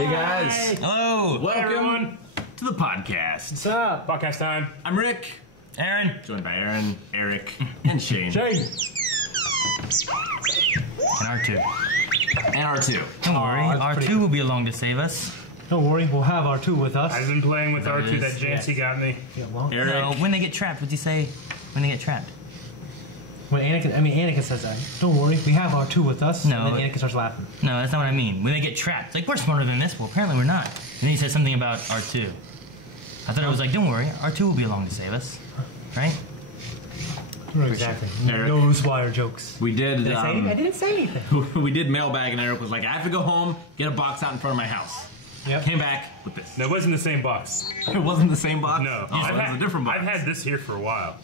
Hey guys. Hello. Welcome to the podcast. What's up? Podcast time. I'm Rick. Aaron. Joined by Aaron, Eric, and Shane. Shane. And R2. And R2. Don't worry, R2 will be along to save us. Don't worry, we'll have R2 with us. I've been playing with R2 is- that Jancy got me. Yeah, well, Eric. No, when they get trapped, what'd you say? When they get trapped? when Anakin says that. Don't worry, we have R2 with us. No. And then Anakin starts laughing. No, that's not what I mean. When they get trapped, it's like, we're smarter than this. Well, apparently we're not. And then he said something about R2. I thought it was like, don't worry, R2 will be along to save us. Right? Exactly. Eric. Those wire jokes. We did. Did I say anything? I didn't say anything. We did mailbag, and Eric was like, "I have to go home, get a box out in front of my house." Yep. Came back with this. No, it wasn't the same box. It wasn't the same box. No. Oh, it was a different box. I've had this here for a while.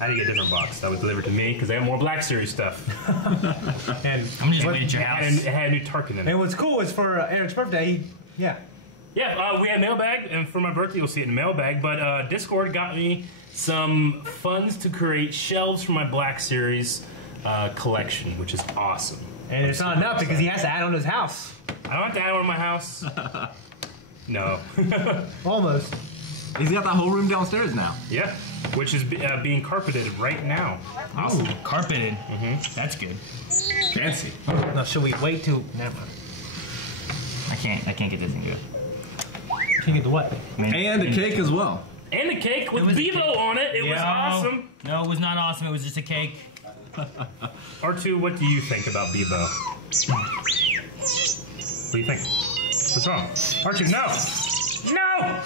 I had to get a different box that was delivered to me because I got more Black Series stuff. And I'm just waiting at your house. It had a new Tarkin in it. and what's cool is for Eric's birthday, yeah. Yeah, we had mailbag, and for my birthday you'll see it in mailbag, but Discord got me some funds to create shelves for my Black Series collection, which is awesome. And it's not enough because he has to add on his house. I don't have to add one in my house. No. Almost. He's got that whole room downstairs now. Yeah, which is being carpeted right now. Awesome. Carpeted. That's good. Fancy. Now, should we wait till... Never mind. I can't get this thing good. Can you get the what? And a cake as well. And the cake with was a Bevo cake. on it. It was awesome. No, it was not awesome. It was just a cake. R2, what do you think about Bevo? What do you think? What's wrong? R2, no! No!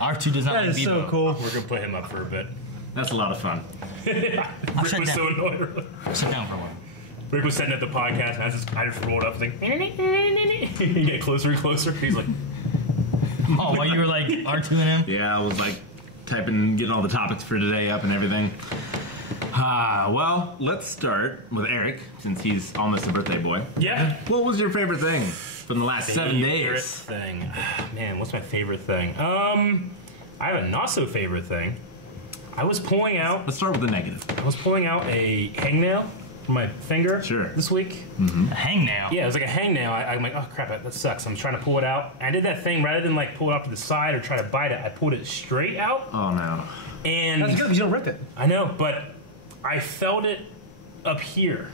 R2 does not That like is so Bebo. cool. We're gonna put him up for a bit. That's a lot of fun. Rick shut was down. so annoyed. Sit down for a while. Rick was setting up the podcast, and I just rolled up, like, you get closer and closer. He's like, Oh, while you were like R2 and him? Yeah, I was like typing, getting all the topics for today up and everything. Well, let's start with Eric, since he's almost a birthday boy. yeah. What was your favorite thing from the last 7 Favorite days? thing. Man, what's my favorite thing? I have a not so favorite thing. I was pulling out Let's start with the negative. a hangnail from my finger this week. A hangnail? Yeah, it was like a hangnail. I'm like, oh crap, that sucks. I'm trying to pull it out. I did that thing rather than like pull it off to the side or try to bite it. I pulled it straight out, Oh no. and That's good because you don't rip it. I know, but I felt it up here.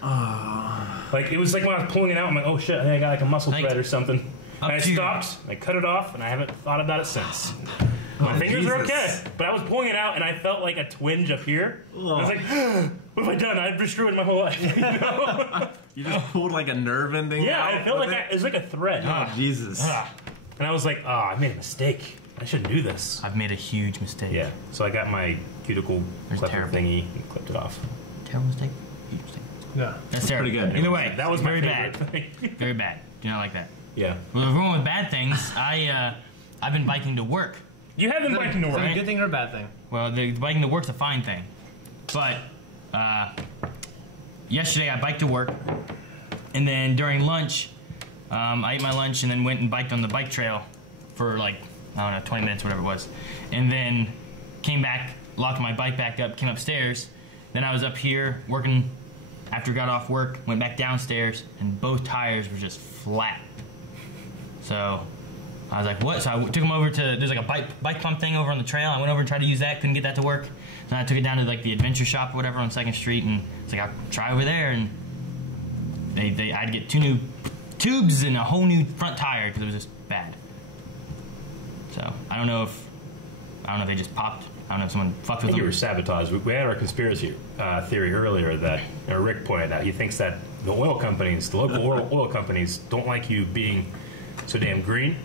Like it was like when I was pulling it out. I'm like, oh shit, I think I got like a muscle Like, thread or something. And I to your- stopped. I cut it off, and I haven't thought about it since. My fingers are Jesus. okay, but I was pulling it out, and I felt like a twinge up here. I was like, what have I done? I've destroyed my whole life. You know? You just pulled like a nerve ending. Yeah, out I felt with like it was like a thread. Oh, Jesus. And I was like, oh, I made a mistake. I shouldn't do this. I've made a huge mistake. Yeah, so I got my cuticle That's clipper terrible. thingy and clipped it off. Terrible mistake? Huge mistake. Yeah. That's terrible. pretty good. Either way, That was my very favorite bad. thing. Very bad. Do not like that. Yeah. Well, if we're going with bad things, I've been biking to work. You have been biking to Is that work. a good thing or a bad thing? Well, the biking to work's a fine thing. But yesterday I biked to work, and then during lunch, I ate my lunch and then went and biked on the bike trail for like, I don't know, 20 minutes, whatever it was. And then came back, locked my bike back up, came upstairs. Then I was up here working after I got off work, went back downstairs, and both tires were just flat. So I was like, what? So I took them over to, there's like a bike pump thing over on the trail. I went over and tried to use that, couldn't get that to work. Then I took it down to like the adventure shop or whatever on 2nd Street, and it's like, I'll try over there. And I had to get 2 new tubes and a whole new front tire because it was just bad. So I don't know if they just popped. I don't know if someone fucked I with think you were them. sabotaged. We had our conspiracy theory earlier that Rick pointed out. He thinks that the oil companies, the local oil companies, don't like you being so damn green.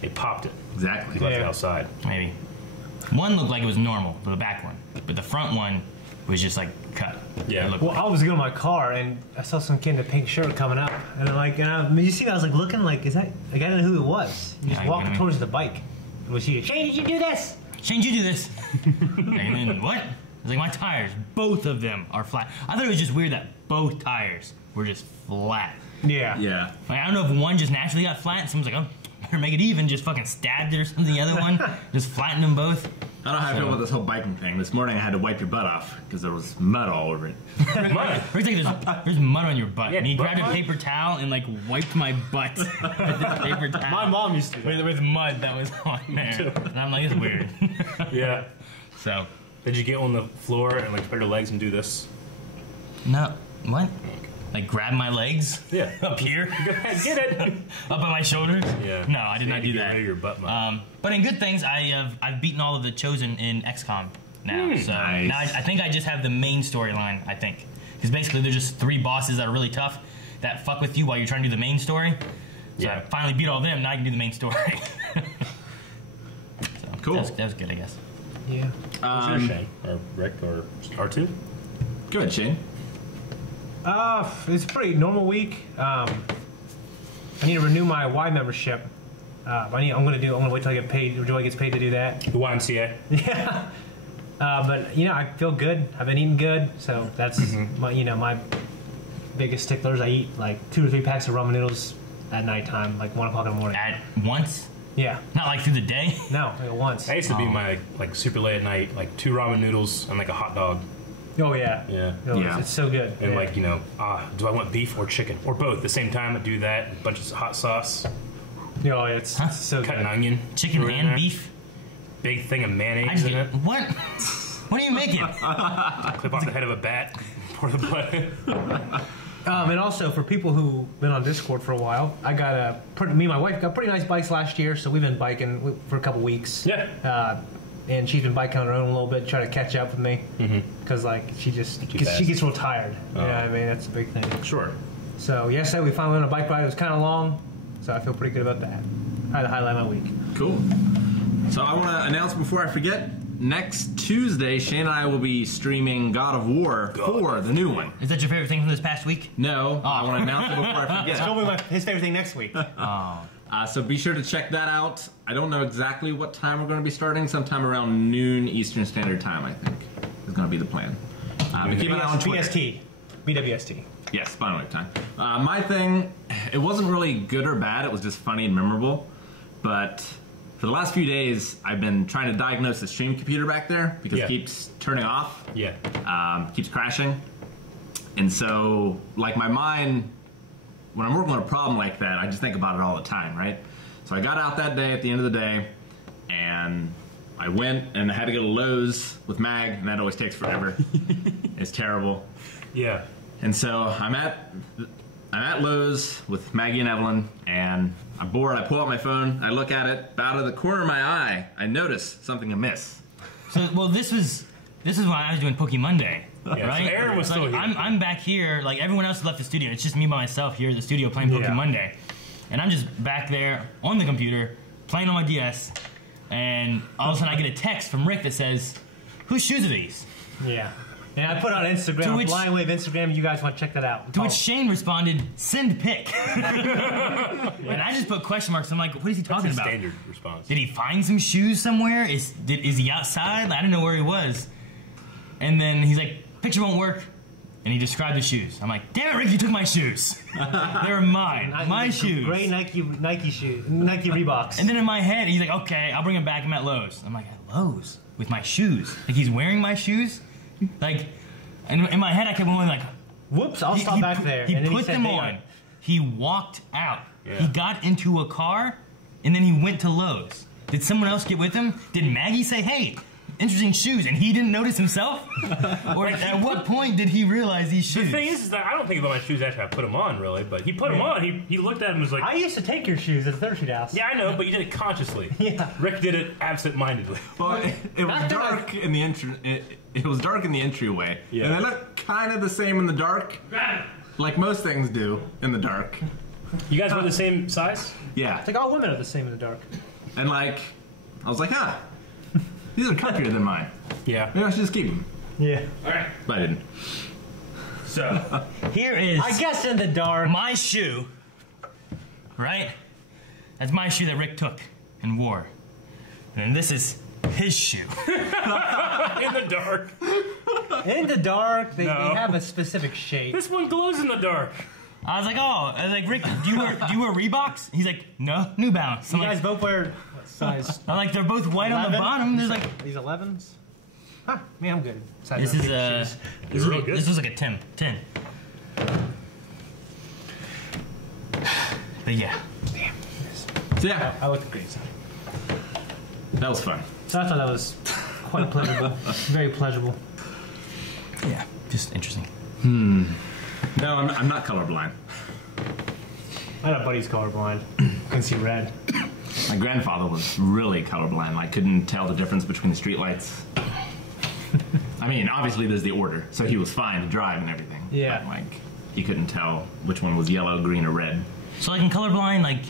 They popped it. Exactly. Left it Yeah. outside. Maybe. One looked like it was normal, the back one, but the front one was just like cut. Yeah. It looked Well, I was getting my car and I saw some kid in a pink shirt coming up, and I'm like, you see, I was like looking like, is that? Like, I didn't know who it was. He just Yeah, walked you know. towards the bike. And was he? Shane, did you do this? Shane, did you do this? And then what? I was like, my tires, both of them are flat. I thought it was just weird that both tires were just flat. Yeah. Yeah. Like, I don't know if one just naturally got flat and someone's like, oh, or make it even, just fucking stabbed it or something. The other one, just flattened them both. I don't know how I feel about this whole biking thing. This morning I had to wipe your butt off because there was mud all over it. Mud. Rick's like, there's mud on your butt. Yeah, and he butt grabbed a mud? paper towel and like wiped my butt with this paper towel. My mom used to do that. with mud that was on there. And I'm like, it's weird. Yeah. So, Did you get on the floor and like spread your legs and do this? no, what? Like grab my legs Yeah. up here, Go ahead, get it. up on my shoulders? Yeah. No, I did You not had to do get that. rid of your butt mud. But in good things, I've beaten all of the chosen in XCOM now. So Nice. now I think I just have the main storyline. I think because basically they're just 3 bosses that are really tough that fuck with you while you're trying to do the main story. So Yeah. I finally beat all them. Now I can do the main story. So Cool. That was good, I guess. Yeah. What's your Shane? Or Rick? Or R2? Go ahead, Shane. It's a pretty normal week. I need to renew my Y membership. I'm gonna wait till I get paid. Joey gets paid to do that. The YMCA? Yeah. But I feel good. I've been eating good, so that's my biggest sticklers. I eat like 2 or 3 packs of ramen noodles at nighttime, like 1 o'clock in the morning. At once, Yeah. not like through the day. No, like once. That used to be my like super late at night, like 2 ramen noodles and like a hot dog. Oh yeah. Yeah. Oh, Yeah. It's so good. And Yeah. like, do I want beef or chicken? Or both at the same time? I do that. A bunch of hot sauce, Oh, it's so cut good. an onion. Chicken throw it in and there, beef. Big thing of I mayonnaise just in it. what? What are you making? Clip off the head of a bat. Pour the blood in. And also for people who've been on Discord for a while, me and my wife got pretty nice bikes last year, so we've been biking for a couple weeks. Yeah. And she's been biking on her own a little bit, trying to catch up with me, because she fast. gets real tired. You know what I mean? That's a big thing. Sure. So yesterday we finally went on a bike ride. It was kind of long, so I feel pretty good about that. I had to highlight my week. Cool. So I want to announce before I forget, next Tuesday, Shane and I will be streaming God of War 4, the new one. Is that your favorite thing from this past week? No, I want to announce it before I forget. Tell me his favorite thing next week. So be sure to check that out. I don't know exactly what time we're going to be starting. Sometime around noon Eastern Standard Time, I think, is going to be the plan. But keep an eye on Twitter. BWST. Yes, Final Wave time. My thing, it wasn't really good or bad. It was just funny and memorable. But for the last few days, I've been trying to diagnose the stream computer back there because Yeah. it keeps turning off, Yeah. keeps crashing. And so, like, my mind, when I'm working on a problem like that, I just think about it all the time, right? So I got out that day at the end of the day, and I went and I had to go to Lowe's with Mag, and that always takes forever. It's terrible. Yeah. And so I'm at Lowe's with Maggie and Evelyn, and I'm bored. I pull out my phone, I look at it, out of the corner of my eye, I notice something amiss. So, well, this is when I was doing Pokey Monday, Yeah, right? so Aaron was Like, still here. I'm back here, like everyone else left the studio. It's just me by myself here at the studio playing Pokey Yeah. Monday, and I'm just back there on the computer playing on my DS, and all of a sudden I get a text from Rick that says, "Whose shoes are these?" Yeah. And I put on Instagram, To which- Blind Wave Instagram. You guys want to check that out? To which Shane responded, "Send pic." And I just put question marks. I'm like, what is he That's talking his about? standard response. Did he find some shoes somewhere? Is he outside? I didn't know where he was. And then he's like, "Picture won't work." And he described the shoes. I'm like, "Damn it, Rick, you took my shoes. They're mine. My shoes." Great Nike shoes, Nike Reeboks. And then in my head, he's like, "Okay, I'll bring them back. I'm at Lowe's." I'm like, "At Lowe's? With my shoes? Like he's wearing my shoes?" Like, and in my head, I kept going like, Whoops! I'll stop back there. He and then put said them they on. are- He walked out. Yeah. He got into a car, and then he went to Lowe's. Did someone else get with him? Did Maggie say, "Hey, interesting shoes," and he didn't notice himself? Or at what point did he realize these The shoes? thing is that I don't think about my shoes after I put them on, really. But he put them on. He looked at them and was like, I used to take your shoes at the Third Street House. "Yeah, I know," but you did it consciously. Yeah. Rick did it absent-mindedly. Well, it was After I- dark in the it was dark in the entryway, Yeah. and they look kind of the same in the dark, like most things do in the dark. You guys were the same size? Yeah, It's like all women are the same in the dark. and like I was like, these are comfier than mine. Yeah. Maybe I should just keep them. Yeah. But I didn't. So, here is I guess in the dark. my shoe, right? That's my shoe that Rick took and wore. And then this is his shoe. In the dark. In the dark, they No. have a specific shape. This one glows in the dark. Rick, do you wear Reeboks? He's like, no, New Balance. You guys both wear what size? I'm like, they're both white on the 11? bottom. There's like, These 11s? Huh, man, I'm good. this is real good. this was like a 10. But yeah. Damn. So yeah, I looked great. Sorry. that was fun. So I thought that was quite pleasurable. Very pleasurable. Yeah. Just interesting. No, I'm not colorblind. I had a buddy's colorblind. Couldn't see red. My grandfather was really colorblind. Like, couldn't tell the difference between the streetlights. I mean, obviously there's the order, so he was fine to drive and everything. Yeah. But, like, he couldn't tell which one was yellow, green, or red. So like in colorblind, like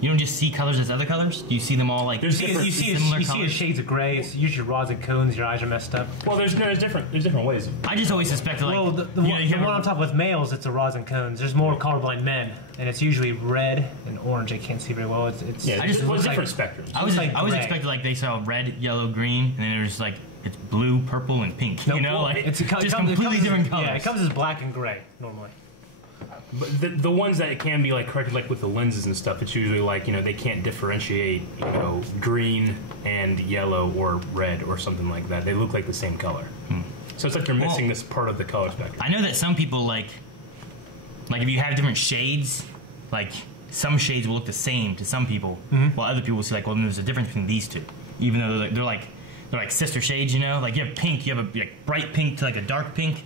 you don't just see colors as other colors. Do you see them all like You see similar a colors? shades of gray. It's usually rods and cones. Your eyes are messed up. Well, there's different ways. I just always suspected like Well, the you know, one, you the have one a- on top with males, it's a rods and cones. There's more colorblind men, and it's usually red and orange. I can't see very well. It's Yeah, I just- there's looks different like- spectrums. I was like gray. expecting like they saw red, yellow, green, and then it was like it's blue, purple, and pink. You know, like it's just completely different colors. Yeah, it comes as black and gray normally. But the ones that it can be like corrected, like with the lenses and stuff, it's usually like, you know, they can't differentiate, you know, green and yellow or red or something like that. They look like the same color. So it's like you're missing this part of the color spectrum. I know that some people like if you have different shades, like some shades will look the same to some people, while other people will see like, well, there's a difference between these two, even though they're like sister shades. You know, like you have pink, you have a like bright pink to like a dark pink,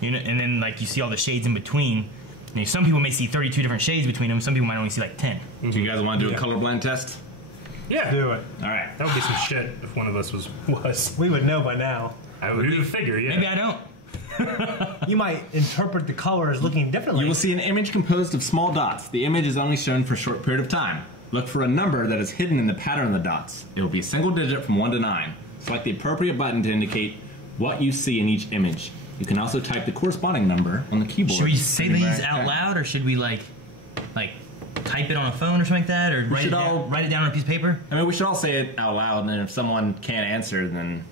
you know, and then like you see all the shades in between. And some people may see 32 different shades between them. Some people might only see like 10. Do you guys want to do a colorblind test? Yeah. Do it. All right. That would be some shit if one of us was. We would know by now. I would figure, yeah. Maybe I don't. You might interpret the color as looking differently. You will see an image composed of small dots. The image is only shown for a short period of time. Look for a number that is hidden in the pattern of the dots. It will be a single digit from 1 to 9. Select the appropriate button to indicate what you see in each image. You can also type the corresponding number on the keyboard. Should we say these out Okay. loud, or should we like type it on a phone or something like that, or write it down on a piece of paper? I mean, we should all say it out loud, and then if someone can't answer, then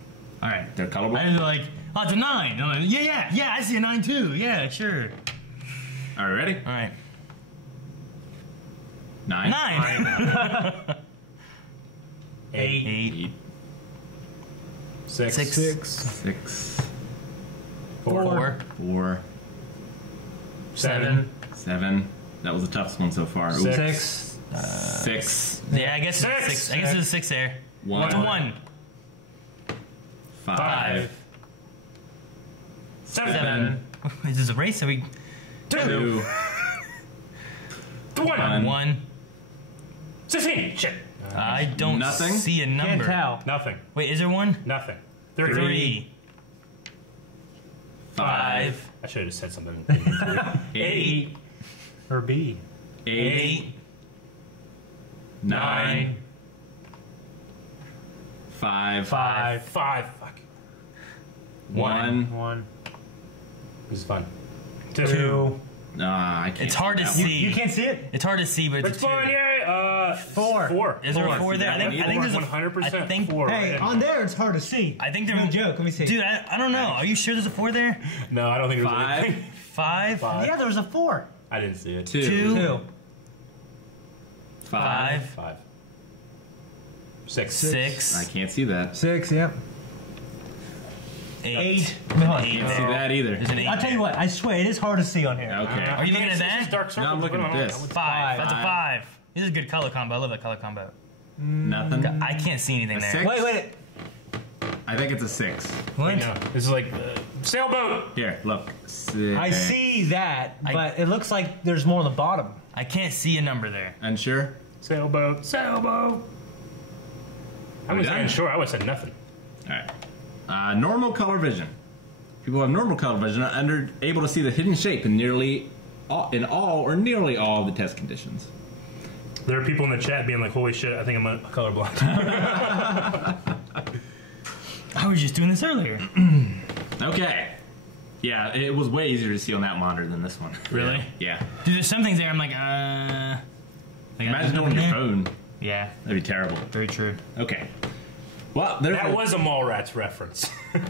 All right. they're colorblind. And they're like, oh, it's a 9. I'm like, yeah, I see a 9 too. Yeah, sure. All right, ready? All right. 9. 9. 8. 8. 6. 6. 6. 4. 4. 7. 7. That was the toughest one so far. Ooh. 6. 6. Yeah, I guess it's 6. 6. I guess it's a 6 there. 1. What's a 1? 5. 7. Is this a race? Are we 2. 1. 1? 16. Shit. I don't Nothing? see a number. Can't tell. Nothing. Wait, is there 1? Nothing. 3. 5. I should have just said something. 8. Or B. 8. 9. 5. 5. 5. Fuck. 1. 1. This is fun. 2. Nah, I can't. It's hard to see that one. see. You can't see it? It's hard to see, but It's it's a 2. fun, yay! 4. 4. Is there a 4 there? I think there's a 100% I think, 4. Hey, on there it's hard to see. I think there's No joke. Let me see. Dude, I don't know. Are you sure there's a 4 there? No, I don't think there's 5. anything. 5? Yeah, there was a 4. I didn't see it. 2. 2. 5. 5. 6. 6. I can't see that. 6, yep. 8. 8. Can't see that either. There's an 8. I'll tell you what, I swear, it is hard to see on here. Okay. Are you looking at It's that? just dark circles. No, I'm looking at this. 5. That's a 5. 5. This is a good color combo. I love that color combo. Nothing. I can't see anything A there. 6? Wait. I think it's a 6. What? No, this is like sailboat. Here, look. 6. I see that, but it looks like there's more on the bottom. I can't see a number there. Unsure? Sailboat. Sailboat. I was done? unsure. I would have said nothing. Alright. Normal color vision. People who have normal color vision are able to see the hidden shape in all or nearly all of the test conditions. There are people in the chat being like, holy shit, I think I'm colorblind. I was just doing this earlier. Okay. Yeah, it was way easier to see on that monitor than this one. Really? Yeah. Dude, there's some things there I'm like, Imagine doing it on your phone. Yeah, That'd be terrible. very true. Okay. Well, there That was a Mallrats reference. I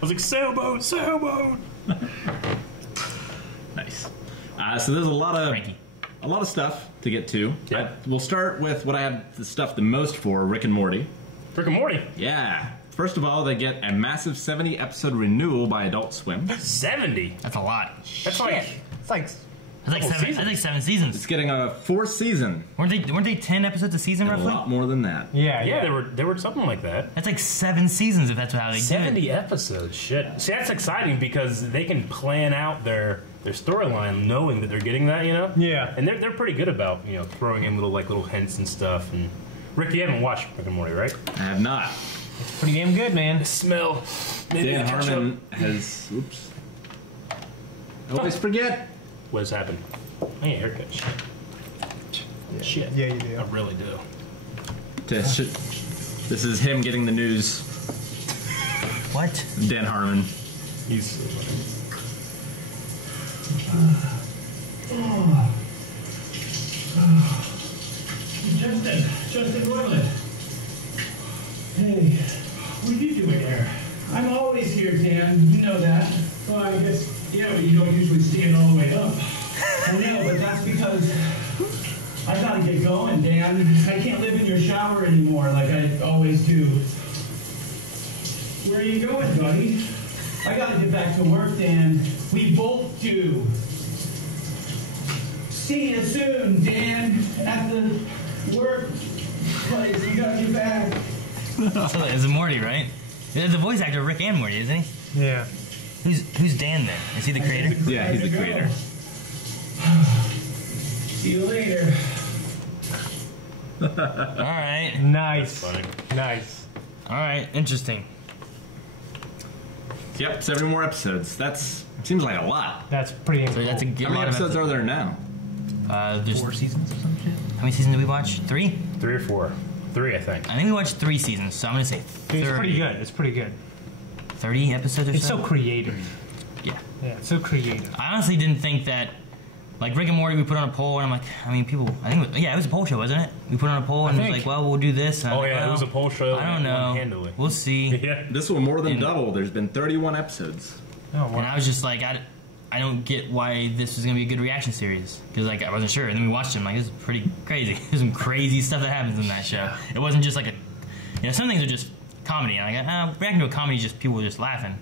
was like, sailboat, sailboat. nice. So there's a lot Frankie. of stuff to get to. Yeah. We'll start with what I have the stuff the most for, Rick and Morty. Rick and Morty. Yeah. First of all, they get a massive 70-episode renewal by Adult Swim. 70. That's a lot. That's like It's like That's like seven. That's like 7 seasons. It's getting a 4th season. Weren't they 10 episodes a season A roughly? lot more than that. yeah. There were something like that. That's like 7 seasons if that's how they do 70 it. episodes. Shit. See, that's exciting because they can plan out their storyline knowing that they're getting that, you know? Yeah. And they're pretty good about, you know, throwing in little hints and stuff. And Rick, you haven't watched Rick and Morty, right? I have not. It's pretty damn good, man. Smell. Maybe Dan the ketchup. Harmon has. Oops. I always forget. What has happened? I need a haircut. Shit. Yeah, you do. I really do. This is him getting the news. What? Dan Harmon. He's. Justin Woodland. Hey, what are you doing here? I'm always here, Dan. You know that. Well, I guess, yeah, but you don't usually stand all the way up. I know, but that's because I gotta get going, Dan. I can't live in your shower anymore like I always do. Where are you going, buddy? I gotta get back to work, Dan. We both do. See you soon, Dan, at the workplace. You gotta get back. So it's Morty, right? There's a voice actor, Rick and Morty, isn't he? Yeah. Who's Dan then? Is he the creator? Yeah, he's the creator. See you later. All right. Nice. Funny. Nice. All right. Interesting. Yep, 7 more episodes. Seems like a lot. That's pretty So cool. that's a good How many lot of episodes are there now? There's 4 seasons or some shit. How many seasons did we watch? 3? 3 or 4. 3, I think. I think we watched 3 seasons, so I'm gonna say 30. It's pretty good. It's pretty good. 30 episodes or It's so. so creative. Yeah. Yeah, it's so creative. I honestly didn't think that. Like Rick and Morty, we put on a poll, and I'm like, I mean, people. I think, it was a poll show, wasn't it? We put on a poll, and it was think. like, well, we'll do this. And I Oh, was like, yeah, it well, was a poll show. I don't know. Handily. We'll see. Yeah. This will more than And- double. There's been 31 episodes. Oh, And I wow. was just like, I don't get why this was gonna be a good reaction series because like I wasn't sure. And then we watched it. I'm like, this is pretty crazy. There's some crazy stuff that happens in that show. It wasn't just like some things are just comedy. And I go, reacting to a comedy is just people just laughing.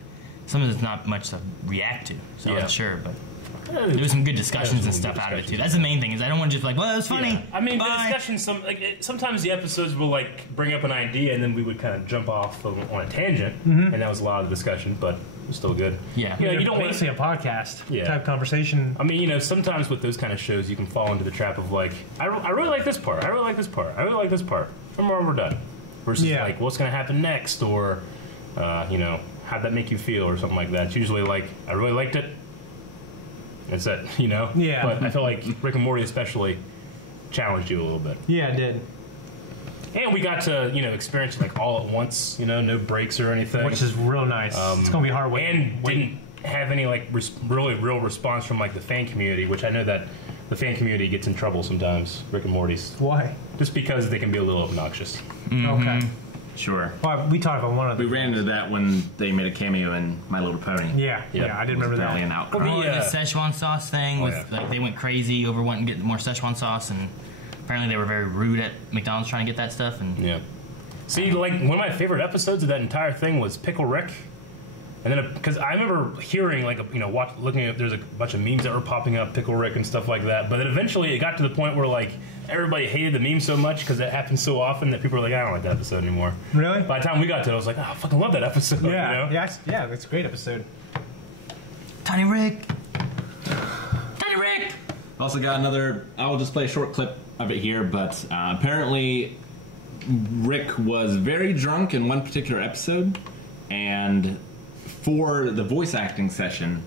Some of it's not much to react to. So I wasn't sure, but there was some good discussions and stuff out of it too. That's the main thing. Is I don't want to just be like, well, it was funny. Yeah. I mean, Bye. the discussion. Sometimes the episodes will like bring up an idea, and then we would kind of jump off on a tangent, and that was a lot of the discussion, but it was still good. Yeah. You know, you don't want. basically a podcast Yeah. type conversation. I mean, you know, sometimes with those kind of shows, you can fall into the trap of like, I really like this part. I really like this part. I really like this part. And we're done. Versus Yeah. like, what's going to happen next, or you know, how'd that make you feel, or something like that. It's usually like, I really liked it. That's it, you know. Yeah. But I feel like Rick and Morty especially challenged you a little bit. Yeah, it did. And we got to, you know, experience it like all at once, you know, no breaks or anything. Which is real nice. It's gonna be hard waiting. And didn't have any like real response from like the fan community, which I know that the fan community gets in trouble sometimes. Rick and Morty's, Why? just because they can be a little obnoxious. Okay. Sure. Well, we talked about one of We them. ran into that when they made a cameo in My Little Pony. Yeah, I did remember Apparently an that. outcry. Oh, Yeah. the Szechuan sauce thing with yeah. like they went crazy over wanting to get more Szechuan sauce, and apparently they were very rude at McDonald's trying to get that stuff. And Yeah. See, like one of my favorite episodes of that entire thing was Pickle Rick. And then, because I remember hearing, like, you know, looking at, there's a bunch of memes that were popping up, Pickle Rick and stuff like that. But then eventually it got to the point where, like, everybody hated the meme so much because it happened so often that people were like, I don't like that episode anymore. Really? By the time we got to it, I was like, oh, I fucking love that episode. Yeah, You know? yeah, it's a great episode. Tiny Rick, Tiny Rick. Also got another. I will just play a short clip of it here, but apparently Rick was very drunk in one particular episode, and for the voice acting session,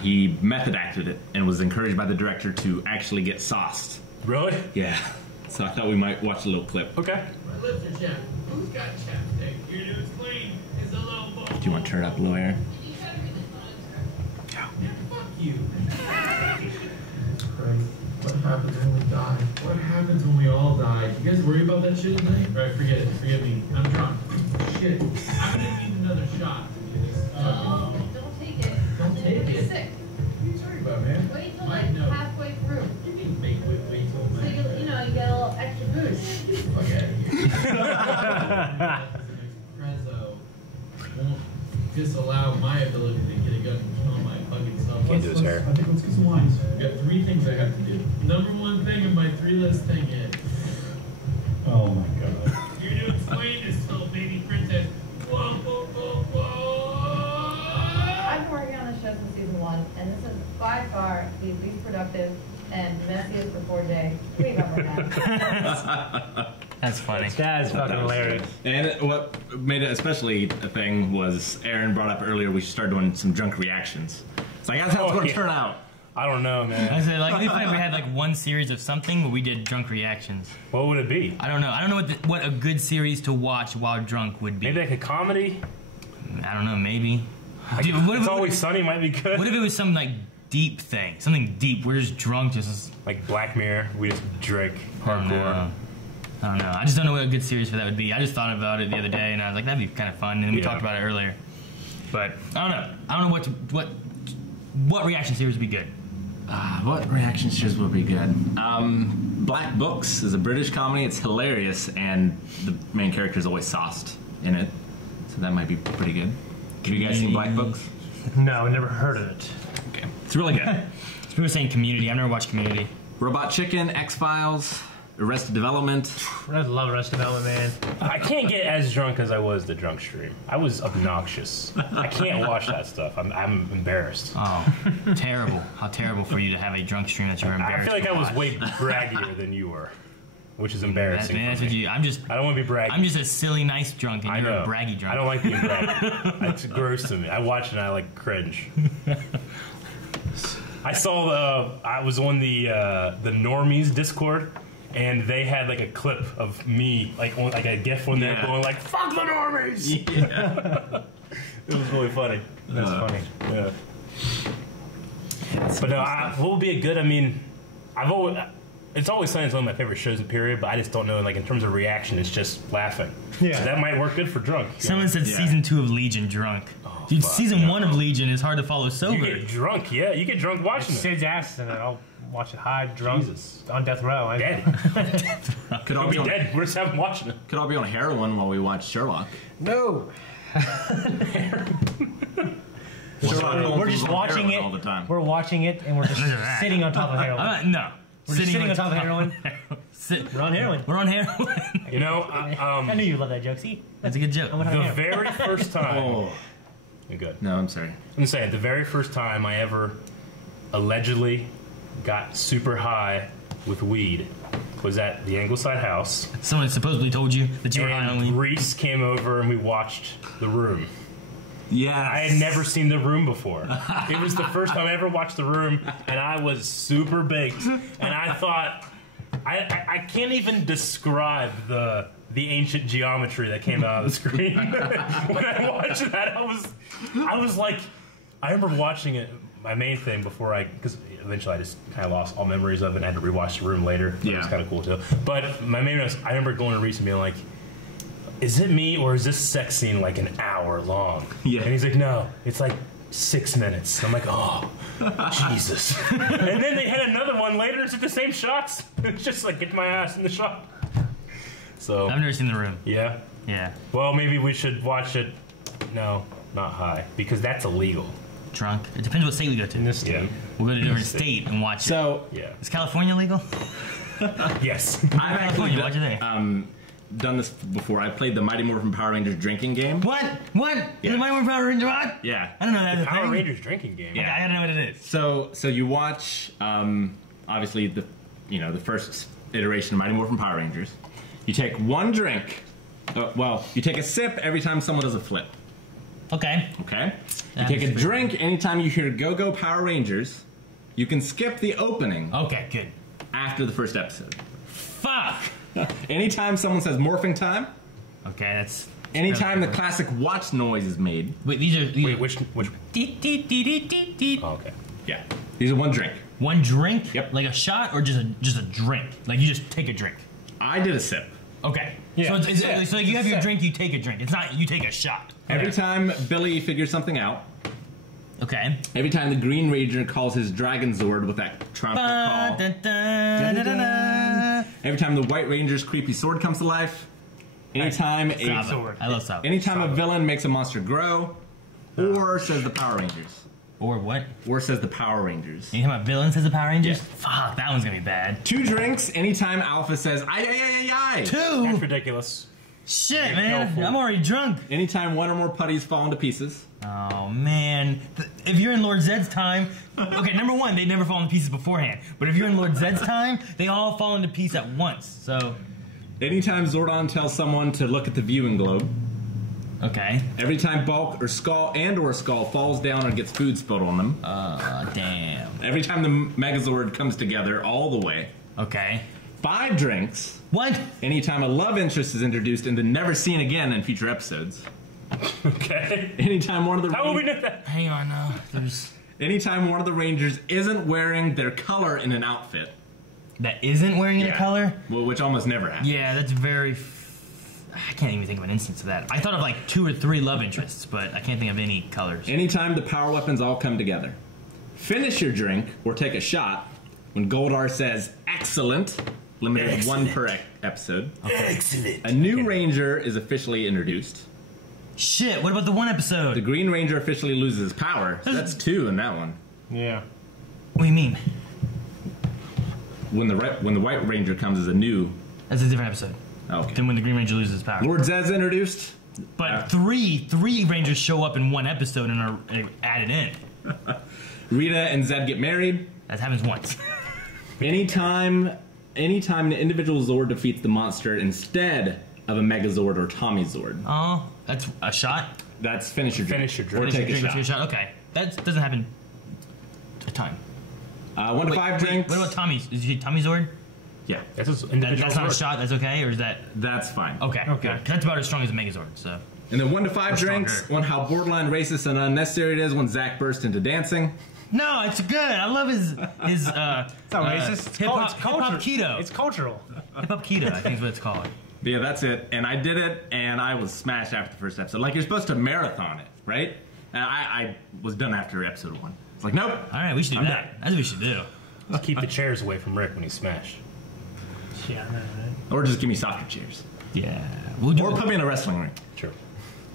he method acted it and was encouraged by the director to actually get sauced. Really? Yeah. So I thought we might watch a little clip. Okay. My lips are chapped. Who's got chapstick? Your dude's clean. It's a little ball. Do you want to turn it up a little, Aaron? Fuck you. What happens when we die? What happens when we all die? You guys worry about that shit at night? Right, forget it. Forget me. I'm drunk. Shit. I'm gonna need another shot. No, don't take it. Don't take You'll be it. sick. What are you talking about, man? Wait till My like nose. disallow my ability to get a gun and kill my fucking self. Can't do his hair. I think let's get some lines. I've got 3 things I have to do. Number 1 thing in my 3-list thing is Oh my god. you're to explain this little baby princess. Whoa, whoa, whoa, whoa. I've been working on this show since season 1, and this is by far the least productive and messiest before day we've ever had. That's funny. That is fucking hilarious. And what made it especially a thing was Aaron brought up earlier we should start doing some drunk reactions. It's like, that's how it's going to turn out. I don't know, man. I said, like, it'd be funny if we had like one series of something where we did drunk reactions. What would it be? I don't know. I don't know what a good series to watch while drunk would be. Maybe like a comedy? I don't know. Maybe. Dude, It's Always Sunny might be good. What if it was some like deep thing? Something deep. We're just drunk, just. Like Black Mirror, we just drink I don't hardcore. know. I don't know. I just don't know what a good series for that would be. I just thought about it the other day, and I was like, that'd be kind of fun. And we talked about it earlier. But I don't know. I don't know what reaction series would be good. What reaction shows would be good? Black Books is a British comedy. It's hilarious, and the main character is always sauced in it, so that might be pretty good. Have you guys seen Black Books? No, never heard of it. Okay, it's really good. People were saying Community. I've never watched Community. Robot Chicken, X-Files, Arrested Development. I love Arrested Development, man. I can't get as drunk as I was the drunk stream. I was obnoxious. I can't watch that stuff. I'm embarrassed. Oh, terrible. How terrible for you to have a drunk stream that you were I embarrassed feel like to I was watch. way braggier than you were, which is That's, embarrassing. that's for what me. you. I don't want to be braggy. I'm just a silly, nice drunk, and I you're know. a braggy drunk. I don't like being braggy. It's gross to me. I watch it and I like cringe. I was on the Normies Discord, and they had like a clip of me, like a GIF on there going like "fuck the Normies." Yeah. It was really funny. That's funny. Yeah. But no, what would be a good? I mean, it's always Sunny is one of my favorite shows in period, but I just don't know. Like in terms of reaction, it's just laughing. Yeah. So that might work good for drunk. Someone said Yeah. season 2 of Legion drunk. Dude, fuck, season no. 1 of Legion is hard to follow You sober. get drunk, yeah. You get drunk watching it. Sid's ass, and then I'll watch it high, drunk, Jesus. on death row. Dead. Could all I'll be be on, dead. We're just having watching it. could all be on heroin while we watch Sherlock. No. Sherlock We're just is on watching heroin it. all the time. We're watching it, and we're just sitting on top of heroin. No. We're just sitting on top of heroin. We're on heroin. We're on heroin. You know, I knew you loved that joke. See? That's a good joke. I'm gonna the have heroin. very first time. Oh, You're good. no, I'm sorry. I'm gonna say it, the very first time I ever allegedly got super high with weed was at the Angleside house. Someone supposedly told you that you were high on And weed. Reese came over and we watched The Room. Yeah. I had never seen The Room before. It was the first time I ever watched The Room, and I was super baked. And I thought, I can't even describe the ancient geometry that came out of the screen. When I watched that, I was like, I remember watching it. My main thing before because eventually I just kind of lost all memories of it and had to rewatch The Room later. It was Yeah. kind of cool too. But my main was, I remember going to Reese and being like, is it me or is this sex scene like an hour long? Yeah. And he's like, no, it's like 6 minutes. I'm like, oh, Jesus. And then they had another one later. It's at the same shots. It's just like, get my ass in the shot. So, I've never seen The Room. yeah. Yeah. Well, maybe we should watch it. No, not high, because that's illegal. Drunk. It depends what state we go to. In this state. Yeah. We'll go to a different state and watch it. So, Yeah. Is California legal? Yes. I've actually California, watch it there. done this before. I played the Mighty Morphin Power Rangers drinking game. What? Yeah. Am I more Power Ranger? What? Yeah. I don't know that. Power Rangers drinking game. Yeah, I gotta know what it is. So you watch, obviously the first iteration of Mighty Morphin Power Rangers. You take one drink. You take a sip every time someone does a flip. Okay. Okay. You That take is a fair. drink anytime you hear "Go Go Power Rangers." You can skip the opening Okay, good. after the first episode. Fuck! Anytime someone says "morphing time," Okay, that's... anytime the classic watch noise is made. Wait, these are... Wait, which? Deet, deet, deet, deet, deet, deet. Oh, okay. Yeah. These are one drink. One drink? Yep. Like a shot or just a drink? Like you just take a drink? I did a sip. Okay. Yeah. So you have your Sip. drink, you take a drink. It's not you take a shot. Every time Billy figures something out, Okay. every time the Green Ranger calls his Dragon Zord with that trumpet call, every time the White Ranger's creepy sword comes to life, anytime Sabo. Sword. I love Sabo. anytime a villain makes a monster grow, Or says the Power Rangers. Or what? Or says the Power Rangers. You talking about villains as the Power Rangers? Yeah. Fuck, that one's gonna be bad. 2 drinks anytime Alpha says, aye. 2? That's ridiculous. Shit, man. careful. I'm already drunk. Anytime 1 or more putties fall into pieces. Oh, man. If you're in Lord Zed's time... Okay, number 1, they never fall into pieces beforehand. But if you're in Lord Zed's time, they all fall into pieces at once. So... Anytime Zordon tells someone to look at the viewing globe. Okay. Every time Bulk or Skull falls down or gets food spilled on them. Damn. Every time the Megazord comes together all the way. Okay. 5 drinks. What? Anytime a love interest is introduced and then never seen again in future episodes. Okay. Anytime one of the How will we know that? Hang on now. Anytime one of the Rangers isn't wearing their color in an outfit. That isn't wearing any color? Well, which almost never happens. Yeah, that's very... I can't even think of an instance of that. I thought of like 2 or 3 love interests, but I can't think of any colors. Anytime the power weapons all come together. Finish your drink or take a shot when Goldar says, excellent. Limited to 1 per episode. Okay. Excellent. A new Ranger is officially introduced. Shit, what about the 1 episode? The Green Ranger officially loses his power. So that's 2 in that one. Yeah. What do you mean? When the White Ranger comes as a new... That's a different episode. Okay. Than when the Green Ranger loses his power. Lord Zed's introduced. But three Rangers show up in 1 episode and are added in. Rita and Zed get married. That happens once. Anytime an individual Zord defeats the monster instead of a Megazord or Tommy Zord. Oh, that's a shot? That's finish your drink. Finish your drink. Or take a shot. Okay. That doesn't happen a ton. 1 to 5 drinks. What about Tommy's? Is he Tommy Zord? Yeah. That's his individual That's not a sword. shot, that's okay? Or is that... That's fine. Okay. Okay. 'Cause that's about as strong as a Megazord, so... And then 1 to 5 Or drinks stronger. on how borderline racist and unnecessary it is when Zach burst into dancing. No, it's good. I love his It's not racist. It's hip-hop culture. keto. It's cultural. Hip-hop keto, I think is what it's called. But yeah, that's it. And I did it, and I was smashed after the first episode. Like, you're supposed to marathon it, right? And I was done after episode 1. It's like, nope. All right, we should do I'm that. done. That's what we should do. Just keep the chairs away from Rick when he's smashed. Yeah, I know, right? Or just give me softer chairs. Yeah. We'll do Or put me in a wrestling ring. Sure.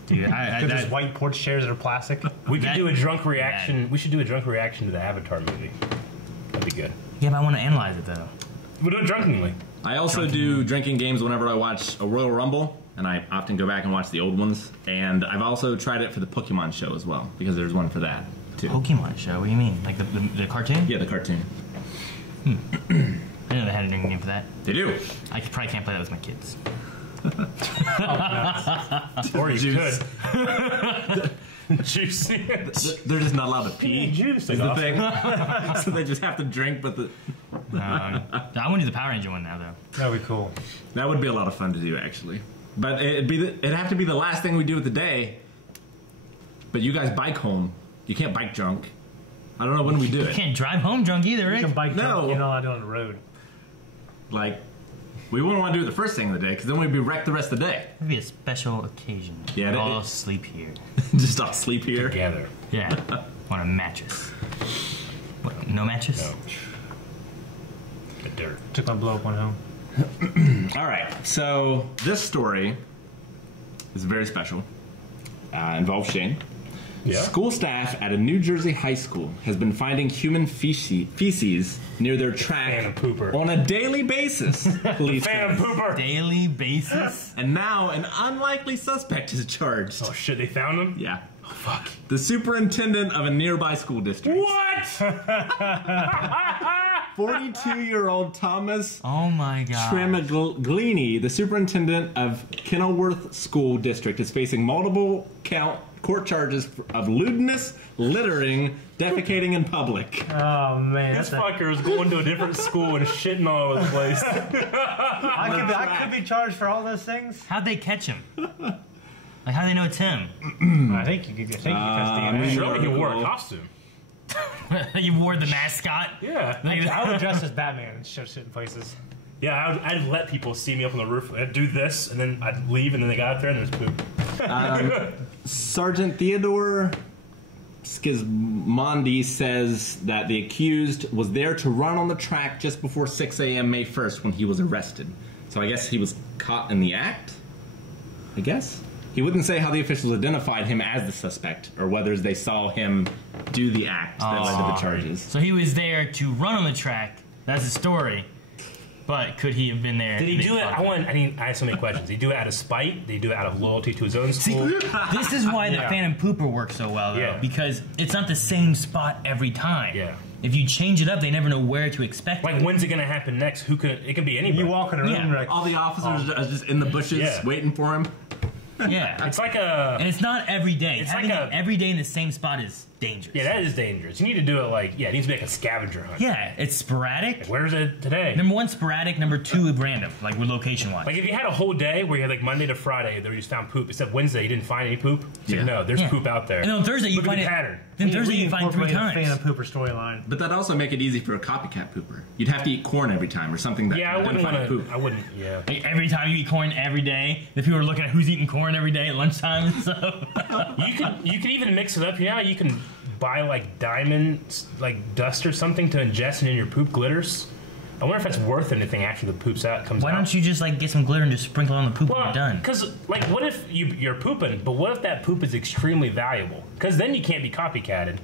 Dude, They're just white porch chairs that are plastic. We could That- do a drunk reaction. We should do a drunk reaction to the Avatar movie. That'd be good. Yeah, but I want to analyze it, though. We'll do it drunkenly. I also do drinking games whenever I watch a Royal Rumble, and I often go back and watch the old ones. And I've also tried it for the Pokemon show as well, because there's one for that, too. Pokemon show? What do you mean? Like the cartoon? Yeah, the cartoon. I didn't know they had a drinking game for that. They do. I probably can't play that with my kids. Or you Juice. could. Juice. They're just not allowed to pee. Juice. Is the thing. So they just have to drink, but I want to do the Power Ranger one now, though. That'd be cool. that would be a lot of fun to do, actually. But it'd have to be the last thing we do of the day. But you guys bike home. You can't bike drunk. I don't know when we do You it. can't drive home drunk either, You Rick. can bike No. drunk, you're not allowed to do it on the road. Like, we wouldn't want to do it the first thing of the day, because then we'd be wrecked the rest of the day. It'd be a special occasion. Yeah, We'll it- all sleep here. Just all sleep here. Together. Yeah. On a mattress. What, no mattress? No. The dirt. Took my blow up one home. All right, so this story is very special. Involves Shane. Yeah. School staff at a New Jersey high school has been finding human feces near their track Fan of pooper. on a daily basis. Police Fan say. pooper. Daily basis? And now an unlikely suspect is charged. Oh shit! They found him. Yeah. Oh fuck. The superintendent of a nearby school district. What? 42-year-old Thomas Oh my god. Tremaglini, the superintendent of Kenilworth School District, is facing multiple court charges of lewdness, littering, defecating in public. Oh man, This that's fucker is going to a different school and shitting all over the place. I could be charged for all those things. How'd they catch him? Like, how'd they know it's him? I think you could. I think you test DNA. Surely he wore a costume. You wore the mascot? Yeah. Like, I would dress as Batman and show shit in places. Yeah, I'd let people see me up on the roof. I'd do this, and then I'd leave, and then they got out there, and there's poop. Sergeant Theodore Skizmondi says that the accused was there to run on the track just before 6 a.m. May 1st when he was arrested. So I guess he was caught in the act? I guess? He wouldn't say how the officials identified him as the suspect or whether they saw him do the act that led to the charges. So he was there to run on the track. That's the story. But could he have been there? Did he do it? I have so many questions. Did he do it out of spite? Did he do it out of loyalty to his own school? See, this is why the Phantom Pooper works so well, though. Yeah. Because it's not the same spot every time. Yeah. If you change it up, they never know where to expect Like, it. when's it going to happen next? Who could? It can be anybody. You walk in a room, Yeah. like, All the officers are just in the bushes waiting for him. Yeah. It's like a. And it's not every day. It's Having like it every day in the same spot is dangerous. Yeah, that is dangerous. You need to do it like, it needs to be like a scavenger hunt. Yeah, it's sporadic. Where's it today? Number one, sporadic. Number two, random, like with location-wise. Like if you had a whole day where you had like Monday to Friday, there you just found poop. Except Wednesday, you didn't find any poop. It's like, no, there's Yeah. poop out there. And on Thursday, you Look at find the it. pattern. Then Thursday, you find 3 reincorporate times. a Phantom Pooper storyline. But that'd also make it easy for a copycat pooper. You'd have to eat corn every time or something that Yeah, I wouldn't identified want to. poop. I wouldn't. Yeah. Like, every time you eat corn every day, the people are looking at who's eating corn every day at lunchtime and stuff. You could even mix it up. You know how you can buy like diamonds, like dust or something to ingest in your poop glitters. I wonder if that's worth anything after the poop's out comes Why out. don't you just like get some glitter and just sprinkle it on the poop when Well, you're done? because like, what if you're pooping, but what if that poop is extremely valuable? Because then you can't be copycatted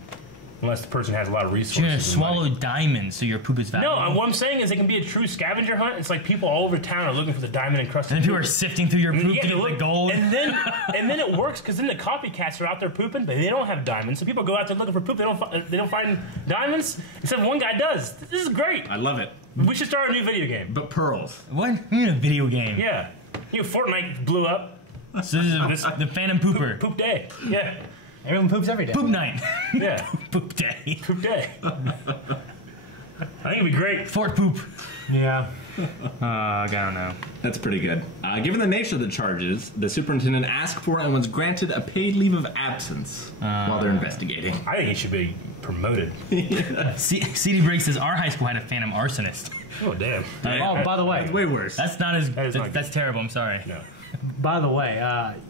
unless the person has a lot of resources. You're gonna and swallow money. diamonds, so your poop is No, valuable. what I'm saying is it can be a true scavenger hunt. It's like people all over town are looking for the diamond encrusted. And then people are poop. sifting through your And poop yeah, to they get the look- gold. and then it works because then the copycats are out there pooping, but they don't have diamonds. So people go out there looking for poop. They don't find diamonds. Except one guy does. This is great. I love it. We should start a new video game. But pearls. What? You're in a video game. Yeah, Fortnite blew up. So this is the Phantom Pooper. Poop day. Yeah, Everyone poops every day. Poop night. yeah, Poop day. poop day. I think it'd be great. Fort Poop. Yeah. I don't know. That's pretty good. Given the nature of the charges, the superintendent asked for and was granted a paid leave of absence while they're investigating. I think he should be promoted. CD Break says our high school had a Phantom arsonist. Oh damn. Oh, by the way, Way worse. That's not as. That is not That's good. terrible. I'm sorry. No. By the way,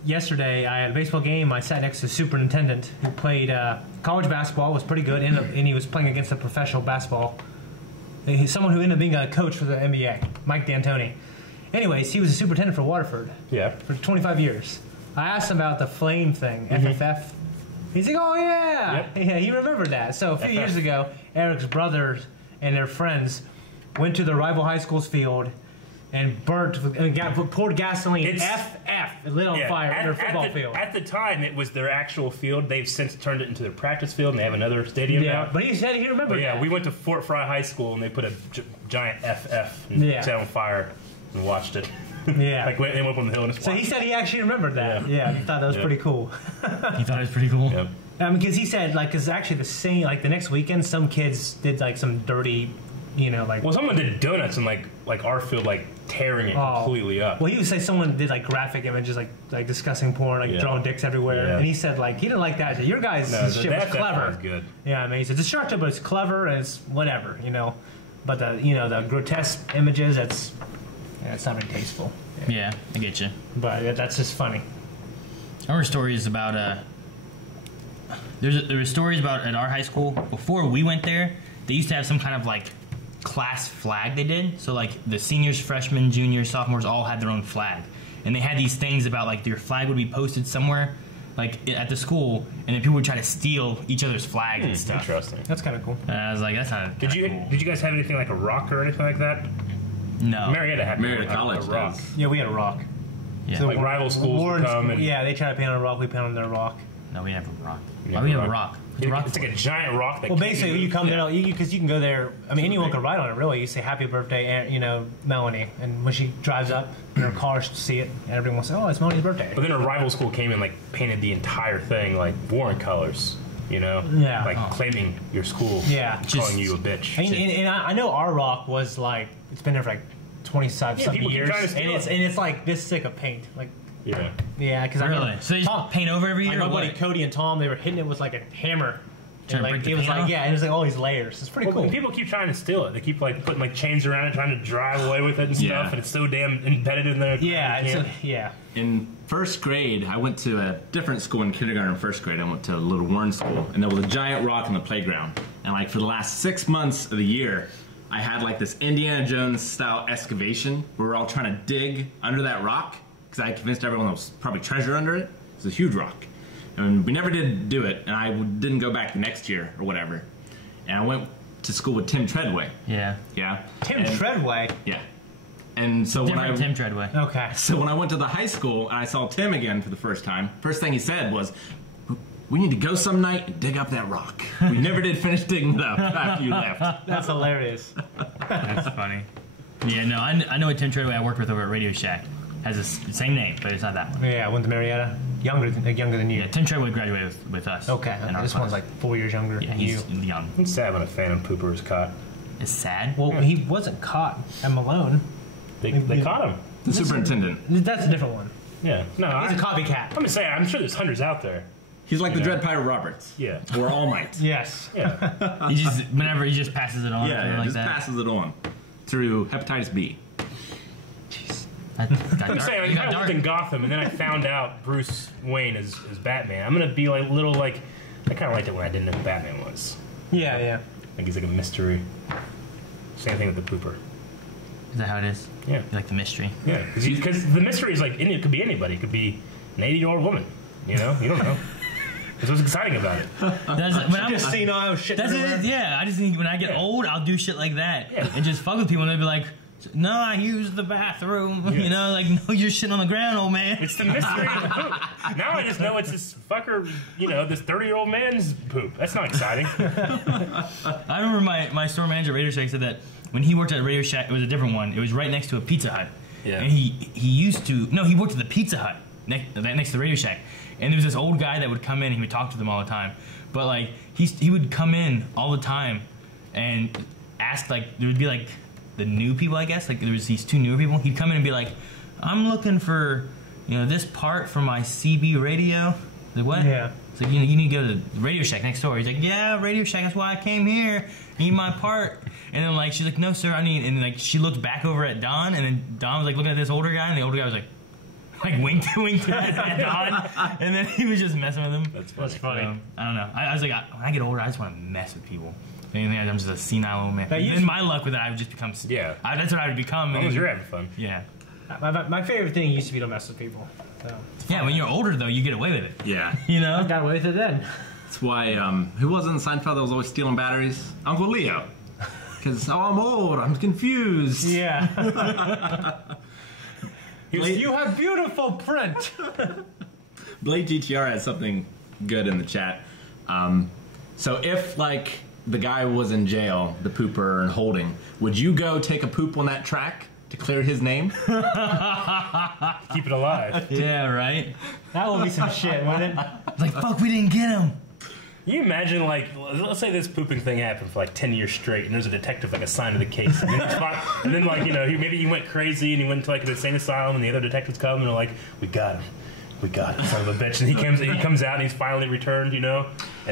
yesterday I had a baseball game. I sat next to the superintendent who played college basketball, was pretty good, and he was playing against a professional basketball. He's someone who ended up being a coach for the NBA, Mike D'Antoni. Anyways, he was a superintendent for Waterford Yeah. for 25 years. I asked him about the flame thing, FFF. He's like, oh, yeah. Yep. Yeah, he remembered that. So a few FF. years ago, Eric's brothers and their friends went to the rival high school's field and poured gasoline, It's- it lit on fire in their football at the, field. At the time, it was their actual field. They've since turned it into their practice field, and they have another stadium Yeah, now. but he said he remembered But yeah, that. we went to Fort Fry High School, and they put a giant FF and Yeah. set it on fire and watched it. Yeah. Like they went up on the hill and So he said he actually remembered that. Yeah, he thought that was Yeah. pretty cool. You thought it was pretty cool. Yep. Because he said, like, because actually the same, like, the next weekend, some kids did, like, some dirty, like... Well, someone did donuts and like our field, like tearing it completely up. Well, he would say someone did, like, graphic images, like discussing porn, like, Yeah. throwing dicks everywhere. Yeah. And he said, like, he didn't like that. He said, your guys' No, shit was clever. was good. Yeah, I mean, he said, it's short, but it's clever, and it's whatever, But, the grotesque images, it's not very tasteful. Yeah, I get you. But that's just funny. Our story is about there were stories about at our high school before we went there. They used to have some kind of like class flag they did. So like the seniors, freshmen, juniors, sophomores all had their own flag, and they had these things about like your flag would be posted somewhere, like at the school, and then people would try to steal each other's flags and stuff. Interesting. That's kind of cool. And I was like, that's not. Did you cool. guys have anything like a rock or anything like that? No. Marietta had Marietta a College rock. does. Yeah, we had a rock. Yeah. So Like rival schools would come and yeah, they try to paint on a rock, we paint on their rock. No, we have a rock. You Why have we a have a rock? rock? What's a rock It's for? like a giant rock that Well, can't be basically, you moved. come there because you can go there. I mean, anyone can ride on it. Really, you say "Happy birthday," and Melanie, and when she drives up in her car, she'll see it, and everyone will say, "Oh, it's Melanie's birthday." But then a rival school came and like painted the entire thing like Warren colors, Yeah. like claiming your school, Yeah. calling Just- you a bitch. And I know our rock was like it's been there for like 25 something people keep years, trying to steal and it. it's like this thick of paint, like Yeah, because I Really? remember So they just paint over every year? my or buddy what? Cody and Tom, they were hitting it with like a hammer. Trying And, to like, break the it was paint like off? and it was like all these layers. It's pretty well, cool. and people keep trying to steal it. They keep like putting like chains around it, trying to drive away with it and stuff, Yeah. and it's so damn embedded in there. Yeah, you it's can't. yeah. In first grade, I went to a different school in kindergarten and first grade. I went to a little Warren school, and there was a giant rock on the playground. And like for the last 6 months of the year, I had like this Indiana Jones style excavation where we're all trying to dig under that rock. because I convinced everyone there was probably treasure under it. It's a huge rock. And we never did do it, and I didn't go back the next year or whatever. And I went to school with Tim Treadway. Yeah. Yeah. Tim Treadway? Yeah. And so Different Tim Treadway. Okay. So when I went to the high school and I saw Tim again for the first time, first thing he said was, "We need to go some night and dig up that rock." We never did finish digging it up after you left. That's hilarious. That's funny. Yeah, no, I know a Tim Treadway I worked with over at Radio Shack. Has the same name, but it's not that one. Yeah, I went to Marietta. Younger than you. Yeah, Tim Treadway graduated with us. Okay. in our This class. one's like 4 years younger Yeah, than he's you. young. It's sad when a Phantom Pooper is caught. It's sad. Well, he wasn't caught at Malone. They caught him. The superintendent. That's a different one. Yeah. No, He's a copycat. I'm just saying. I'm sure there's hundreds out there. He's like the Yeah. Dread Pirate Roberts. Yeah. Or All Might. Yes. Yeah. He just whenever he just passes it on. or Yeah, something yeah, like just that. passes it on through hepatitis B. That got I'm dark. saying, You if got I dark. lived in Gotham and then I found out Bruce Wayne is Batman, I'm gonna be like little like. I kind of liked it when I didn't know who Batman was. Yeah, yeah. Like he's like a mystery. Same thing with the Pooper. Is that how it is? Yeah. You like the mystery. Yeah, because the mystery is like it could be anybody. It could be an 80-year-old woman. You know, you don't know. That's what's exciting about it. That's, when I'm, Just senile shit. that's everywhere. it. Yeah, I just think when I get Yeah. old, I'll do shit like that Yeah. and just fuck with people, and they'll be like, "No, I used the bathroom." Yes. You know, like, "No, you're shitting on the ground, old man." It's the mystery of the poop. Now I just know it's this fucker, you know, this 30-year-old man's poop. That's not exciting. I remember my store manager at Radio Shack said that when he worked at Radio Shack, it was a different one. It was right next to a Pizza Hut. Yeah. And he worked at the Pizza Hut next to Radio Shack. And there was this old guy that would come in and he would talk to them all the time. But like he would come in all the time and ask, like, there would be like the new people, I guess. Like there was these two newer people. He'd come in and be like, "I'm looking for, this part for my CB radio." Like, what? Yeah. It's like, you need to go to Radio Shack next door. He's like, "Yeah, Radio Shack, that's why I came here. Need my part." And then like she's like, "No, sir, I need," and then like she looked back over at Don, and then Don was like looking at this older guy, and the older guy was like winked at Don, and then he was just messing with him. That's funny. So, I don't know. I was like, when I get older, I just want to mess with people. If anything, I'm just a senile old man. That Then used- my luck with that, I would just become. Yeah. That's what I would become. As long as you're having fun. Yeah. My favorite thing used to be to mess with people. So. Yeah, when you're older though, you get away with it. Yeah. You I know. got away with it then. That's why, who was in Seinfeld that was always stealing batteries? Uncle Leo. Because, I'm old, I'm confused. Yeah. You have beautiful print. Blade GTR has something good in the chat. So if, like, the guy was in jail, the pooper and holding, would you go take a poop on that track to clear his name? Keep it alive. Yeah. Right. That will be some shit, wouldn't it? It's like, fuck, we didn't get him. Can you imagine, like, let's say this pooping thing happened for like 10 years straight, and there's a detective like assigned to the case, and then like maybe he went crazy and he went to like an insane asylum, and the other detectives come and they're like, we got him, son of a bitch, and he comes out and he's finally returned, and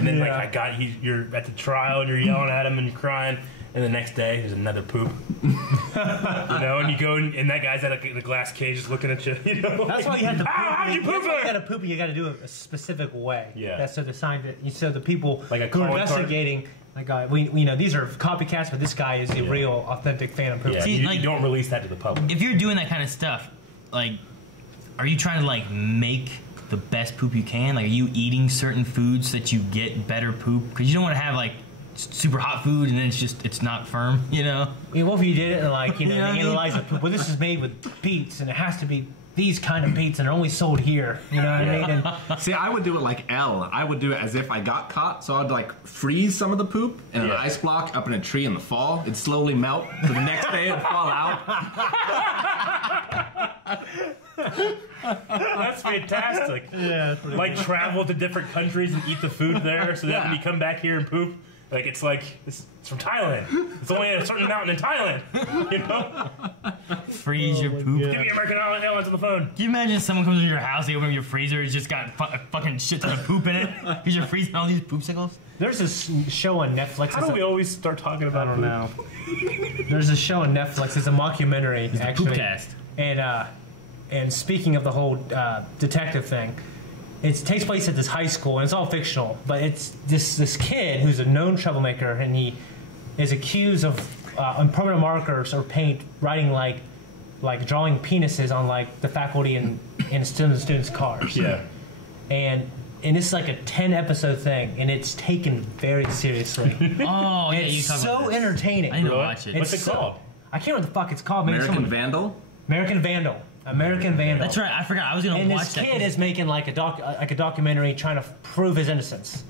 then Yeah. you're at the trial and you're yelling at him and you're crying. And the next day, there's another poop. And you go and that guy's at the glass cage just looking at you. That's why you have to poop. How'd you poop That's why you it? got to poop. You got to do it a specific way. Yeah. That's so the sign that so the people Like a who are calling card? investigating. Like we these are copycats, but this guy is the real, authentic fan of poop. Yeah, See, you like- don't release that to the public. If you're doing that kind of stuff, like, are you trying to like make the best poop you can? Like, are you eating certain foods that you get better poop? Because you don't want to have like super hot food and then it's not firm, I mean, what if you did it and like You know what I they mean? analyze the poop? Well, this is made with beets, and it has to be these kind of beets, and they're only sold here. You know what I mean? And See, I would do it like L. I would do it as if I got caught, so I'd like freeze some of the poop in an Yeah. ice block up in a tree in the fall. It'd slowly melt, so the next day it'd fall out. That's fantastic. yeah, Like travel to different countries and eat the food there, so that when you come back here and poop, like it's from Thailand. It's only at a certain mountain in Thailand. freeze your poop. Give me American Airlines on the phone. Can you imagine someone comes into your house, they open up your freezer, it's just got a fucking shit ton of poop in it because you're freezing all these poopsicles? there's this show on Netflix. How do we always start talking about I don't poop? know. There's a show on Netflix. It's a mockumentary, It's the actually. Poopcast. And speaking of the whole detective thing, it takes place at this high school, and it's all fictional. But it's this kid who's a known troublemaker, and he is accused of on permanent markers or paint writing like drawing penises on like the faculty and in students' cars. Yeah. And it's like a 10-episode thing, and it's taken very seriously. Oh, yeah, you It's talk about so this. entertaining. I need to watch it. What's it It's so- called? I can't remember what the fuck it's called. Maybe American someone- Vandal? American Vandal. American Vandal. That's right. I forgot. I was gonna And watch this that. kid is making like a documentary trying to prove his innocence.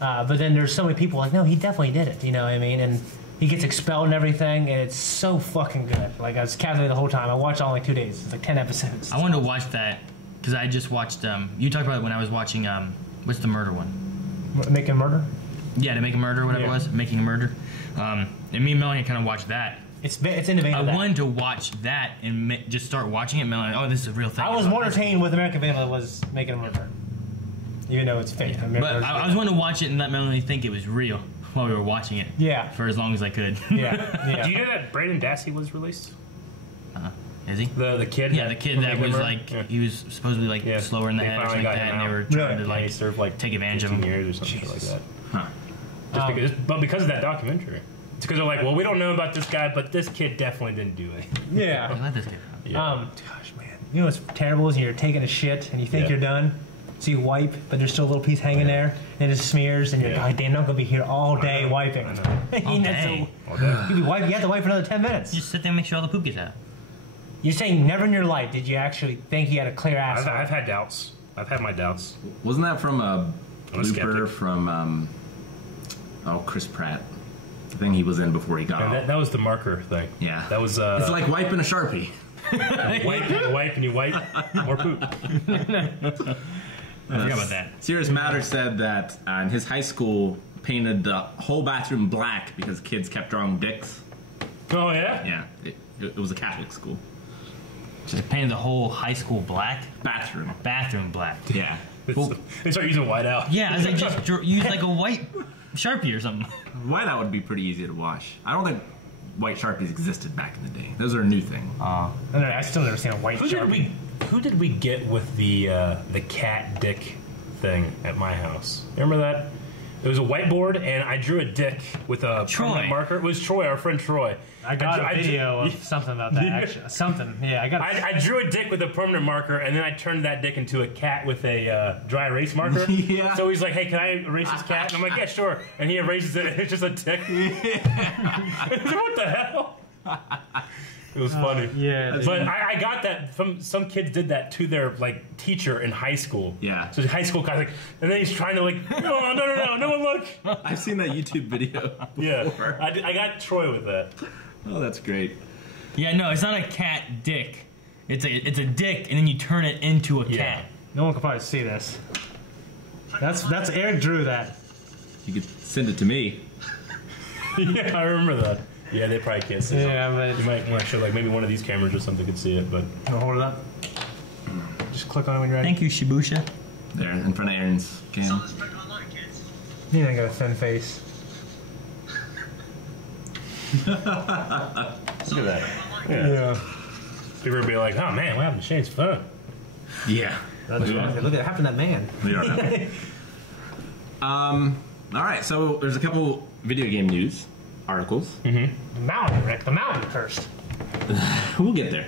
But then there's so many people like, no, he definitely did it. You know what I mean? And he gets expelled and everything, and it's so fucking good. Like I was captivated the whole time. I watched it all in like 2 days. It's like 10 episodes. I wanted to watch that because I just watched. You talked about it when I was watching. What's the murder one? Making a Murder. Yeah, To Make a Murder, whatever it was. Making a Murder. And me and Melanie kind of watched that. It's in the vein I of that. wanted to watch that and just start watching it. Melanie, oh, this is a real thing. I was more entertained with American Vandal than was Making a Murder. Even though it's fake. But I was wanting to watch it and let Melanie think it was real while we were watching it. Yeah. For as long as I could. Yeah. Do you know that Brandon Dassey was released? Is he? The kid? Yeah, the kid that was Remember? like, Yeah. he was supposedly like Yeah. slower in the They head or finally something like got that, him and they were out. trying Really? to Yeah, like he served like take advantage of 15 him. years or something like that. Huh. But because of that documentary. It's because they're like, well, we don't know about this guy, but this kid definitely didn't do it. I Yeah. let this kid. Gosh, man. You know what's terrible is you're taking a shit and you think Yeah. you're done. So you wipe, but there's still a little piece hanging there, and it just smears, and you're Yeah. like, damn, I'm gonna be here all day wiping. I know. You know, day. you be wiping. You have to wipe for another 10 minutes. Just sit there and make sure all the poop gets out. You're saying never in your life did you actually think you had a clear ass? I've had doubts. I've had my doubts. Wasn't that from a I'm a blooper skeptic. from, Chris Pratt? The thing he was in before he got And off. that was the marker thing. Yeah. That was It's like wiping a Sharpie. you wipe, more poop. I forgot about that. Serious Matter said that in his high school painted the whole bathroom black because kids kept drawing dicks. Oh yeah. Yeah, it was a Catholic school. Just painted the whole high school black. Bathroom black. Yeah. They start using white out. Yeah, I was like, just use like a white Sharpie or something. Whiteout would be pretty easy to wash. I don't think white Sharpies existed back in the day. Those are a new thing. I still never seen a white Sharpie. Who did we get with the cat dick thing at my house? Remember that? It was a whiteboard, and I drew a dick with a permanent marker. It was Troy, our friend Troy. I got a video of something about that. Actually, something. Yeah, I got. I drew a dick with a permanent marker, and then I turned that dick into a cat with a dry erase marker. Yeah. So he's like, "Hey, can I erase this cat?" And I'm like, "Yeah, sure." And he erases it, and it's just a dick. What the hell? It was funny. Yeah, But I got that from some kids did that to their like teacher in high school. Yeah. So the high school guy like, and then he's trying to like, no one look. I've seen that YouTube video Yeah. before. I got Troy with that. Oh, that's great. Yeah, no, it's not a cat dick. It's a dick, and then you turn it into a cat. No one can probably see this. That's Eric drew that. You could send it to me. Yeah, I remember that. Yeah, they probably can't see it. Yeah, but You might want to show like maybe one of these cameras or something could see it, but I'll hold it up. Just click on it when you're ready. Thank you, Shibusha. There, in front of Aaron's cam. You ain't got a thin face. look at that. Yeah. People would be like, "Oh man, what happened to Shane's phone?" Yeah. Look at what happened to that man. We don't know. All right, so there's a couple video game news articles. The mountain, Rick. The mountain first. We'll get there.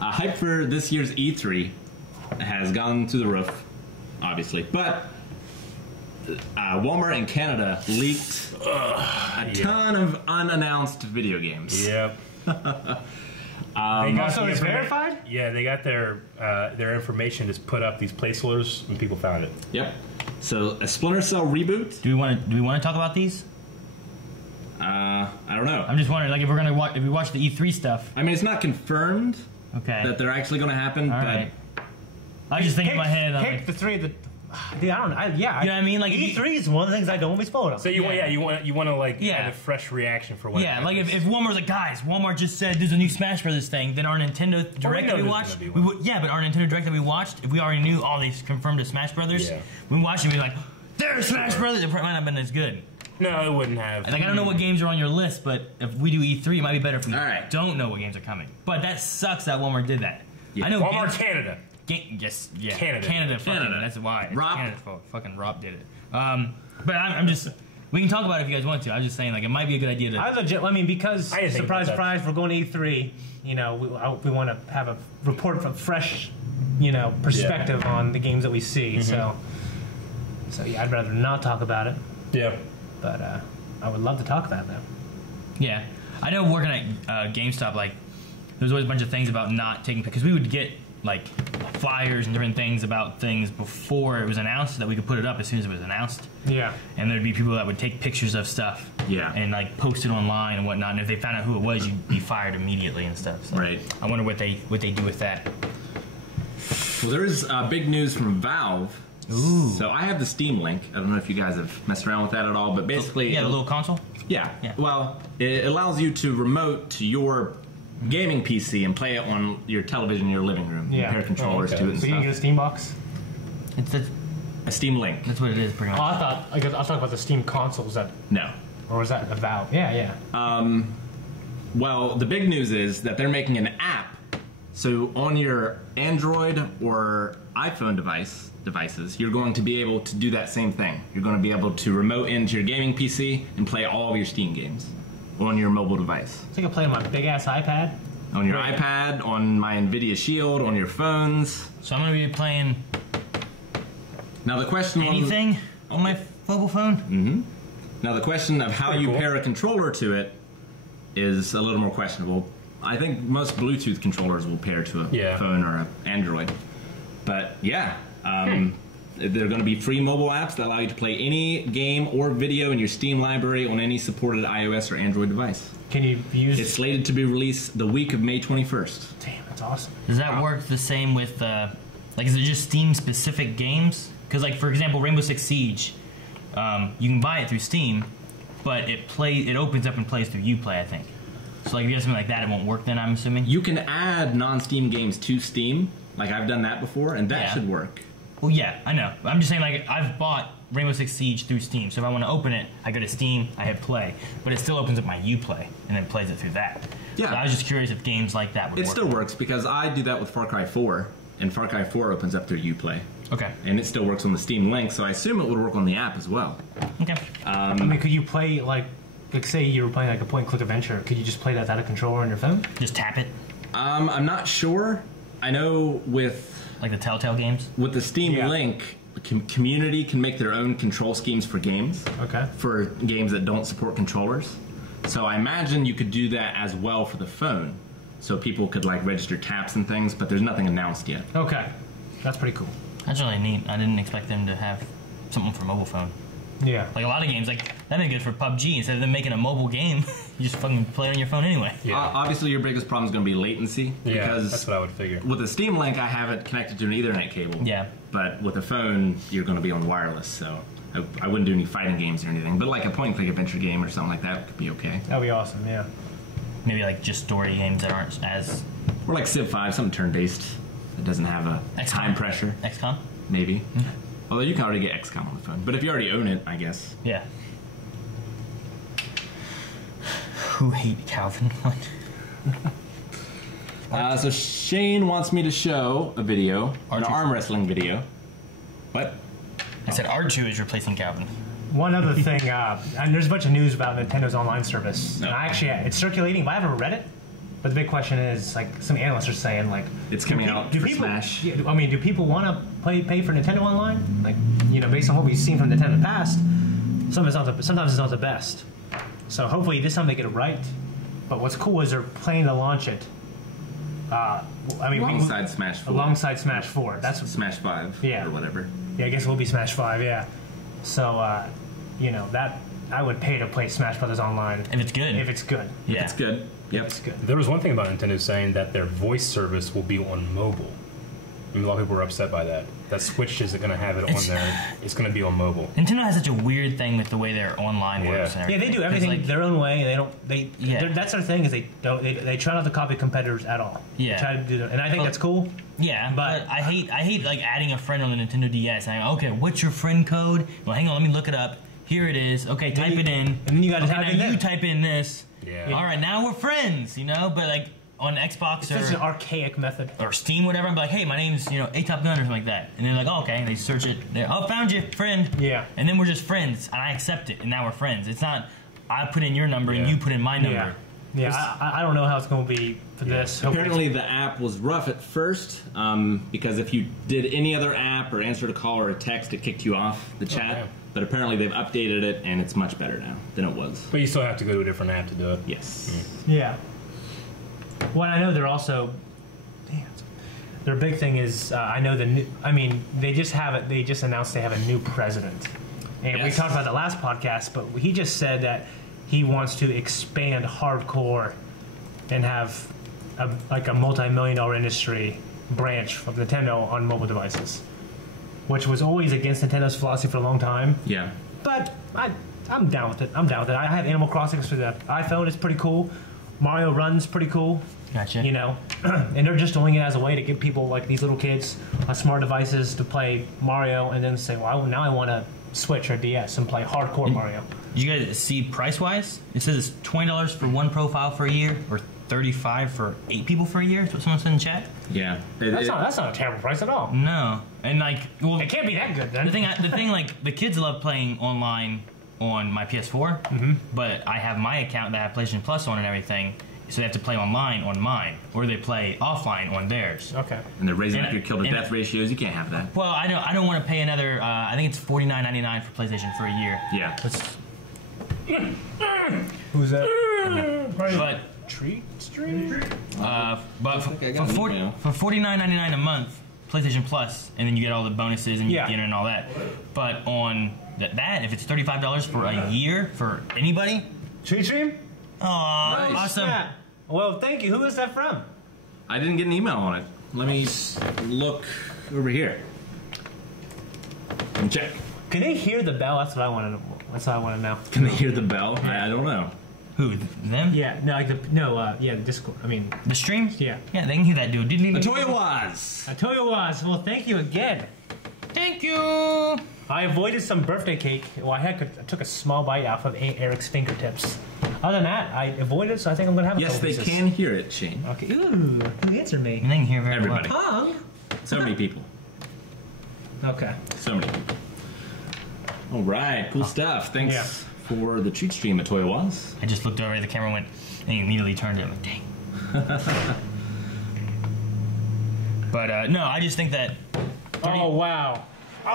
Hype for this year's E3 has gone through the roof, obviously, but Walmart in Canada leaked a ton of unannounced video games. Yep. So it's verified? Yeah, they got their information just put up these placeholders and people found it. Yep. So a Splinter Cell reboot. Do we want to talk about these? I don't know. I'm just wondering, like, if we watch the E3 stuff. I mean, it's not confirmed Okay. that they're actually going to happen, All but right. I was just thinking in my head. I'm Pick like, the three that. Dude, I don't know. Yeah. You know what I mean? Like, E3 is one of the things I don't want to be spoiled on. So you want to like Yeah. have a fresh reaction for what? yeah, like if Walmart's like, guys, Walmart just said there's a new Smash Brothers thing, then our Nintendo Direct know that we there's watched, gonna be one. but our Nintendo Direct that we watched, if we already knew all these confirmed as Smash Brothers, Yeah. we watched it and be like, there's Smash Brothers. It probably might not have been as good. No, it wouldn't have. Like, I don't know what games are on your list, but if we do E3, it might be better if we All right. don't know what games are coming. But that sucks that Walmart did that. Yeah. I know Walmart games, Canada. yes, yeah, Canada. fucking, Canada. that's why. It's Rob. Canada's fault. Fucking Rob did it. But I'm just, we can talk about it if you guys want to. I was just saying, like, it might be a good idea to. I mean, because I didn't think surprise, about that. surprise, we're going to E3. You know, we want to have a report from fresh, perspective on the games that we see. So yeah, I'd rather not talk about it. Yeah. But I would love to talk about that. Yeah, I know working at GameStop, like there's always a bunch of things about not taking, because we would get like flyers and different things about things before it was announced, so that we could put it up as soon as it was announced. Yeah. And there'd be people that would take pictures of stuff. Yeah. And like post it online and whatnot. And if they found out who it was, you'd be fired immediately and stuff. So Right. I wonder what they do with that. Well, there is big news from Valve. Ooh. So I have the Steam Link. I don't know if you guys have messed around with that at all, but basically, Yeah, the little console. yeah. Yeah. Well, it allows you to remote to your gaming PC and play it on your television in your living room. Yeah. Pair controllers Oh, okay. to it and So you can get a stuff. Steam box. It's A Steam Link. that's what it is, pretty Oh, much. I thought about the Steam consoles No. or was that a Valve? Yeah. Well, the big news is that they're making an app. So on your Android or iPhone devices, you're going to be able to do that same thing. You're going to be able to remote into your gaming PC and play all of your Steam games on your mobile device. So I can play on my big ass iPad. On your Right. iPad, on my NVIDIA Shield, on your phones. So I'm gonna be playing Now the question anything on my mobile phone. Now the question of how pretty you cool. pair a controller to it is a little more questionable. I think most Bluetooth controllers will pair to a Yeah. phone or an Android. But yeah, there are going to be free mobile apps that allow you to play any game or video in your Steam library on any supported iOS or Android device. Can you use? It's slated to be released the week of May 21st. Damn, that's awesome. Does that work the same with like? Is it just Steam specific games? Because like for example, Rainbow Six Siege, you can buy it through Steam, but it opens up and plays through Uplay, I think. So like if you have something like that, it won't work then, I'm assuming? You can add non-Steam games to Steam, like I've done that before, and that Yeah. should work. Well, yeah, I know. I'm just saying, like, I've bought Rainbow Six Siege through Steam, so if I want to open it, I go to Steam, I hit play, but it still opens up my Uplay, and then plays it through that. Yeah. So I was just curious if games like that would It work. still works because I do that with Far Cry 4, and Far Cry 4 opens up through Uplay. Okay. And it still works on the Steam Link, so I assume it would work on the app as well. Okay. I mean, could you play like say you were playing like a point-and-click adventure? Could you just play that without a controller on your phone? Just tap it, I'm not sure. I know with like the Telltale games. the Steam Yeah. Link, the community can make their own control schemes for games, Okay. for games that don't support controllers. So I imagine you could do that as well for the phone, so people could like register taps and things, but there's nothing announced yet. Okay. That's pretty cool. That's really neat. I didn't expect them to have something for mobile phone. Yeah. Like a lot of games, like that'd be good for PUBG. Instead of them making a mobile game, you just fucking play it on your phone anyway. Yeah. Obviously, your biggest problem is going to be latency, Yeah, because that's what I would figure. with the Steam Link, I have it connected to an Ethernet cable. Yeah. But with a phone, you're going to be on wireless, so I wouldn't do any fighting games or anything. But like a point-and-click adventure game or something like that could be okay. That'd be awesome. Yeah. Maybe like just story games that aren't as Or like Civ 5, something turn-based that doesn't have a XCOM. time pressure, XCOM. maybe. Although you can already get XCOM on the phone. But if you already own it, I guess. Yeah. Who hate Calvin? So Shane wants me to show a video, an R2. arm wrestling video. What? I said R2 is replacing Calvin. One other thing, and there's a bunch of news about Nintendo's online service. No. And it's circulating, but I haven't read it. But the big question is, like, some analysts are saying, like, It's coming do out do for people, Smash. Yeah, I mean, do people want to pay for Nintendo Online? Like, based on what we've seen from Nintendo in the past, sometimes it's not the best. So hopefully this time they get it right. But what's cool is they're planning to launch it. Alongside Smash 4. Alongside Smash 4. That's Smash 5 Yeah. or whatever. Yeah, I guess it will be Smash 5, yeah. So, that I would pay to play Smash Brothers Online. If it's good. If it's good. Yeah. It's good. Yep. It's good. There was one thing about Nintendo saying that their voice service will be on mobile. I mean, a lot of people were upset by that. That Switch isn't going to have it on there. It's going to be on mobile. Nintendo has such a weird thing with the way their online works. Yeah. And Yeah, they do everything. everything 'Cause, their own way. Yeah. That's their thing. Is they try not to copy competitors at all. Yeah. They try to do that, and I think that's cool. Yeah, But- but I hate like adding a friend on the Nintendo DS. I'm okay, what's your friend code? Well, hang on, let me look it up. Here it is. Okay, type it in. And then you gotta okay, type now in you this. type in this. Yeah. All right, now we're friends. But like on Xbox It's an or archaic method. Steam, whatever, I'm like, hey, my name's A Top Gun or something like that, and they're like, oh, okay, and they search it. Oh, found you, friend. Yeah. And then we're just friends, and I accept it, and now we're friends. It's not I put in your number and Yeah. you put in my number. Yeah. Yeah, I don't know how it's going to be for this. Apparently the app was rough at first because if you did any other app or answered a call or a text, it kicked you off the chat. Okay. But apparently they've updated it and it's much better now than it was. But you still have to go to a different app to do it. Yes. Yeah. Well, I know they're also. Their big thing is I know the new. I mean, they just announced they have a new president, and we Yes. talked about the last podcast, but he just said that he wants to expand hardcore and have a multi-million-dollar industry branch of Nintendo on mobile devices, which was always against Nintendo's philosophy for a long time. Yeah. But I'm down with it. I have Animal Crossing for the iPhone. It's pretty cool. Mario Run's pretty cool. Gotcha. You know, and they're just doing it as a way to give people like these little kids smart devices to play Mario, and then say, well, now I want to Switch or DS and play hardcore Mario. Did you guys see price-wise? It says it's $20 for one profile for a year, or $35 for 8 people for a year. That's what someone said in chat. Yeah. That's not a terrible price at all. No, and like, well, It can't be that good then. the thing, like the kids love playing online on my PS4, but I have my account that I have PlayStation Plus on and everything, so they have to play online on mine, or they play offline on theirs. Okay. And they're raising up And- your kill to death ratios. You can't have that. Well, I don't want to pay another. I think it's $49.99 for PlayStation for a year. Yeah. Who's that? But Treat Street? but think I got an email. for $49.99 a month, PlayStation Plus, and then you get all the bonuses and you Yeah. get in and all that. But on that, if it's $35 for a year for anybody, Treat Stream? oh, Nice. awesome! Yeah. Well, thank you. Who is that from? I didn't get an email on it. Let me look over here and check. Can they hear the bell? That's what I want to know. That's what I want to know. Can they hear the bell? I don't know. Who, them? Yeah, the Discord. I mean, The stream? Yeah. Yeah, they can hear that dude. Latoya was. I tell you what. Well, thank you again. Thank you. I avoided some birthday cake. Well, I took a small bite off of Eric's fingertips. Other than that, I avoided, so I think I'm going to have a Yes, couple they pieces. can hear it, Shane. Okay. Ooh, who answered me? And they can hear very Everybody. well. Pong? So many people. Okay. So many people. All right, cool stuff. Thanks Yeah. for the treat stream, Latoya was. I just looked over at the camera and went, and he immediately turned it. I'm like, dang. But no, I just think that. Oh, wow. Oh,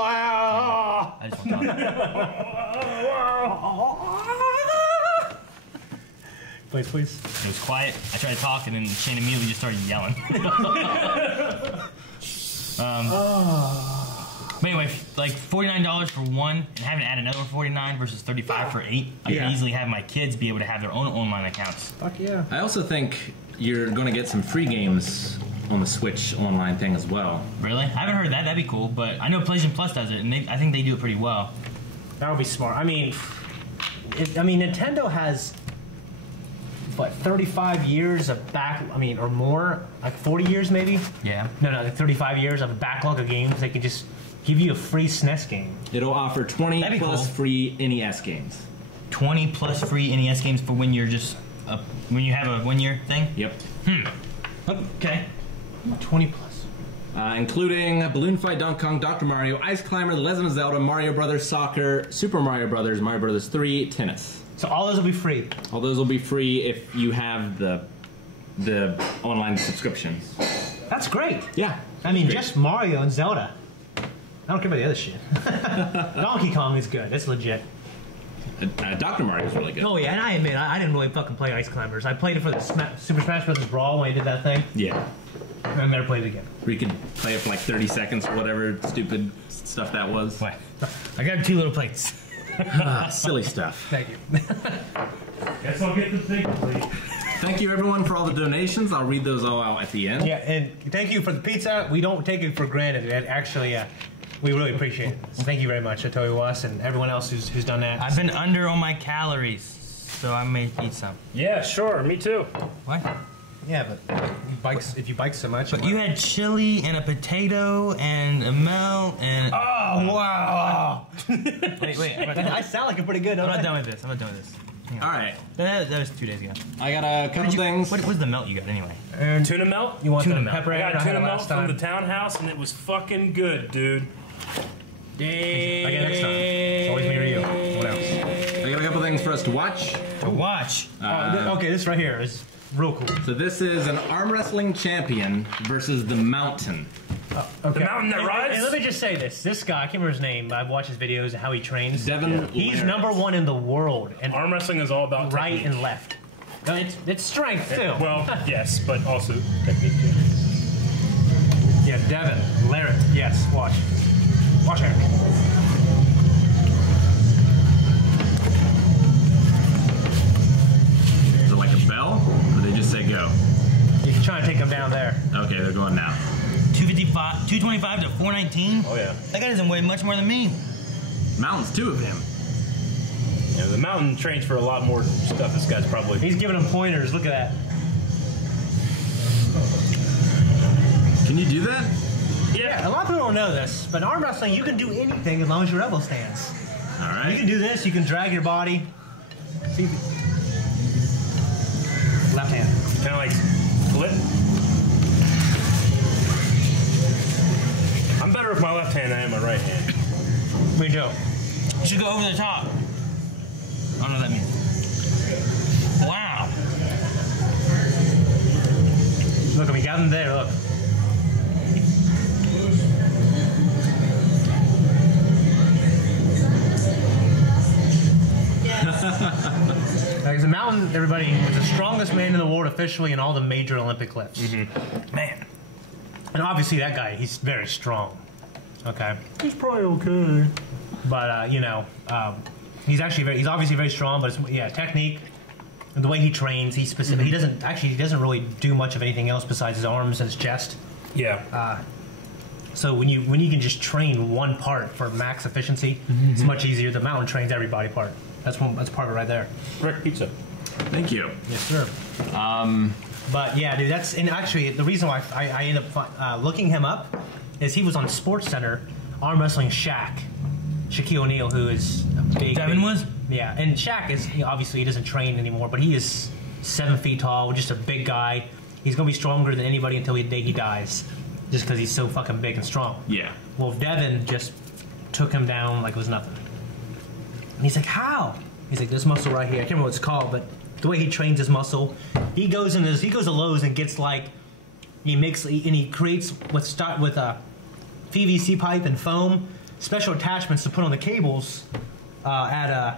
wow. I just want to Please. It was quiet. I tried to talk, and then Shane immediately just started yelling. But anyway, like $49 for one, and having to add another $49 versus $35 for 8. I Yeah. could easily have my kids be able to have their own online accounts. Fuck yeah. I also think you're going to get some free games on the Switch online thing as well. Really? I haven't heard that. That'd be cool. But I know PlayStation Plus does it, and I think they do it pretty well. That would be smart. I mean, Nintendo has, what, 35 years of or more? Like 40 years maybe? Yeah. No, like 35 years of a backlog of games. They could just give you a free SNES game. It'll offer 20 That'd be plus cool. free NES games. 20 plus free NES games for when you're just when you have a 1 year thing. Yep. Okay. 20 plus. Including Balloon Fight, Donkey Kong, Dr. Mario, Ice Climber, The Legend of Zelda, Mario Brothers Soccer, Super Mario Brothers, Mario Brothers 3, Tennis. So all those will be free. All those will be free if you have the online subscription. That's great. Yeah. I mean, Great. just Mario and Zelda. I don't care about the other shit. Donkey Kong is good. That's legit. Dr. Mario is really good. Oh, yeah, and I admit, I didn't really fucking play Ice Climbers. I played it for the Super Smash Bros. Brawl when I did that thing. Yeah. And I never played it again. Where you could play it for like 30 seconds or whatever stupid stuff that was. What? I got 2 little plates. Silly stuff. Thank you. Guess I'll get the thing, please. Thank you everyone for all the donations. I'll read those all out at the end. Yeah, and thank you for the pizza. We don't take it for granted. It actually, we really appreciate it. So thank you very much, Atoy Was, and everyone else who's done that. I've been under on my calories, so I may eat some. Yeah, sure. Me too. What? Yeah, but if you bike so much. But you had chili and a potato and a melt and. Oh, wow. Wait. I sound like a pretty good. I'm don't not I? done with this. Hang on. All right. That was 2 days ago. I got a couple things. What was the melt you got anyway? And Tuna melt? you want Tuna the melt. pepper? I got had tuna it melt last from time. the townhouse, and it was fucking good, dude. Again next time. It's always me or you. What else? I got a couple things for us to watch. To watch. Okay, this right here is real cool. So this is an arm wrestling champion versus the Mountain. Okay. The mountain that rides? And let me just say this. This guy, I can't remember his name, but I've watched his videos and how he trains. Devin He's Leonard. #1 in the world. And Arm wrestling is all about right technique. and left. No, it's strength, too. Well, yes, but also technique too. Yeah, Devin, Larry. Yes, watch. Watch Eric. Is it like a bell? Or they just say go? You can try and take him down there. Okay, they're going now. 225 to 419. Oh, yeah. That guy doesn't weigh much more than me. Mountain's 2 of him. Yeah, the mountain trains for a lot more stuff. This guy's probably. He's giving him pointers. Look at that. Can you do that? Yeah, a lot of people don't know this, but in arm wrestling, you can do anything as long as your elbow stands. All You right. can do this. You can drag your body. See, left hand. Kind of like flip. I'm better with my left hand than I am my right hand. Me too. You should go over the top. I don't know what that means. Wow. Look, we got him there. Look. Like the mountain, everybody was the strongest man in the world officially in all the major Olympic lifts. Man. And obviously that guy, he's very strong. Okay. He's probably okay. But you know, he's obviously very strong. But it's, technique, and the way he trains, he's specific. He doesn't really do much of anything else besides his arms and his chest. Yeah. So when you can just train one part for max efficiency, it's much easier. The mountain trains every body part. That's part of it right there. Rick Pizza. Thank you. Yes, sir. But yeah, dude, and actually the reason why I ended up looking him up is he was on Sports Center arm wrestling Shaquille O'Neal, who is a big. Devin was? Yeah, and Shaq is obviously he doesn't train anymore, but he is 7 feet tall, just a big guy. He's gonna be stronger than anybody until the day he dies, just because he's so fucking big and strong. Yeah. Well, Devin just took him down like it was nothing. And he's like, how? He's like, this muscle right here. I can't remember what it's called, but the way he trains his muscle, he goes to Lowe's and gets like, he creates with PVC pipe and foam, special attachments to put on the cables the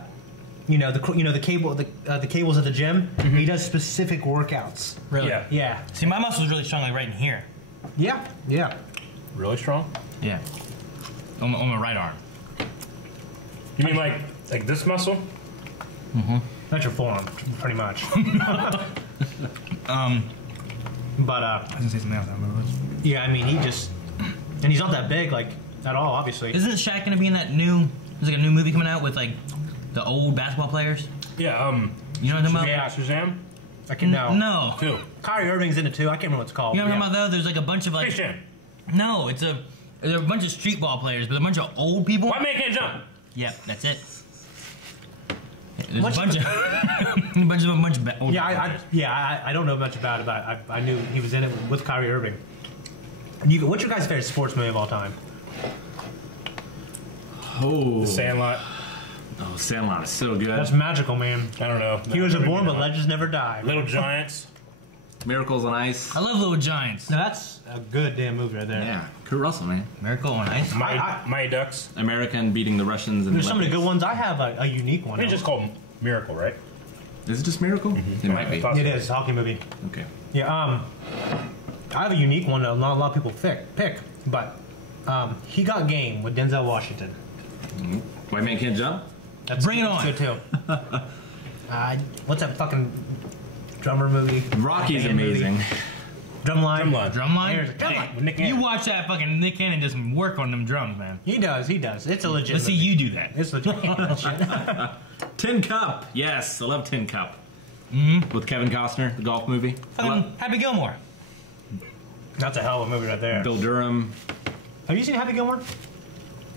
cables at the gym. He does specific workouts. Really? Yeah. Yeah. See, my muscle's really strong, like right in here. Yeah. Yeah. Really strong? Yeah. On my right arm. You mean like this muscle? That's your forearm, pretty much. But I was gonna say something else. I don't remember what. yeah, I mean, and he's not that big, like at all, obviously. Isn't Shaq gonna be in that new? There's like a new movie coming out with like the old basketball players. Yeah. You know what I'm talking Yeah. about? Shazam? I can know. No. Two. Kyrie Irving's in it too. I can't remember what it's called. You know what I'm Yeah. talking about though? There's like a bunch of like. Space Jam. No, there are a bunch of street ball players, but a bunch of old people. White man can't jump. Yep, that's it. There's a bunch of old I don't know much about it, but I knew he was in it with Kyrie Irving. What's your guys' favorite sports movie of all time? Oh. The Sandlot. Oh, Sandlot is so good. That's magical, man. I don't know. Heroes are born, but Maybe not. legends never die. Little Giants. Miracles on Ice. I love Little Giants. Now that's a good damn movie right there. Yeah. Kurt Russell, man. Miracle on Ice. Mighty Ducks. American beating the Russians. There's some of the good ones. I have a unique one. I think it's just called Miracle, right? Is it just Miracle? It might be. It is a hockey movie. Okay. Yeah. I have a unique one that not a lot of people pick, but He Got Game with Denzel Washington. White Man Can't Jump? Bring it on. Good too. What's that fucking drummer movie? Rocky's Band movie? amazing. Drumline. Drumline? Drumline. Nick You Cannon. watch that fucking Nick Cannon just work on them drums, man. He does. It's a legit. Let's see movie. you do that. It's legit. Tin Cup. Yes, I love Tin Cup. With Kevin Costner, the golf movie. I love Fucking Happy Gilmore. That's a hell of a movie right there. Bill Durham. Have you seen Happy Gilmore?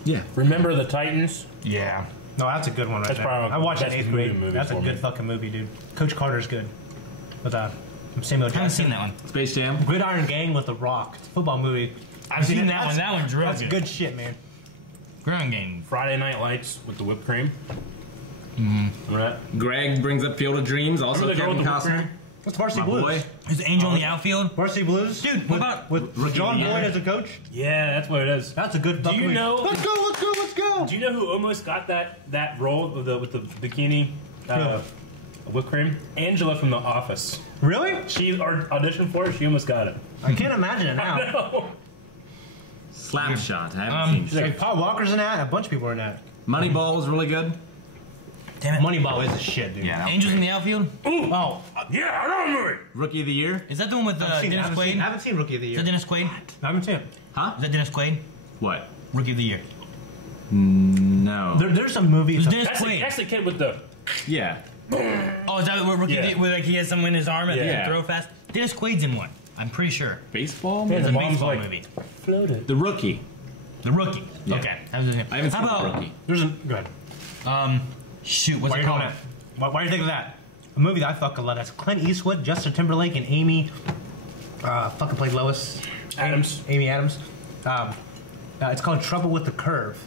Yeah. Remember the Titans? Yeah. No, that's a good one right That's there. probably I watched it in best 8th grade. movie That's a for good me. fucking movie, dude. Coach Carter's good. With Samuel I haven't Jackson. seen that one. Space Jam. Gridiron Gang with The Rock. It's a football movie. I've seen that one. That one's real That's good. good shit, man. Ground game. Friday Night Lights with the whipped cream. Remember that? Greg brings up Field of Dreams, also Remember the girl Kevin with the whipped Costner. What's Varsity My Blues? boy. Is Angel in the outfield? Varsity Blues? Dude, what about with Rookie John of the Boyd Year? as a coach? Yeah, that's what it is. That's a good Do fucking you movie. know? Let's go, let's go, let's go! Do you know who almost got that role with the bikini whipped cream? Angela from The Office. Really? She auditioned for it. She almost got it. I can't imagine it now. No. Slapshot. I haven't seen. Like Paul Walker's in that. A bunch of people are in that. Moneyball was really good. Damn it. Moneyball is a shit, dude. Yeah. Angels in the outfield? Oh, Yeah, I know the movie. Rookie of the Year. Is that the one with I Dennis Quaid? haven't seen Rookie of the Is Year. that Dennis Quaid? I haven't seen it. Huh? Is that Dennis Quaid? What? Rookie of the Year. No. There's some movies. It was Dennis That's the, Quaid. that's the kid with the. Yeah. Oh, is that what Rookie of the Yeah. Year, where like he has something in his arm and he Yeah. can throw fast? Dennis Quaid's in one. I'm pretty sure. Baseball. Yeah, It's the a mom's baseball like movie. floated. The Rookie. The Rookie. Yeah. Okay. I haven't How seen about, The Rookie. There's a. Go ahead. shoot, what's Why are it you doing called? that? Why are you thinking of that? A movie that I fucking love. That's Clint Eastwood, Justin Timberlake, and Amy. Fucking played Lois. Adams. Amy Adams. It's called Trouble with the Curve.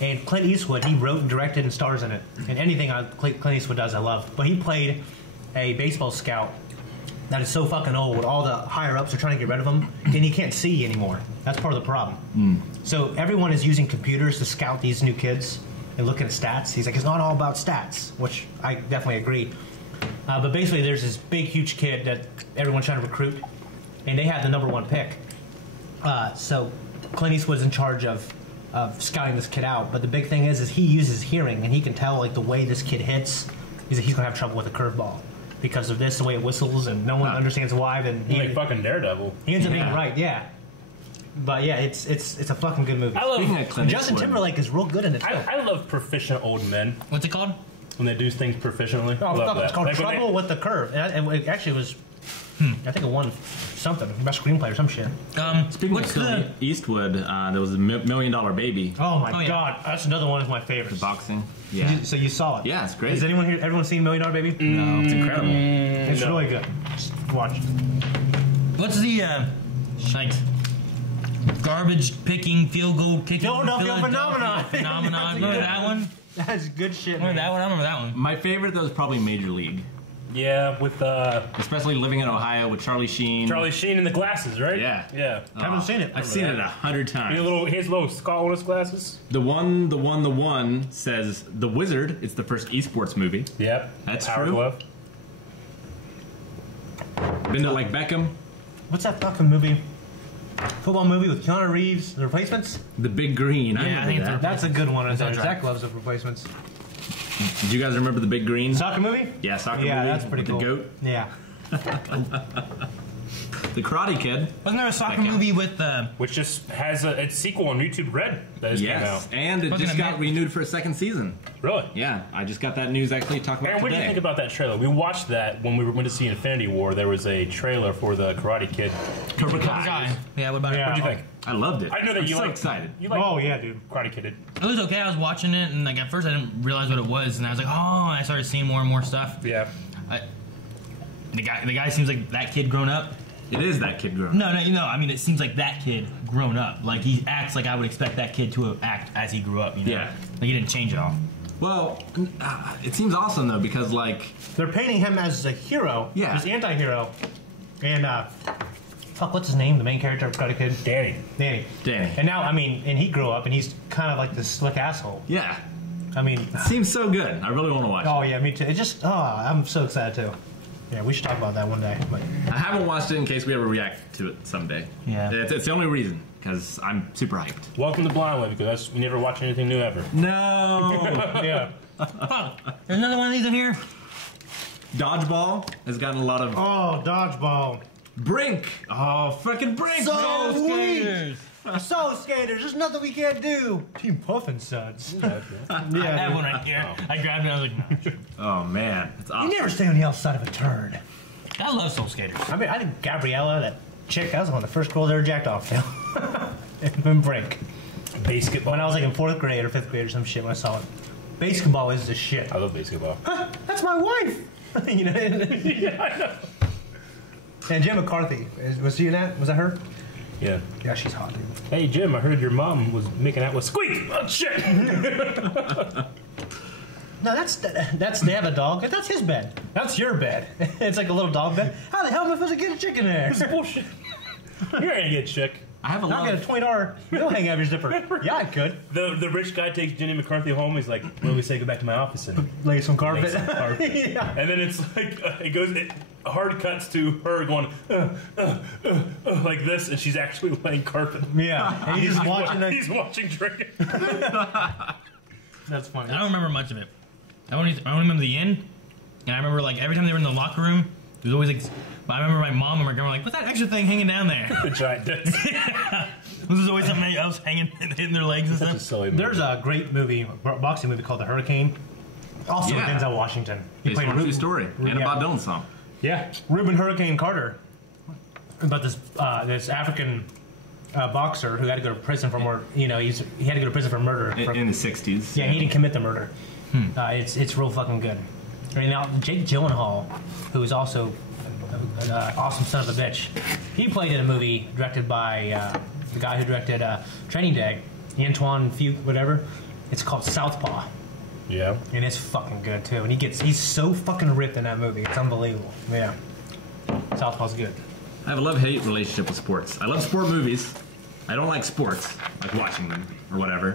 And Clint Eastwood, he wrote and directed and stars in it. And anything Clint Eastwood does, I love. But he played a baseball scout that is so fucking old. All the higher ups are trying to get rid of him, and he can't see anymore. That's part of the problem. So everyone is using computers to scout these new kids and looking at stats. He's like, it's not all about stats, which I definitely agree. But basically, there's this big, huge kid that everyone's trying to recruit, and they had the #1 pick. So Clint Eastwood's in charge of scouting this kid out. But the big thing is he uses hearing, and he can tell like the way this kid hits. He's gonna have trouble with a curveball because of this, the way it whistles, and no one understands why. Then He's like fucking Daredevil. he ends up being right, yeah. But yeah, it's a fucking good movie. I love. Speaking of Clint Justin Eastwood, Timberlake is real good in it too. I love proficient old men What's it called? when they do things proficiently. Oh, I love fuck, that. it's called Like when Trouble with the Curve. And it actually was, I think it won something, best screenplay or some shit. speaking what's of Clint Eastwood, there was a $1 Million Baby. Oh my yeah. god, that's another one of my favorites. Boxing. Yeah. So you saw it? Yeah, it's great. Has everyone seen $1 Million Baby? No, it's incredible. It's no. really good. Just watch. What's the, like, garbage picking, field goal kicking? Philadelphia Phenomenon. Phenomenon. Remember that one? That's good shit, Remember man. that one? I remember that one. My favorite though is probably Major League, Yeah, with especially living in Ohio with Charlie Sheen. Charlie Sheen and the glasses, right? Yeah. Yeah. Haven't seen it. I've seen it 100 His times. little scholarless glasses. The one says The Wizard. It's the first esports movie. Yep. That's Power true. Glove. Been to like Beckham. What's that fucking movie? Football movie with Keanu Reeves, The Replacements? The Big Green. I Yeah, I think remember it's that. That's a good one. That's right. Zach loves The Replacements. Did you guys remember The Big Green? Soccer movie? Yeah, soccer Yeah, movie that's pretty with cool. the goat. Yeah. The Karate Kid. Wasn't there a soccer That counts. movie with, Which just has its sequel on YouTube Red that just came Yes, out. and it Wasn't just it got meant- renewed for a second season. Really? Yeah, I just got that news actually talking Aaron, about what did you today. think about that trailer? We watched that when we went to see Infinity War. There was a trailer for the Karate Kid. Cobra Guy. Kai. Yeah, what about Yeah. What'd you think? I loved it. I know that I'm you so like excited. You like Oh, yeah, dude. Karate Kid. it? It was okay. I was watching it, and like at first I didn't realize what it was, and I was like, oh, and I started seeing more and more stuff. Yeah. The guy seems like that kid grown up. It is that kid grown. No, I mean, it seems like that kid grown up. Like he acts like I would expect that kid to act as he grew up. You know? Yeah. Like he didn't change at all. Well, it seems awesome though because like They're painting him as a hero. Yeah. This anti-hero. And, fuck, what's his name? The main character of Karate Kid? Danny. Danny. Danny. And now, I mean, and he grew up, and he's kind of like this slick asshole. Yeah, I mean, seems so good. I really want to watch. oh yeah, me too. It just, I'm so excited too. Yeah, we should talk about that one day. But I haven't watched it in case we ever react to it someday. Yeah. It's the only reason because I'm super hyped. Welcome to Blind Way because we never watch anything new ever. No. yeah. Fuck, there's another one of these in here. Dodgeball has gotten a lot of Oh, dodgeball. Brink. Oh, freaking Brink. So bro. sweet. So skaters, there's nothing we can't do. Team Puffin suds. Yeah, That dude. one right there. I grabbed it. I was like, Oh man, it's You awesome. never stay on the outside of a turn. I love Soul Skaters. I mean, I think Gabriella, that chick, that was one of the first girls I ever jacked off to. In Brink. Basketball. When I was like in 4th grade or 5th grade or some shit when I saw it. Basketball is the shit. I love basketball. That's my wife! You know? Yeah, I know. And Jen McCarthy, was she in that? Was that her? Yeah. Yeah, she's hot, dude. Hey Jim, I heard your mom was making out with Squeak. Oh shit. No, they have a dog. That's his bed. That's your bed. It's like a little dog bed. How the hell am I supposed to get a chick in there? This is bullshit. You're gonna get chick. I have a I'll lot get a of... $20 bill hanging out of your zipper. Yeah, I could. The rich guy takes Jenny McCarthy home. He's like, "Well, we say go back to my office and Lay some carpet. make some carpet." Yeah. And then it's like it hard cuts to her going like this, and she's actually laying carpet. Yeah. And he's just watching the... He's watching drinking. That's funny. I don't remember much of it. I only remember the end, and I remember like every time they were in the locker room, there was always like. But I remember my mom and my grandma were like, "What's that extra thing hanging down there?" The giant disc. There's always something else hanging, hitting their legs and Such a stuff. silly movie. There's a great movie, boxing movie called The Hurricane. Also with Yeah. Denzel Washington. He Based on a true Reuben- story. And a yeah. Bob Dylan song. Yeah. Reuben Hurricane Carter. About this African boxer who had to go to prison for murder. You know, he had to go to prison for murder. In the 60s. Yeah, he didn't commit the murder. It's real fucking good. And now Jake Gyllenhaal, who is also an awesome son of a bitch, he played in a movie directed by the guy who directed Training Day, Antoine Fuqua, whatever. It's called Southpaw, Yeah. and it's fucking good too. And he's so fucking ripped in that movie. It's unbelievable. Yeah, Southpaw's good. I have a love-hate relationship with sports. I love sport movies. I don't like sports, like watching them or whatever.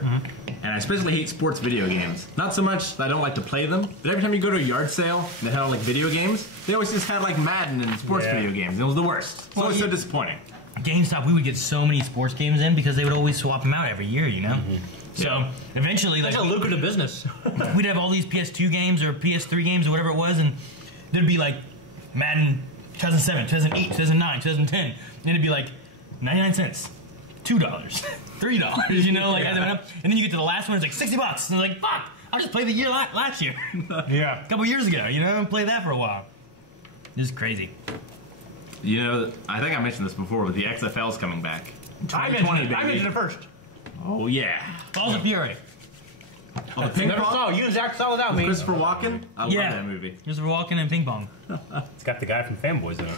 And I especially hate sports video games. Not so much that I don't like to play them, but every time you go to a yard sale and they had like video games, they always just had like Madden and sports Yeah. video games. It was the worst. It's always so disappointing. GameStop, we would get so many sports games in because they would always swap them out every year, you know? So eventually, like, It's a lucrative business. we'd have all these PS2 games or PS3 games or whatever it was, and there'd be like Madden 2007, 2008, 2009, 2010, and it'd be like 99 cents, $2, $3, you know, like as it went up. And then you get to the last one, it's like $60, and like, fuck, I'll just play the year last year, Yeah. a couple years ago, you know, and play that for a while. This is crazy. You know, I think I mentioned this before, but the XFL's coming back. I 2020, mentioned it first. Oh, yeah. Balls of Fury. Oh, the ping Never pong? saw you and Zach saw without me. Christopher Walken? I love Yeah. that movie. Christopher Walken and ping pong. It's got the guy from Fanboys in it.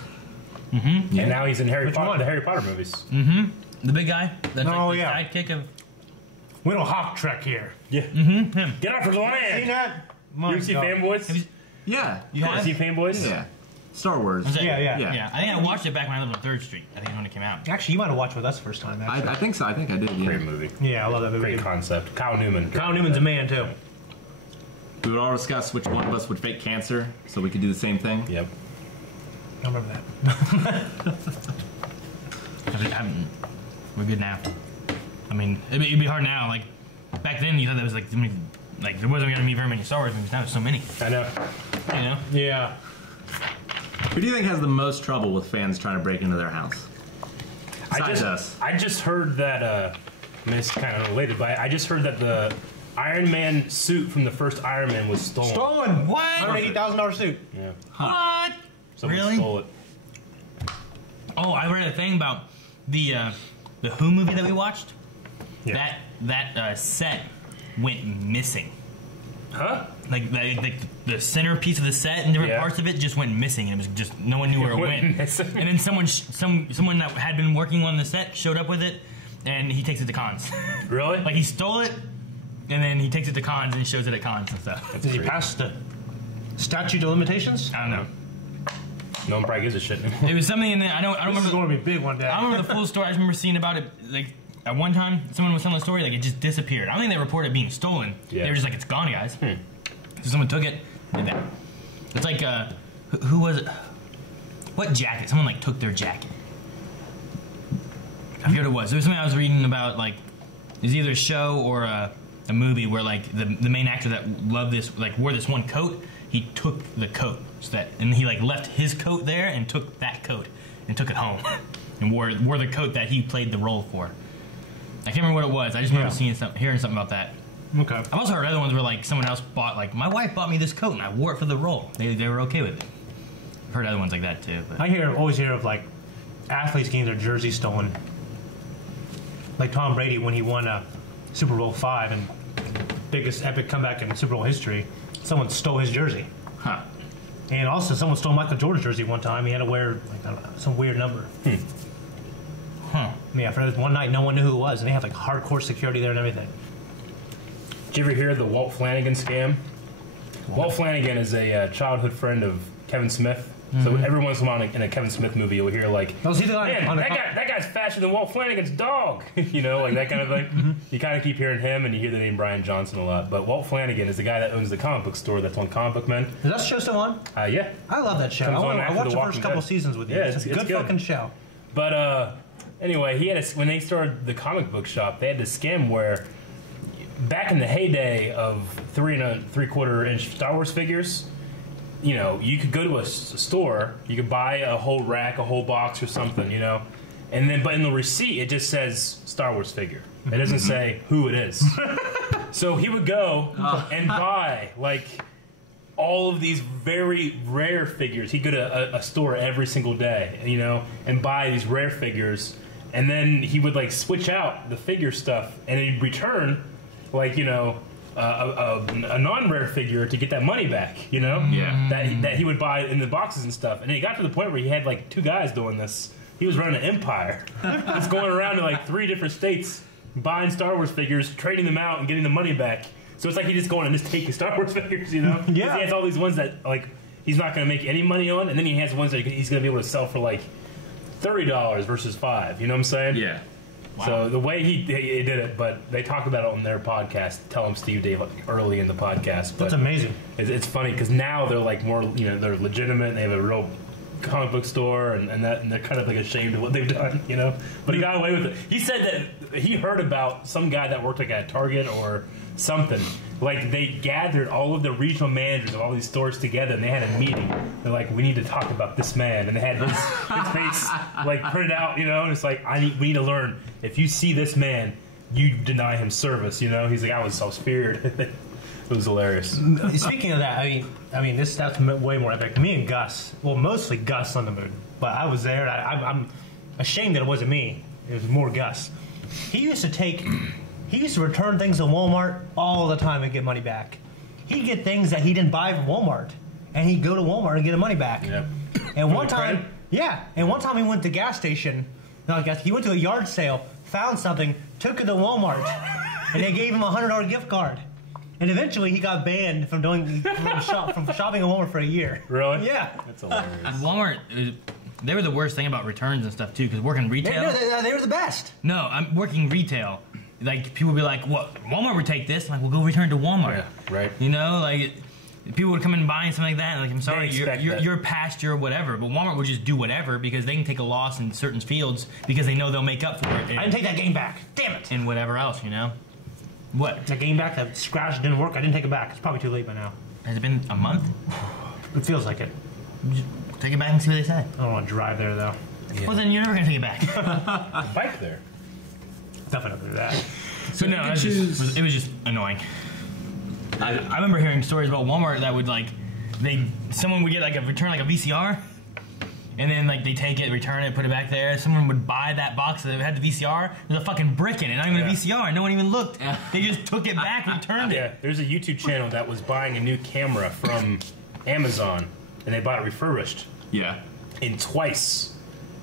Mm-hmm. And now he's in Which the one? Harry Potter movies. The big guy. That's Oh, like the yeah. sidekick of We don't hawk trek here. Yeah. him. Get off of the See land! that? You ever see Fanboys? Have you- Yeah. You have? See Fanboys? Yeah. Star Wars. Was it- Yeah. Yeah, I think I watched it back when I lived on 3rd Street. I think when it came out. Actually, you might have watched with us the first time. Actually. I think so. I think I did, yeah. Great movie. Yeah, I love that movie. Great concept. Kyle Newman. Kyle Newman's a man too. We would all discuss which one of us would fake cancer so we could do the same thing. Yep. I remember that. We're good now. I mean, it'd be hard now. Like back then, you thought that was like there wasn't gonna be very many Star Wars movies. Now there's so many. I know. You know. Yeah. Who do you think has the most trouble with fans trying to break into their house? Besides us. I just heard that, I mean, it's kind of related, but I just heard that the Iron Man suit from the first Iron Man was stolen. Stolen. What? $180,000 suit. Yeah. What? Someone Really? stole it. Oh, I read a thing about the Who movie that we watched. Yeah. That set went missing. Huh? Like the centerpiece of the set and different Yeah. parts of it just went missing, and it was just no one knew where it went went. missing. And then someone that had been working on the set showed up with it, and he takes it to cons. Really? Like he stole it, and then he takes it to cons and shows it at cons and stuff. Did he pass the statute of limitations? I don't know. No one probably gives a shit anymore. It was something in there. I don't This is remember. going to be big one day. I don't remember the full story. I just remember seeing about it. Like at one time, someone was telling the story. Like it just disappeared. I don't think they reported it being stolen. Yeah. They were just like, "It's gone, guys." So someone took it. Did that. It's like who was it? What jacket? Someone like took their jacket. I forget what it was. There was something I was reading about. Like it was either a show or a movie where like the main actor that loved this like wore this one coat. He took the coat and he like left his coat there and took that coat and took it home and wore the coat that he played the role for. I can't remember what it was. I just remember hearing something about that. Okay. I've also heard other ones where like someone else bought like my wife bought me this coat and I wore it for the role. They were okay with it. I've heard other ones like that too. But. I always hear of like athletes getting their jerseys stolen. Like Tom Brady when he won Super Bowl V and biggest epic comeback in Super Bowl history. Someone stole his jersey. Huh. And also, someone stole Michael Jordan's jersey one time. He had to wear like, I don't know, some weird number. Huh. Yeah, for one night, no one knew who it was, and they had like hardcore security there and everything. Did you ever hear the Walt Flanagan scam? Walt Flanagan is a childhood friend of Kevin Smith. So every once in a while in a Kevin Smith movie, you'll hear like, "Man, that guy's faster than Walt Flanagan's dog," you know, like that kind of thing. You kind of keep hearing him, and you hear the name Brian Johnson a lot. But Walt Flanagan is the guy that owns the comic book store that's on Comic Book Men. Is that show still on? Yeah. I love that show. I watched the first couple seasons with you. Yeah, it's a good fucking show. But anyway, when they started the comic book shop, they had this scam where back in the heyday of 3 3/4 inch Star Wars figures, you know, you could go to a store, you could buy a whole rack, a whole box or something, you know, and then, but in the receipt, it just says Star Wars figure. It doesn't say who it is. So he would go and buy, like, all of these very rare figures. He'd go to a store every single day, you know, and buy these rare figures, and then he would, like, switch out the figure stuff, and he'd return, like, you know, a non-rare figure to get that money back, you know? Yeah. That he would buy in the boxes and stuff. And it got to the point where he had like 2 guys doing this. He was running an empire. Just going around to like 3 different states, buying Star Wars figures, trading them out, and getting the money back. So it's like he just going and just taking Star Wars figures, you know? Yeah. He has all these ones that like he's not going to make any money on, and then he has ones that he's going to be able to sell for like $30 versus $5. You know what I'm saying? Yeah. Wow. So the way he did it, but they talk about it on their podcast. Tell him Steve Dave early in the podcast. But That's amazing. It's funny because now they're like more, you know, they're legitimate. They have a real comic book store, and they're kind of like ashamed of what they've done, you know. But he got away with it. He said that he heard about some guy that worked like at Target or something. Like they gathered all of the regional managers of all these stores together, and they had a meeting. They're like, "We need to talk about this man," and they had his face like printed out, you know. And it's like, we need to learn. If you see this man, you deny him service, you know. He's like, I was feared. It was hilarious. Speaking of that, I mean, that's way more epic. Me and Gus, well, mostly Gus on the moon, but I was there. I'm ashamed that it wasn't me. It was more Gus. He used to return things to Walmart all the time and get money back. He'd get things that he didn't buy from Walmart, and he'd go to Walmart and get the money back. Yeah. And one time, he went to the gas station. No, he went to a yard sale, found something, took it to Walmart, and they gave him a $100 gift card. And eventually, he got banned from shopping at Walmart for a year. Really? Yeah. That's hilarious. Walmart, they were the worst thing about returns and stuff too. Because working retail, They were the best. no, I'm working retail. Like people would be like, "What? Walmart would take this?" I'm like, "We'll go return to Walmart." Yeah, right. You know, like people would come in and buy something like that. And like, I'm sorry, expect that. you're past your whatever. But Walmart would just do whatever because they can take a loss in certain fields because they know they'll make up for it. I didn't take that game back. Damn it. And whatever else, you know. What? The game back, that scratch didn't work. I didn't take it back. It's probably too late by now. Has it been a month? It feels like it. Just take it back and see what they say. I don't want to drive there, though. Yeah. Well, then you're never gonna take it back. Bike there. Definitely that. So no, it was just annoying. I remember hearing stories about Walmart that would like, someone would get like a return like a VCR, and then like they take it, return it, put it back there. Someone would buy that box that had the VCR. There's a fucking brick in it, not even a VCR. No one even looked. They just took it back, returned it. Yeah, there's a YouTube channel that was buying a new camera from Amazon, and they bought it refurbished. Yeah. And twice.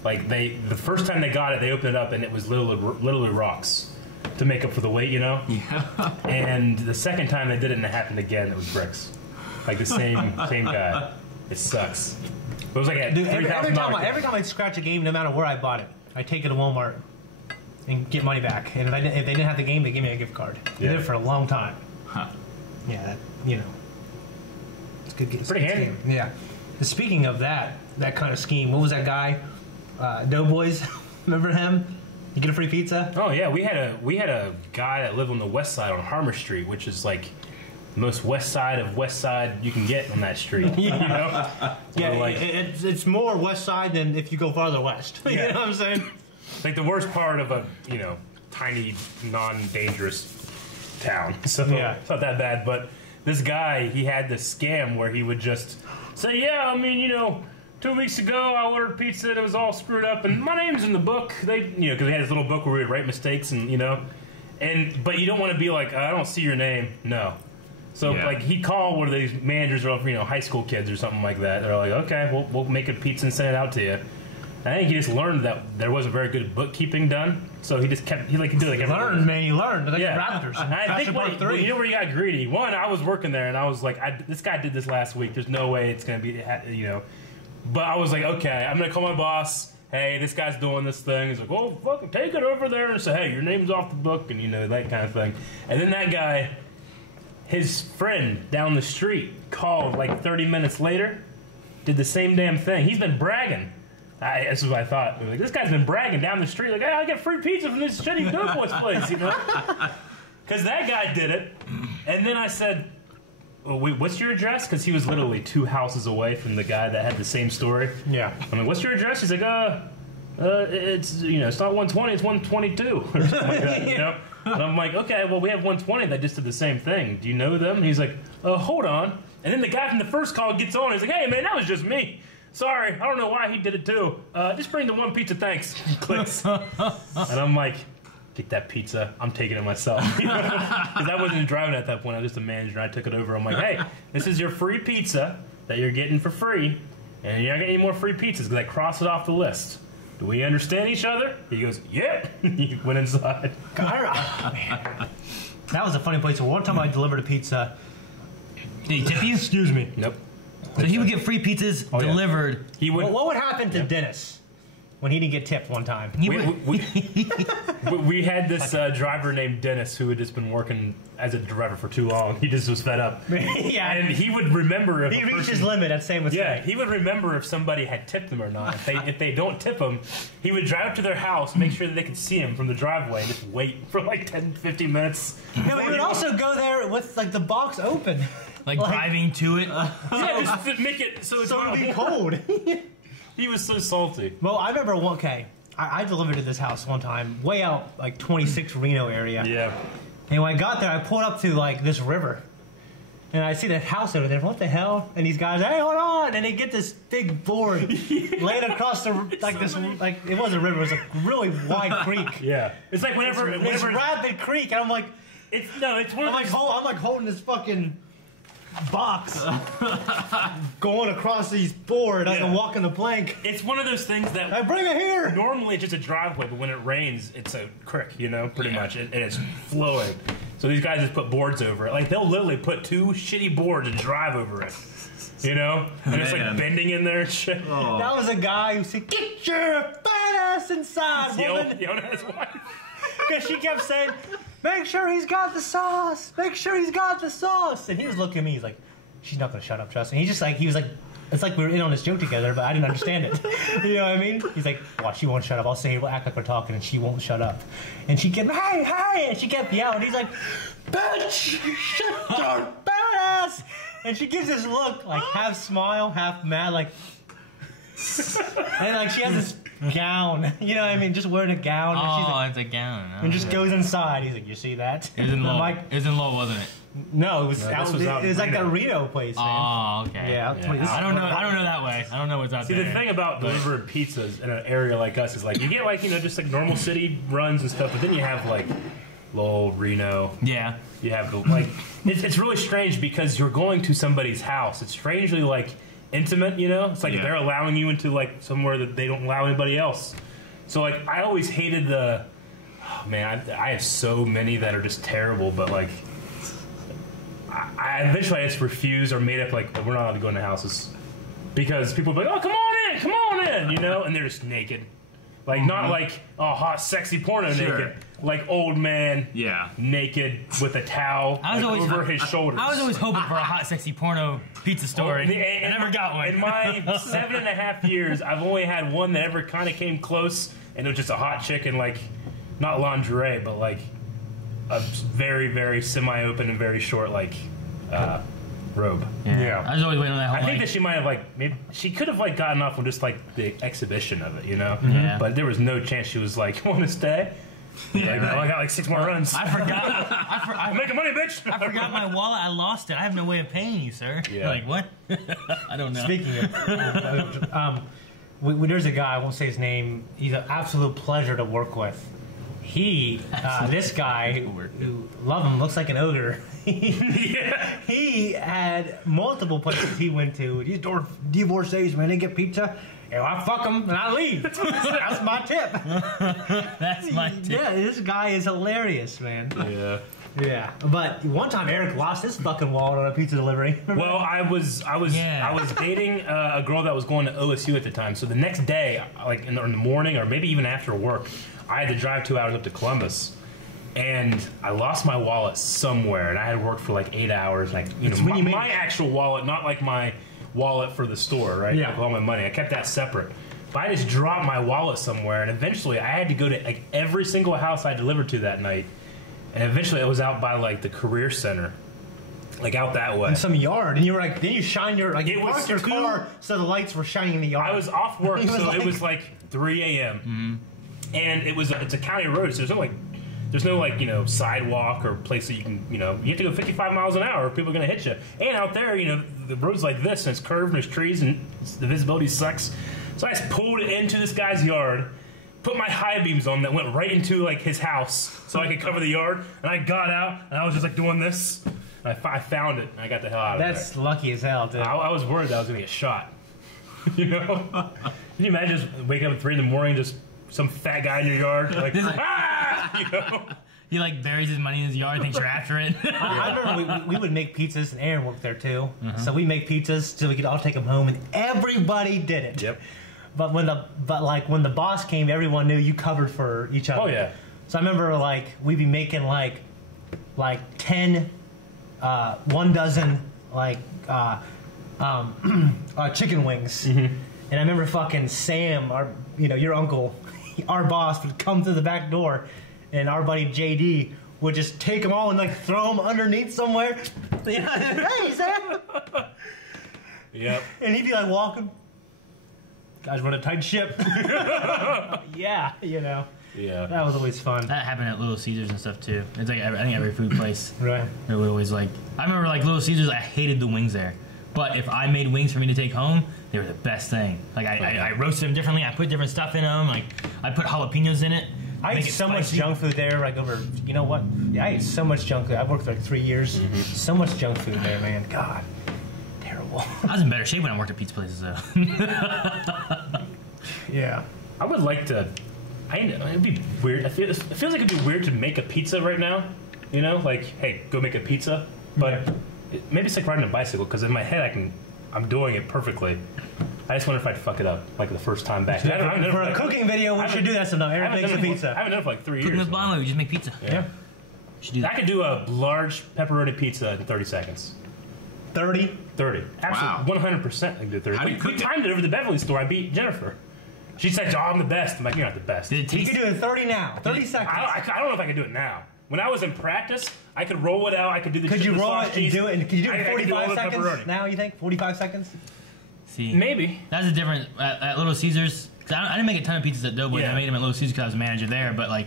Like the first time they got it, they opened it up and it was literally rocks to make up for the weight, you know. Yeah. And the second time they did it, and it happened again. It was bricks, like the same guy. It sucks. It was like a Every time I scratch a game, no matter where I bought it, I take it to Walmart and get money back. And if they didn't have the game, they give me a gift card. They did it for a long time. Huh. Yeah, it's good. It's pretty good handy. scheme. Yeah. And speaking of that kind of scheme, what was that guy? Doughboys. Remember him? You get a free pizza? Oh yeah, we had a guy that lived on the west side on Harmer Street, which is like the most west side of west side you can get on that street. You know? Yeah, like, it's more west side than if you go farther west. You Yeah. know what I'm saying? like the worst part of a tiny non-dangerous town. So Yeah. it's not that bad. But this guy, he had this scam where he would just say, "Yeah, I mean, 2 weeks ago I ordered pizza and it was all screwed up, and my name's in the book." They, because they had this little book where we would write mistakes, and but you don't want to be like, "I don't see your name." No. So like he'd call one of these managers of high school kids or something like that. They're like, "Okay, we'll make a pizza and send it out to you." I think he just learned that there wasn't very good bookkeeping done, so he just kept he did like every Learned, man. He learned. Like yeah. Raptors. And I think Basketball when you know where he got greedy. One, I was working there, and I was like, this guy did this last week. There's no way it's gonna be, you know. But I was like, okay, I'm gonna call my boss. Hey, this guy's doing this thing. He's like, well, fucking take it over there and say, hey, your name's off the book, and you know that kind of thing. And then that guy, his friend down the street, called like 30 minutes later, did the same damn thing. He's been bragging. This is what I thought. Like, this guy's been bragging down the street, like, hey, I get free pizza from this shitty Doughboys place, you know? Because that guy did it. And then I said, well, wait, what's your address? Because he was literally 2 houses away from the guy that had the same story. Yeah. I'm like, what's your address? He's like, it's, you know, it's not 120, it's 122 or something like that, you know? And I'm like, okay, well, we have 120 that just did the same thing. Do you know them? And he's like, hold on. And then the guy from the first call gets on. He's like, hey, man, that was just me. Sorry, I don't know why he did it too. Just bring the 1 pizza, thanks. Clicks. And I'm like, get that pizza. I'm taking it myself. Because I wasn't driving at that point. I was just a manager. I took it over. I'm like, hey, this is your free pizza that you're getting for free. And you're not getting any more free pizzas because I crossed it off the list. Do we understand each other? He goes, yeah. He went inside. Oh, man. That was a funny place. One time I delivered a pizza. Did he tip you? Excuse me. Nope. So he would get free pizzas yeah. delivered. He would. What would happen to Dennis when he didn't get tipped one time? He would, We had this driver named Dennis who had just been working as a driver for too long. He just was fed up. Yeah. And he would remember if He a reached person, his limit at same mistake. yeah, he would remember if somebody had tipped him or not. If they don't tip him, he would drive up to their house, make sure that they could see him from the driveway, and just wait for like 10, 15 minutes. No, he would also go there with like the box open. like driving to it. Yeah, just to make it so it's So it would be not. cold. He was so salty. Well, I remember one. Okay, I delivered to this house one time, way out like 26 Reno area. Yeah. And when I got there, I pulled up to like this river, and I see that house over there. What the hell? And these guys, hey, hold on! And they get this big board laid across the like this like it wasn't a river, it was a really wide creek. Yeah. It's like whenever It's Rapid Creek, and I'm like, it's one of those. I'm like holding this fucking box going across these board. I can walk in the plank. It's one of those things that I bring it here. normally it's just a driveway, but when it rains, it's a creek, you know, pretty much, and it's flowing. So these guys just put boards over it. Like, they'll literally put 2 shitty boards and drive over it, you know? And it's like Man. bending in there and shit. Oh. That was a guy who said, "Get your fat ass inside, woman," Yelling at his wife. because she kept saying, "Make sure he's got the sauce. Make sure he's got the sauce." And he was looking at me. He's like, "She's not gonna shut up, trust me." He was like, it's like we were in on this joke together, but I didn't understand it. You know what I mean? He's like, "Watch, she won't shut up. I'll say we'll act like we're talking, and she won't shut up." And she kept, hey, and she kept yelling. He's like, "Bitch, shut your fat ass!" And she gives this look, like half smile, half mad, like, and like she has this gown. You know what I mean? Just wearing a gown. And she's like, it's a gown. and just goes inside. He's like, "You see that?" It was in I'm low. like, It was in low, wasn't it? no, it was No, out. this was out It was in like a Reno. Reno place, man. Oh, okay. Yeah, I don't know. I don't know that way. I don't know what's out See, there. the thing about delivering pizzas in an area like us is, like, you get, like, you know, just like normal city runs and stuff, but then you have, like, Lowell, Reno. Yeah. You have, like, it's really strange because you're going to somebody's house. It's strangely, like, intimate, you know? It's like Yeah. they're allowing you into, like, somewhere that they don't allow anybody else. So, like, I always hated the, oh, man, I have so many that are just terrible, but, like, I eventually just refused or made up, like, we're not allowed to go into houses. Because people would be like, oh, come on in, you know? And they're just naked. Like, not like, oh, hot, sexy porno Sure. naked. Like, old man, Yeah. naked with a towel over his shoulders. I was always hoping for a hot, sexy porno pizza story. And I never got one. In my 7.5 years, I've only had one that ever kind of came close, and it was just a hot chick in, like, not lingerie, but, like, a very, very semi-open and very short, like, robe. Yeah. I was always waiting on that whole I think like, that she might have, like, maybe she could have, like, gotten off on just, like, the exhibition of it, you know? Yeah. But there was no chance she was like, want to stay? Yeah, Like, right. oh, I got, like, 6 more runs. I forgot. I'm making money, bitch! I forgot my wallet. I lost it. I have no way of paying you, sir. Yeah. Like what? I don't know. Speaking of, there's a guy, I won't say his name. He's an absolute pleasure to work with. He, this guy, who love him, looks like an ogre. Yeah. He had multiple places he went to. These divorcees, man, they get pizza. and I fuck them and I leave. That's my tip. That's my tip. Yeah, this guy is hilarious, man. Yeah. Yeah, but one time Eric lost his fucking wallet on a pizza delivery. Well, I was dating a girl that was going to OSU at the time. So the next day, like in the morning or maybe even after work, I had to drive 2 hours up to Columbus, and I lost my wallet somewhere, and I had worked for like 8 hours. Like my actual wallet, not like my wallet for the store, right? Yeah. Like all my money, I kept that separate. But I just dropped my wallet somewhere, and eventually I had to go to like every single house I delivered to that night. And eventually it was out by like the career center. Like out that way. In some yard. And you were like, then you shine your, like, It you was parked your too- car so the lights were shining in the yard. I was off work, It was so like- it was like 3 a.m. And it's a county road, so there's no sidewalk or place that you can, you have to go 55 miles an hour or people are going to hit you. And out there, the road's like this, and it's curved, and there's trees, and the visibility sucks. So I just pulled it into this guy's yard, put my high beams on that went right into like his house so I could cover the yard, and I got out, and I was just like doing this, and I found it, and I got the hell out of there. That's lucky as hell, dude. I was worried that I was going to get shot. Can you imagine just waking up at 3 in the morning, just some fat guy in your yard, like, ah! He like buries his money in his yard, thinks you're after it. I remember we would make pizzas, and Aaron worked there too. So we make pizzas so we could all take them home, and everybody did it. Yep. But when the boss came, everyone knew you covered for each other. Oh, yeah. So I remember like we'd be making like 10, 1 dozen chicken wings, and I remember fucking Sam, your uncle, our boss would come through the back door, and our buddy JD would just take them all and like throw them underneath somewhere. Hey Sam. Yep. And he'd be like walking. Guys run a tight ship. Yeah, Yeah. that was always fun. That happened at Little Caesars and stuff too. It's like I think every food place. Right. They would always like. I remember like Little Caesars. I hated the wings there, but if I made wings for me to take home, they were the best thing. Like I roasted them differently. I put different stuff in them. Like I put jalapenos in it. I ate so much junk food there. Like over, you know what? Yeah, I ate so much junk food. I worked there like 3 years. So much junk food there, man. God, terrible. I was in better shape when I worked at pizza places though. Yeah. I would like to. It'd be weird. It feels like it'd be weird to make a pizza right now. Like, hey, go make a pizza. But maybe it's like riding a bicycle, because in my head I'm doing it perfectly. I just wonder if I'd fuck it up like the first time back. For a cooking video, we should do that sometime. Aaron makes a I pizza. haven't done it for like 3 Cooking years. with Bono, we just make pizza. Yeah. We should do I that. could do a large pepperoni pizza in 30 seconds. 30. 30. Absolutely. Wow. 100% I can do 30. How do you We cook it? timed it over the Beverly store. I beat Jennifer. She said, "Oh, I'm the best." I'm like, "You're not the best." Did it You taste? can do it in 30 now. 30 seconds. I don't know if I can do it now. When I was in practice, I could roll it out. I could do the. Could you the roll sausage it and cheese. do it? And could you do it in I could do all 45 the seconds pepperoni. now, you think? 45 seconds? See, Maybe. that's a different at Little Caesars. 'Cause I didn't make a ton of pizzas at Doughboys. Yeah. I made them at Little Caesars because I was a manager there. But like,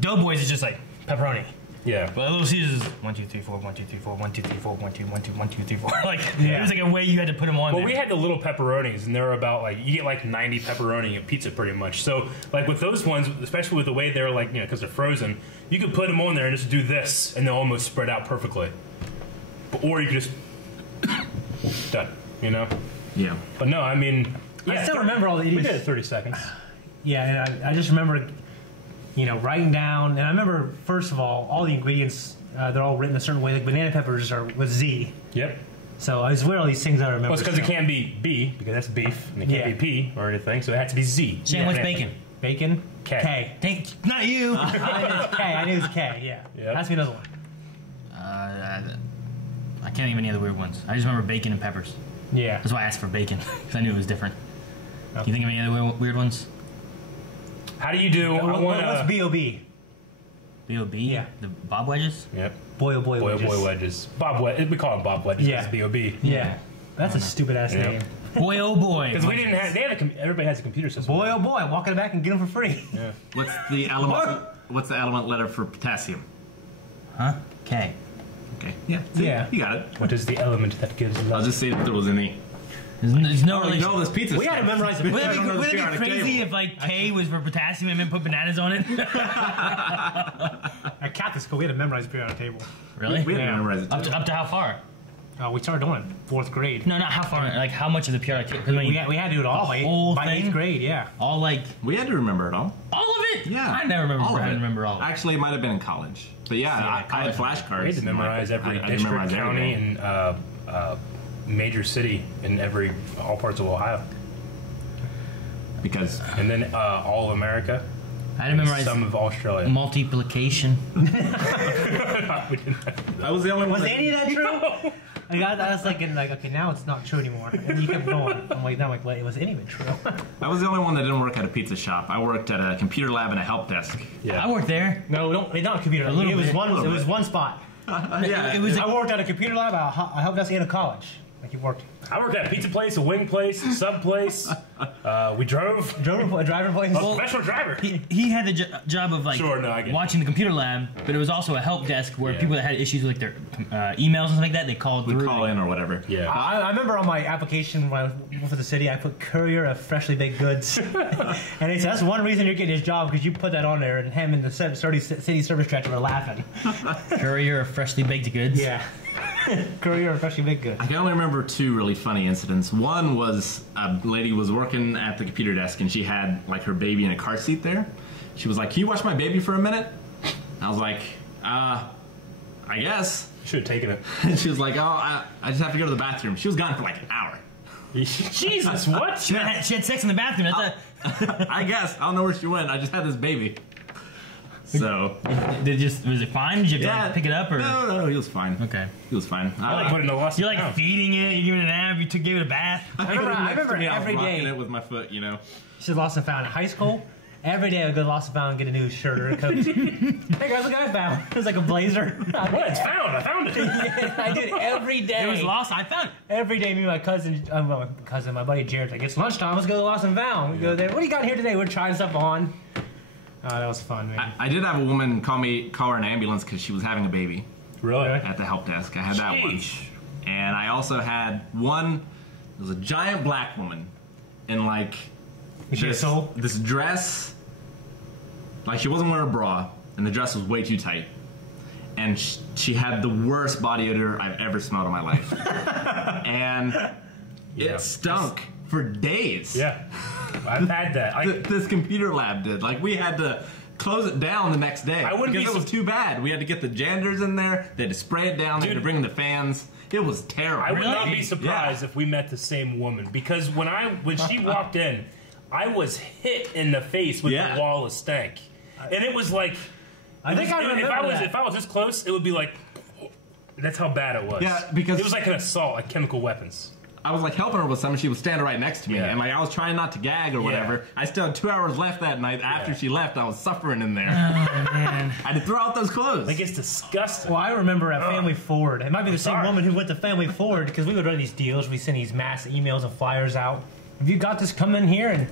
Doughboys is just like pepperoni. Yeah. But at Little Caesars is 1, 2, 3, 4, 1, 2, 3, 4, 1, 2, 3, 4, 1, 2, 1, 2, 1, 2, 3, 4. Like it was like a way you had to put them on. Well, there. we had the little pepperonis, and they were about like you get like 90 pepperoni in pizza pretty much. So like with those ones, especially with the way they're like because they're frozen, you could put them on there and just do this, and they'll almost spread out perfectly. Or you could just done, Yeah. But no, I mean, I still remember all the We idiots. did it 30 seconds. Yeah, and I just remember, writing down, and I remember, first of all the ingredients, they're all written a certain way. Like banana peppers are with Z. Yep. So I swear all these things I remember. Well, it's because it still. can't be B, because that's beef, and it can't Yeah. be P or anything, so it has to be Z. Shane, what's bacon? Bacon? K. Thank not you. I knew it's K. I knew it was K, yeah. Yep. Ask me another one. I can't think of any other weird ones. I just remember bacon and peppers. Yeah. That's why I asked for bacon because I knew it was different. Can you think of any other weird ones? How do you do? I want What's B.O.B.? B.O.B. Yeah. The bob wedges. Yep. Boy, oh boy, Boy, wedges. boy wedges. Bob wedges. We call them Bob wedges. Yeah. It's B.O.B. Yeah. That's a stupid ass Yeah. name. Boy, oh boy. Because we didn't have. Everybody has a computer system. Boy, oh boy, walk in the back and get them for free. Yeah. What's the element? What's the element letter for potassium? Huh? K. Okay. Yeah. See, Yeah. You got it. What is the element that gives I'll life? just see if there was any. There's no Oh, you relation. know this pizza. We had to memorize it. Would I don't know it this be periodic crazy table. if like K was for potassium and then put bananas on it? At Catholic school, we had to memorize periodic table. Really? We had to memorize it. Up to how far? We started doing it 4th grade. No, not how far. Like how much of the PR? Because We had to do it all by whole 8th thing? grade, yeah. all like We had to remember it all. all of it. Yeah. I never remember. All of I it. remember all of it. Actually, it might have been in college. But yeah, I had flashcards. We had to memorize every district, county, and major city in all parts of Ohio, because and then all of America. I had to memorize some of Australia. multiplication. I was the only one. Was any of that true? I was thinking, like, okay, now it's not true anymore. And you kept going. I'm like, wait, was any of it true? I was the only one that didn't work at a pizza shop. I worked at a computer lab and a help desk. Yeah. I worked there. No, not a computer. A little It was bit. one. A It little was bit. one spot. Yeah, it was I worked at a computer lab, a help desk, and a college. Like you worked. I worked at a pizza place, a wing place, a sub place. We drove. A driver place. Professional driver. He had the job of like Sure, no, I get it. watching the computer lab, but it was also a help desk where Yeah. people that had issues with like their emails and stuff like that, they called we through. call in or whatever. Yeah. I remember on my application when I was for the city, I put courier of freshly baked goods, and they said that's one reason you're getting this job because you put that on there, and him and the city service director were laughing. Courier of freshly baked goods. Yeah, courier of freshly baked goods. I can only remember 2 really funny incidents. One was a lady was working at the computer desk and she had like her baby in a car seat there. She was like, "Can you watch my baby for a minute?" I was like, I guess. Should have taken it. And she was like, "Oh, I just have to go to the bathroom." She was gone for like an hour. Jesus, what? She had sex in the bathroom. That's I guess. I don't know where she went. I just had this baby. So, was it fine? Did you have to like, pick it up or? No, he was fine. Okay. He was fine. I like putting the lost. You're like feeding it. You're giving it a nap. You gave it a bath. I remember I was every rocking day. it with my foot, you know. She's lost and found in high school. Every day I would go to Lost and Found and get a new shirt or a coat. Hey guys, look what I found. It was like a blazer. What? It's found. I found it. I did it every day. It was lost. I found it. Every day, me and my buddy Jared's like, it's lunchtime, let's go to Lost and Found. We go there. What do you got here today? We're trying stuff on. Oh, that was fun, man. I did have a woman call her an ambulance because she was having a baby Really? at the help desk. I had that one. Sheesh. And I also had one, it was a giant black woman in like Is she a soul? this dress. Like she wasn't wearing a bra and the dress was way too tight. And she had the worst body odor I've ever smelled in my life. And Yeah. it stunk for days. Yeah. I've had that. This computer lab did. Like we had to close it down the next day. I wouldn't because be it was too bad. We had to get the janitors in there. They had to spray it down. They had to bring in the fans. It was terrible. I would not be Really? surprised if we met the same woman because when she walked in, I was hit in the face with Yeah. the wall of stank, and it was like I think I remember if I was this close, it would be like that's how bad it was. Yeah, because- it was like an assault, like chemical weapons. I was like helping her with something. She was standing right next to me, Yeah. and like I was trying not to gag or whatever. I still had 2 hours left that night. After Yeah. she left, I was suffering in there. Man. I had to throw out those clothes. Like it's disgusting. Well, I remember at Family Forward. It might be the same sorry. woman who went to Family Forward because we would run these deals. We send these mass emails and flyers out. If you got this, come in here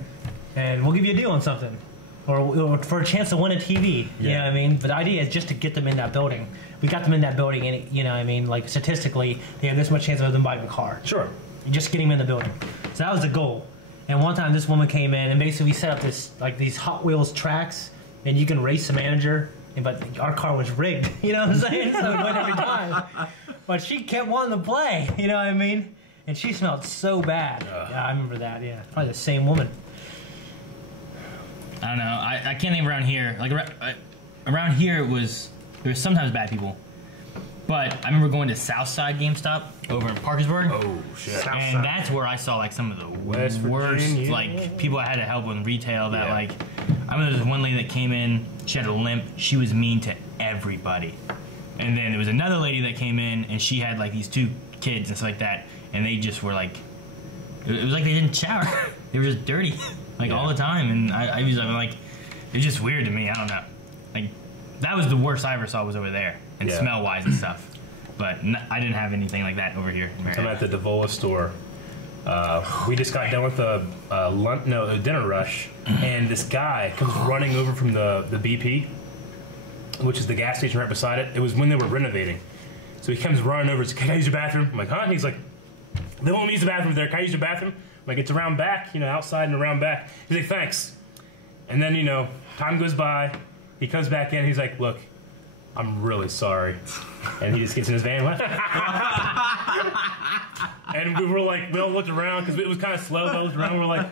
and we'll give you a deal on something. Or for a chance to win a TV. You know what I mean? But the idea is just to get them in that building. We got them in that building, and you know what I mean? Like statistically, they have this much chance of them buying a car. Sure. Just getting them in the building. So that was the goal. And one time this woman came in and basically we set up this like these Hot Wheels tracks and you can race the manager. But our car was rigged, you know what I'm saying? So we win every time. But she kept wanting to play, you know what I mean? And she smelled so bad. Yeah, I remember that, yeah. Probably the same woman. I don't know. I can't think around here. Like around here, there was sometimes bad people. But I remember going to Southside GameStop over in Parkersburg. Oh shit. And that's where I saw like some of the West worst Virginia. like people I had to help with retail that Yeah. like I remember there was one lady that came in, she had a limp, she was mean to everybody. And then there was another lady that came in and she had like these 2 kids and stuff like that and they just were like it was like they didn't shower. They were just dirty like all the time and I was like it was just weird to me, I don't know. Like that was the worst I ever saw was over there and Yeah. smell wise and stuff. But I didn't have anything like that over here. in I'm Marietta. at the Devola store. We just got done with a dinner rush, and this guy comes running over from the BP, which is the gas station right beside it. It was when they were renovating. So he comes running over, he's like, "Can I use your bathroom?" I'm like, "Huh?" And he's like, "They won't use the bathroom there. Can I use your bathroom?" I'm like, "It's around back, outside and around back." He's like, "Thanks." And then, time goes by. He comes back in. He's like, "Look, I'm really sorry. And he just gets in his van and left. And we were like, we all looked around because it was kind of slow. We all looked around. We were like,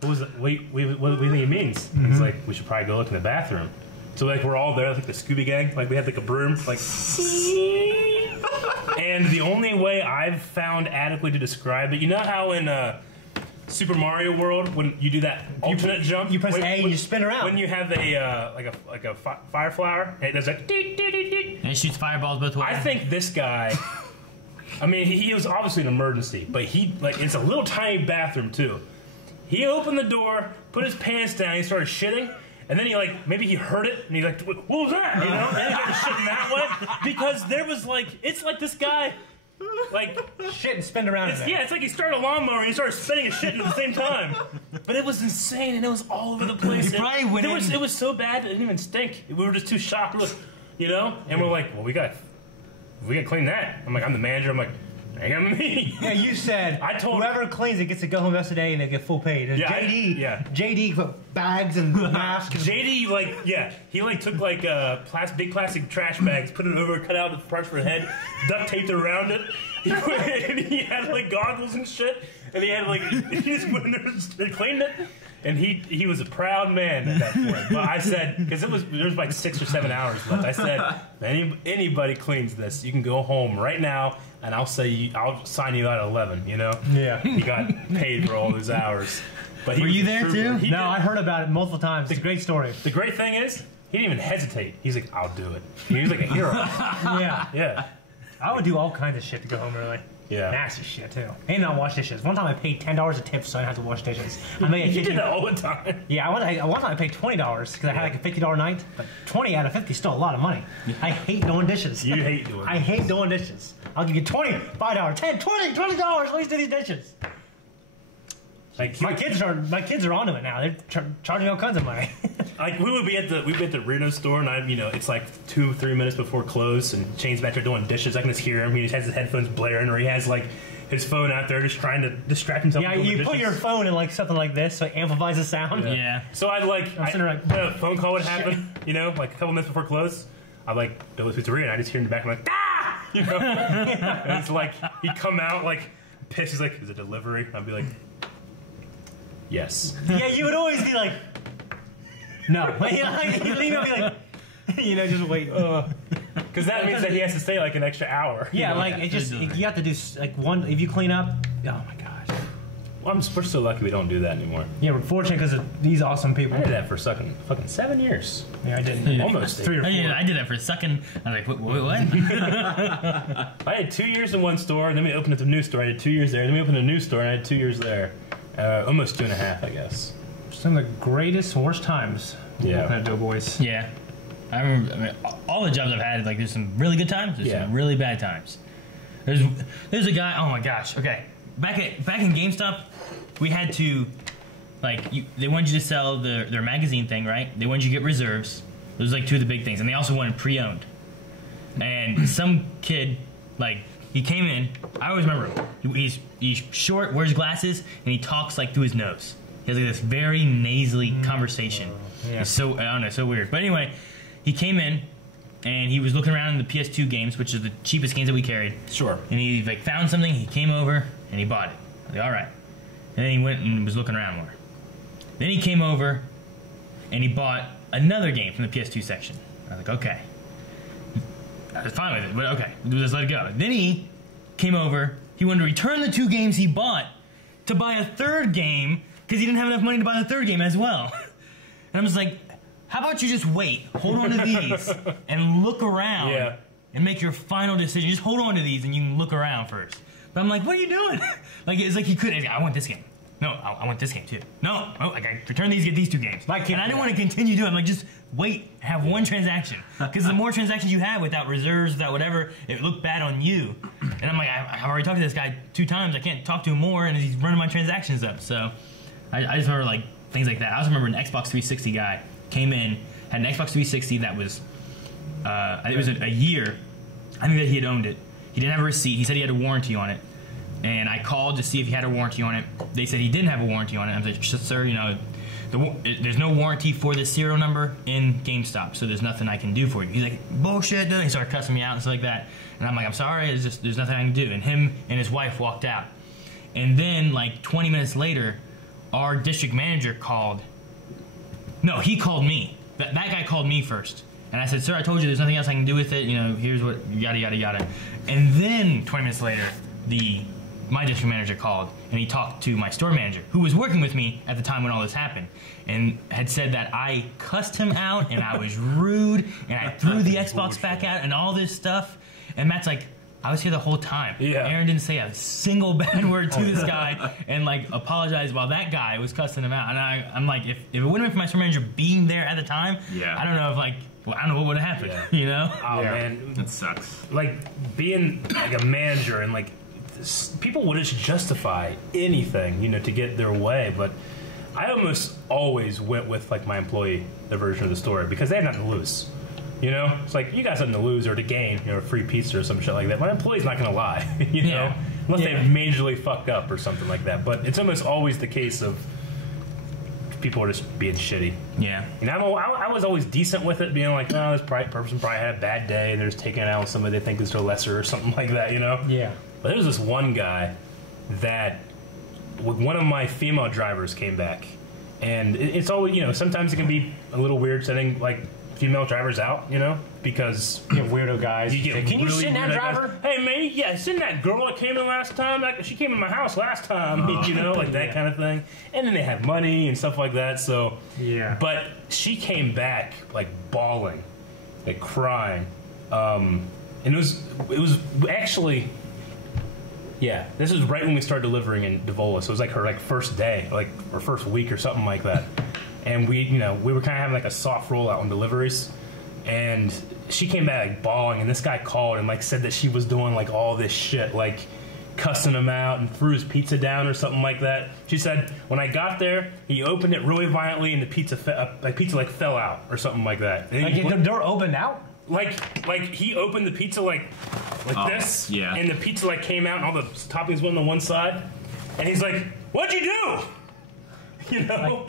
what was it? What do you think it means? And he's like, we should probably go look in the bathroom. So like we're all there, like the Scooby Gang. Like we had like a broom, like. And the only way I've found adequately to describe it, you know how in Super Mario World when you do that alternate jump, You press when, A and you spin around. when you have a like a fire flower, and it does like. And it shoots fireballs both ways. I think this guy. I mean, he was obviously an emergency, but he like it's a little tiny bathroom too. He opened the door, put his pants down, he started shitting, and then he like maybe he heard it and he's like, "What was that?" You know, and he started shitting that way because there was like it's like this guy. Like Shit and spin around. it's like he started a lawnmower and he started spinning his shit at the same time. But it was insane and it was all over the place. You probably went in- It was so bad that it didn't even stink. We were just too shocked, you know. And we're like, well, we got to clean that. I'm like, I'm the manager. I'm like, hang on to me. Yeah, you said I told whoever cleans it gets to go home the rest of the day and they get full paid. And Yeah, JD, JD put bags and masks. JD, like, yeah, he like took like big plastic trash bags, put it over, cut out the parts for a head, duct taped it around it. And he had like goggles and shit, and he had like he just went in there and cleaned it. And he was a proud man at that point. But I said, because there was like 6 or 7 hours left. I said, anybody cleans this, you can go home right now, and I'll sign you out at 11. You know? Yeah. He got paid for all those hours. But Were you there too? He No, did. I heard about it multiple times. It's a great story. The great thing is, he didn't even hesitate. He's like, I'll do it. He was like a hero. Yeah. Yeah. I would do all kinds of shit to go home early. Yeah. Nasty shit, too. And not wash dishes. One time I paid $10 a tip so I didn't have to wash dishes. I made You a did that all the time. Yeah, one time I paid $20 because I had like a $50 night. But 20 out of 50 is still a lot of money. I hate doing dishes. You hate doing I hate doing dishes. I'll give you $20, $5, $10, $20 at least do these dishes. Like, My kids are onto it now. They're charging all kinds of money. like we would be at the Reno store, and it's like 2-3 minutes before close, and Shane's back there doing dishes. I can just hear him. He just has his headphones blaring, or he has like his phone out there, just trying to distract himself. Yeah, from doing you the put dishes. your phone in like something like this so it amplifies the sound. Yeah. So I'd like, sitting there like, when a phone call would happen, like a couple minutes before close. I'd like go to the pizzeria, and I just hear in the back, I'm like, ah, you know. And it's like he'd come out like pissed. He's like, is it delivery? I'd be like, yes. Yeah, you would always be like, no. You'd leave and be like, just wait. Because that means that he has to stay like an extra hour. Yeah, like it just you have to do like one. If you clean up, oh my gosh. Well, we're so lucky we don't do that anymore. Yeah, we're fortunate because of these awesome people. I did that for fucking 7 years. Yeah, I didn't. Almost 3 or 4. I did that for a second. I was like, what? I had 2 years in one store, and then we opened up a new store. I had 2 years there. Then we opened a new store, and I had 2 years there. Almost 2.5, I guess. Some of the greatest, worst times. Yeah. Working at Doughboys. Yeah. I remember all the jobs I've had, like, there's some really good times, there's some really bad times. There's a guy, oh my gosh, okay. Back in GameStop, we had to, like, they wanted you to sell their magazine thing, right? They wanted you to get reserves. Those are like 2 of the big things. And they also wanted pre-owned. And some kid, like, he came in, I always remember him. He's short, wears glasses, and he talks, like, through his nose. He has, like, this very nasally conversation. Yeah. It's so, I don't know, so weird. But anyway, he came in, and he was looking around in the PS2 games, which are the cheapest games that we carried. Sure. And he like found something, he came over, and he bought it. I was like, all right. And then he went and was looking around more. Then he came over, and he bought another game from the PS2 section. I was like, okay. I was fine with it, but okay, just let it go. Then he came over, he wanted to return the 2 games he bought to buy a 3rd game, because he didn't have enough money to buy the 3rd game as well. And I'm just like, how about you just wait, hold on to these, and look around, and make your final decision. Just hold on to these, and you can look around first. But I'm like, what are you doing? Like, it's like he couldn't. I want this game. No, I want this game too. No, like I return these, get these 2 games. And I didn't want to continue doing it. I'm like, just wait, have one transaction. Because the more transactions you have without reserves, without whatever, it looked bad on you. And I'm like, I've already talked to this guy 2 times. I can't talk to him more, and he's running my transactions up. So I just remember like things like that. I also remember an Xbox 360 guy came in, had an Xbox 360 that was, it was a year. I think that he had owned it. He didn't have a receipt. He said he had a warranty on it. And I called to see if he had a warranty on it. They said he didn't have a warranty on it. I was like, sir, there's no warranty for this serial number in GameStop, so there's nothing I can do for you. He's like, bullshit, dude. He started cussing me out and stuff like that. And I'm like, I'm sorry, there's nothing I can do. And him and his wife walked out. And then, like, 20 minutes later, our district manager called. No, he called me. That guy called me first. And I said, sir, I told you there's nothing else I can do with it. You know, here's what, yada, yada, yada. And then 20 minutes later, my district manager called, and he talked to my store manager, who was working with me at the time when all this happened, and had said that I cussed him out, and I was rude, and I threw the Xbox back out, and all this stuff. And Matt's like, I was here the whole time. Yeah. Aaron didn't say a single bad word to this guy, and like apologized while that guy was cussing him out. And I'm like, if it wouldn't have been for my store manager being there at the time, I don't know if like, well, I don't know what would have happened. You know? Oh man, That sucks. like being like a manager and like people would just justify anything, you know, to get their way. But I almost always went with like my employee, the version of the story, because they had nothing to lose. You know, it's like you got something to lose or to gain, you know, a free pizza or some shit like that. My employee's not gonna lie, you know, unless they majorly fucked up or something like that. But it's almost always the case of people are just being shitty. Yeah. And I was always decent with it, being like, oh, this person probably had a bad day and they're just taking it out on somebody they think is their lesser or something like that, you know? Yeah. But there was this one guy that one of my female drivers came back. And it's always, you know, sometimes it can be a little weird sending, like, female drivers out, you know? Because You get weirdo guys. you get Can you really send that weird driver? guys. Hey, man, yeah, send that girl that came in last time. She came in my house last time, you know, like that kind of thing. And then they have money and stuff like that, so. Yeah. But she came back, like, bawling, like, crying. And it was actually, yeah, this was right when we started delivering in Devola, so it was like her, like, first day, like, or first week or something like that. And we were kind of having, like, a soft rollout on deliveries. And she came back like bawling, and this guy called and like said that she was doing like all this shit, like cussing him out and threw his pizza down or something like that. She said when I got there, he opened it really violently and the pizza like fell out or something like that. And Like the door opened out? like he opened the pizza like this, yeah. and the pizza like came out and all the toppings went on one side, and he's like, "What'd you do?" You know,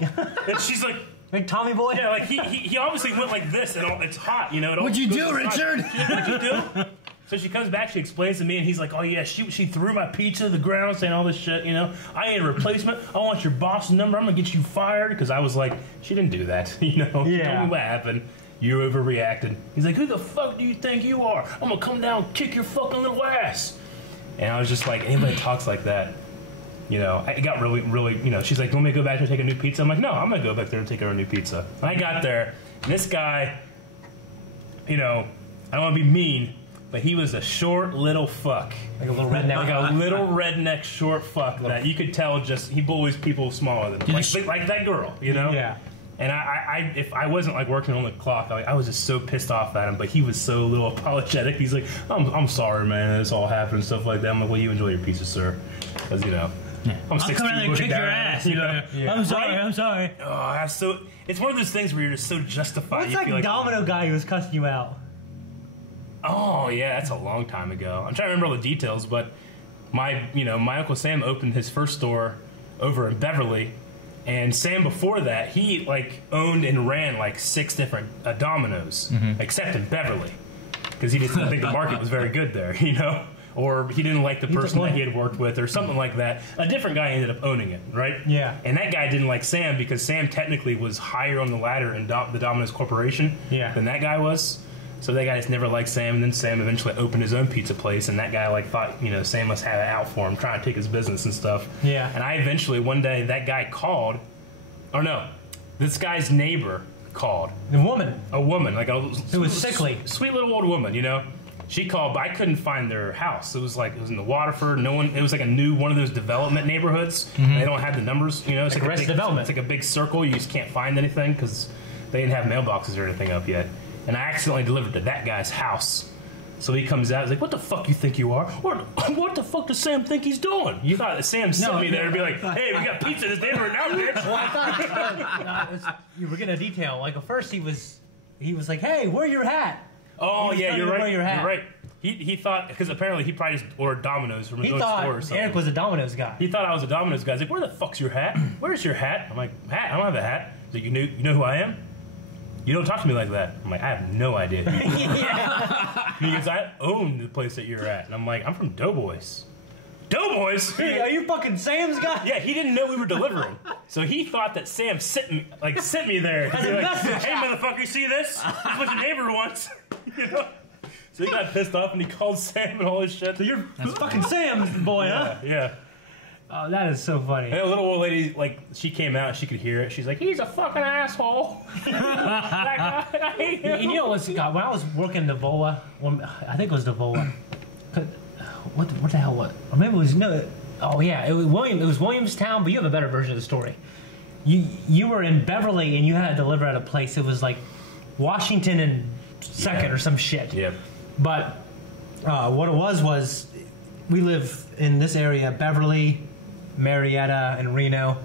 and she's like. Like Tommy Boy? Yeah, like he obviously went like this, and it's hot, you know. What'd you do, Richard? What'd you do? So she comes back, she explains to me, and he's like, "Oh yeah, she threw my pizza to the ground, saying all this shit, you know. I need a replacement. I want your boss number. I'm gonna get you fired." Because I was like, she didn't do that, you know. She told me what happened. You overreacted. He's like, "Who the fuck do you think you are? I'm gonna come down and kick your fucking little ass." And I was just like, anybody talks like that. You know, it got really, really, you know, she's like, "You want me to go back there and take a new pizza?" I'm like, "No, I'm going to go back there and take her a new pizza." And I got there, and this guy, you know, I don't want to be mean, but he was a short little fuck. Like a little redneck. Like a little redneck short fuck that you could tell just, he bullies people smaller than him. Like that girl, you know? Yeah. And I if I wasn't like working on the clock, I was just so pissed off at him. But he was so little apologetic. He's like, I'm sorry, man. This all happened and stuff like that. I'm like, well, you enjoy your pizza, sir. Because, you know. I'm 16, coming out and kick down, your ass. you know? Yeah. I'm sorry. Right? I'm sorry. Oh, that's so. It's one of those things where you're just so justified. What's You that feel like, domino guy who was cussing you out? oh yeah, that's a long time ago. I'm trying to remember all the details, but my Uncle Sam opened his first store over in Beverly, and Sam before that he like owned and ran like 6 different Domino's, except in Beverly, because he didn't think the market was very good there, you know. Or he didn't like the person that he had worked with or something like that. A different guy ended up owning it, right? Yeah. And that guy didn't like Sam because Sam technically was higher on the ladder in the Domino's Corporation than that guy was. So that guy just never liked Sam, and then Sam eventually opened his own pizza place, and that guy like thought, you know, Sam must have it out for him, trying to take his business and stuff. Yeah. And I eventually, one day, that guy called, or no, this guy's neighbor called. The woman. A woman, like a... Who was sickly. Sweet little old woman, you know? She called, but I couldn't find their house. It was in the Waterford. No one. It was like a new one of those development neighborhoods. They don't have the numbers. You know, it's Like a Arrested big, Development. It's like a big circle. You just can't find anything because they didn't have mailboxes or anything up yet. And I accidentally delivered to that guy's house. So he comes out. He's like, "What the fuck you think you are? What the fuck does Sam think he's doing? You thought that Sam sent me there to be like, hey, we got pizza in this neighborhood now, bitch." Well, I thought you were getting a detail. Like at first he was like, "Hey, wear your hat." Oh He was yeah, telling you're you to right. wear your hat. You're right. He thought, because apparently he probably just ordered Domino's from his He own store or thought something. Eric was a Domino's guy. He thought I was a Domino's guy. He's like, where the fuck's your hat? Where's your hat? I'm like, hat? I don't have a hat. He's like, you know who I am? You don't talk to me like that. I'm like, I have no idea. Because I own the place that you're at. And I'm like, I'm from Doughboys. Doughboys? Are you fucking Sam's guy? Yeah, he didn't know we were delivering. So he thought that Sam sent me there. He's like, hey, motherfucker, you see this? This is what your neighbor wants. You know? So he got pissed off and he called Sam and all this shit. So That's fucking Sam's boy, huh? Yeah. Oh, that is so funny. And a little old lady, like, she came out, she could hear it. She's like, he's a fucking asshole. That guy, I hate him. You know what's God? When I was working the VOA, I think it was the VOA. What the hell was? Or maybe it was no. Oh yeah, it was Williamstown. But you have a better version of the story. You were in Beverly and you had to deliver at a place. It was like Washington and Second or some shit. Yep. But what it was we live in this area, Beverly, Marietta, and Reno,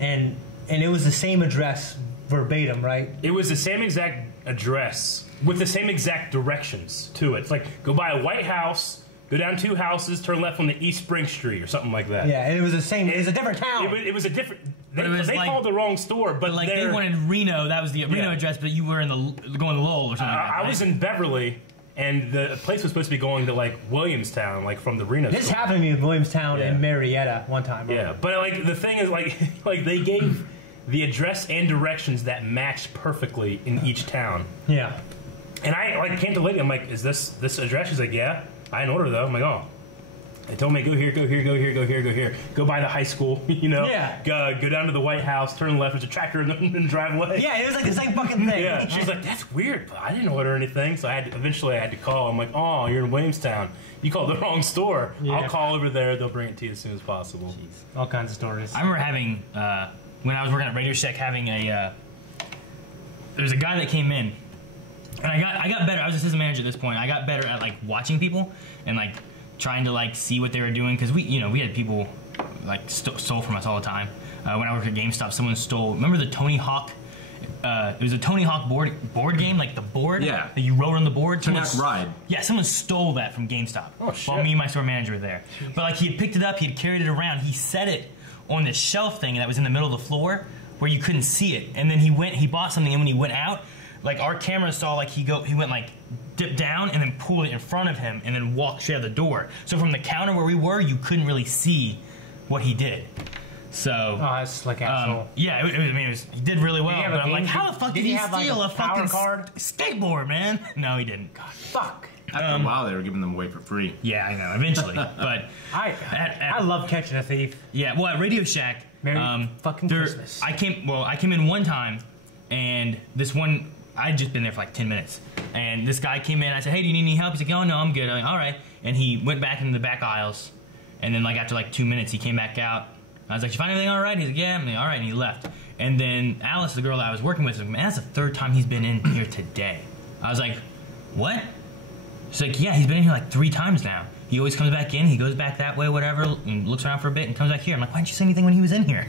and it was the same address verbatim, right? It was the same exact address with the same exact directions to it. It's like, go by a white house, go down 2 houses, turn left on the East Spring Street or something like that. Yeah, and it was the same. It was a different town. It was a different. They like, called the wrong store, but like they wanted Reno. That was the Reno address, but you were in going to Lowell or something. like that, I was in Beverly, and the place was supposed to be going to like Williamstown, like from the Reno. This store. happened to me in Williamstown and Marietta one time. Yeah, but like the thing is, like they gave the address and directions that matched perfectly in each town. Yeah. And I like came to the lady. I'm like, is this address? She's like, yeah. I didn't order though. I'm like, oh. They told me go here, go here, go here, go here, go here. Go by the high school, you know. Yeah. Go down to the White House, turn left. There's a tractor in the driveway. Yeah, it was like the same fucking thing. Yeah. She's like, that's weird, but I didn't order anything. So eventually I had to call. I'm like, oh, you're in Williamstown. You called the wrong store. Yeah. I'll call over there. They'll bring it to you as soon as possible. Jeez. All kinds of stories. I remember having when I was working at Radio Shack, having there was a guy that came in, and I got better. I was assistant manager at this point. I got better at like watching people and like trying to like see what they were doing, because we had people like stole from us all the time. When I worked at GameStop, someone stole. Remember the Tony Hawk? It was a Tony Hawk board game, like the board that you wrote on the board. Tony Hawk Ride. Yeah, someone stole that from GameStop. Oh shit! While me and my store manager were there. But like he had picked it up, he had carried it around, he set it on this shelf thing that was in the middle of the floor where you couldn't see it. And then he bought something, and when he went out, like our camera saw like he went like dipped down and then pulled it in front of him and then walked straight out the door. So from the counter where we were, you couldn't really see what he did. So that's like asshole. Yeah, he did really well. But I'm like, how the fuck did he steal a fucking card? Skateboard, man? No, he didn't. God, fuck. After a while, they were giving them away for free. Yeah, I know. Eventually, but I love catching a thief. Yeah, well, at Radio Shack, Merry fucking Christmas. I came in one time, and this one, I'd just been there for like 10 minutes, and this guy came in. I said, "Hey, do you need any help?" He's like, "Oh no, I'm good." I'm like, "All right," and he went back into the back aisles, and then like after like 2 minutes, he came back out. I was like, "You find anything all right?" He's like, "Yeah." I'm like, "All right," and he left. And then Alice, the girl that I was working with, was like, "Man, that's the third time he's been in here today." I was like, "What?" She's like, "Yeah, he's been in here like 3 times now. He always comes back in, he goes back that way, whatever, and looks around for a bit and comes back here." I'm like, "Why didn't you say anything when he was in here?"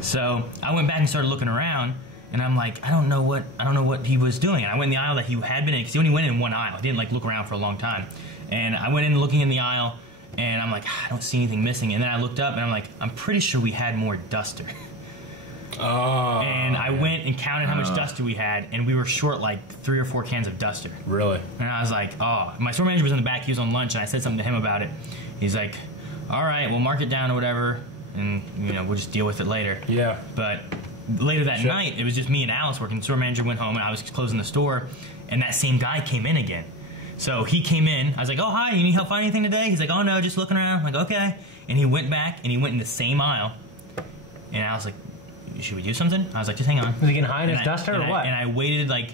So I went back and started looking around, and I'm like, I don't know what he was doing. And I went in the aisle that he had been in, because he only went in one aisle. He didn't like look around for a long time. And I went in looking in the aisle, and I'm like, I don't see anything missing. And then I looked up, and I'm like, I'm pretty sure we had more duster. And I went and counted how much duster we had, and we were short like 3 or 4 cans of duster. Really? And I was like, oh. My store manager was in the back. He was on lunch, and I said something to him about it. He's like, all right, we'll mark it down or whatever, and we'll just deal with it later. Yeah. But later that night, it was just me and Alice working. The store manager went home, and I was closing the store, and that same guy came in again. So he came in. I was like, oh, hi, you need help find anything today? He's like, oh, no, just looking around. I'm like, okay. And he went back, and he went in the same aisle, and I was like, should we do something? I was like, just hang on. Was he getting high in his duster or what? And I waited like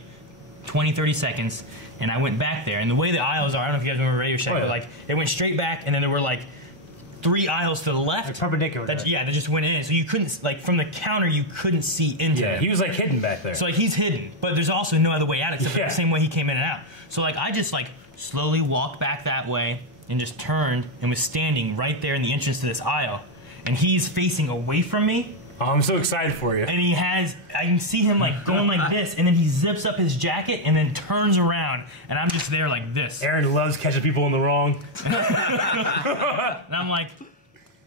20, 30 seconds, and I went back there. And the way the aisles are, I don't know if you guys remember Radio Shack, but like it went straight back, and then there were like 3 aisles to the left. Like perpendicular. That just went in. So you couldn't, like from the counter, you couldn't see into him. He was like hidden back there. So like he's hidden, but there's also no other way out except for the same way he came in and out. So like I just like slowly walked back that way and just turned and was standing right there in the entrance to this aisle. And he's facing away from me. Oh, I'm so excited for you. And I can see him like going like this, and then he zips up his jacket and then turns around, and I'm just there like this. Aaron loves catching people in the wrong. And I'm like,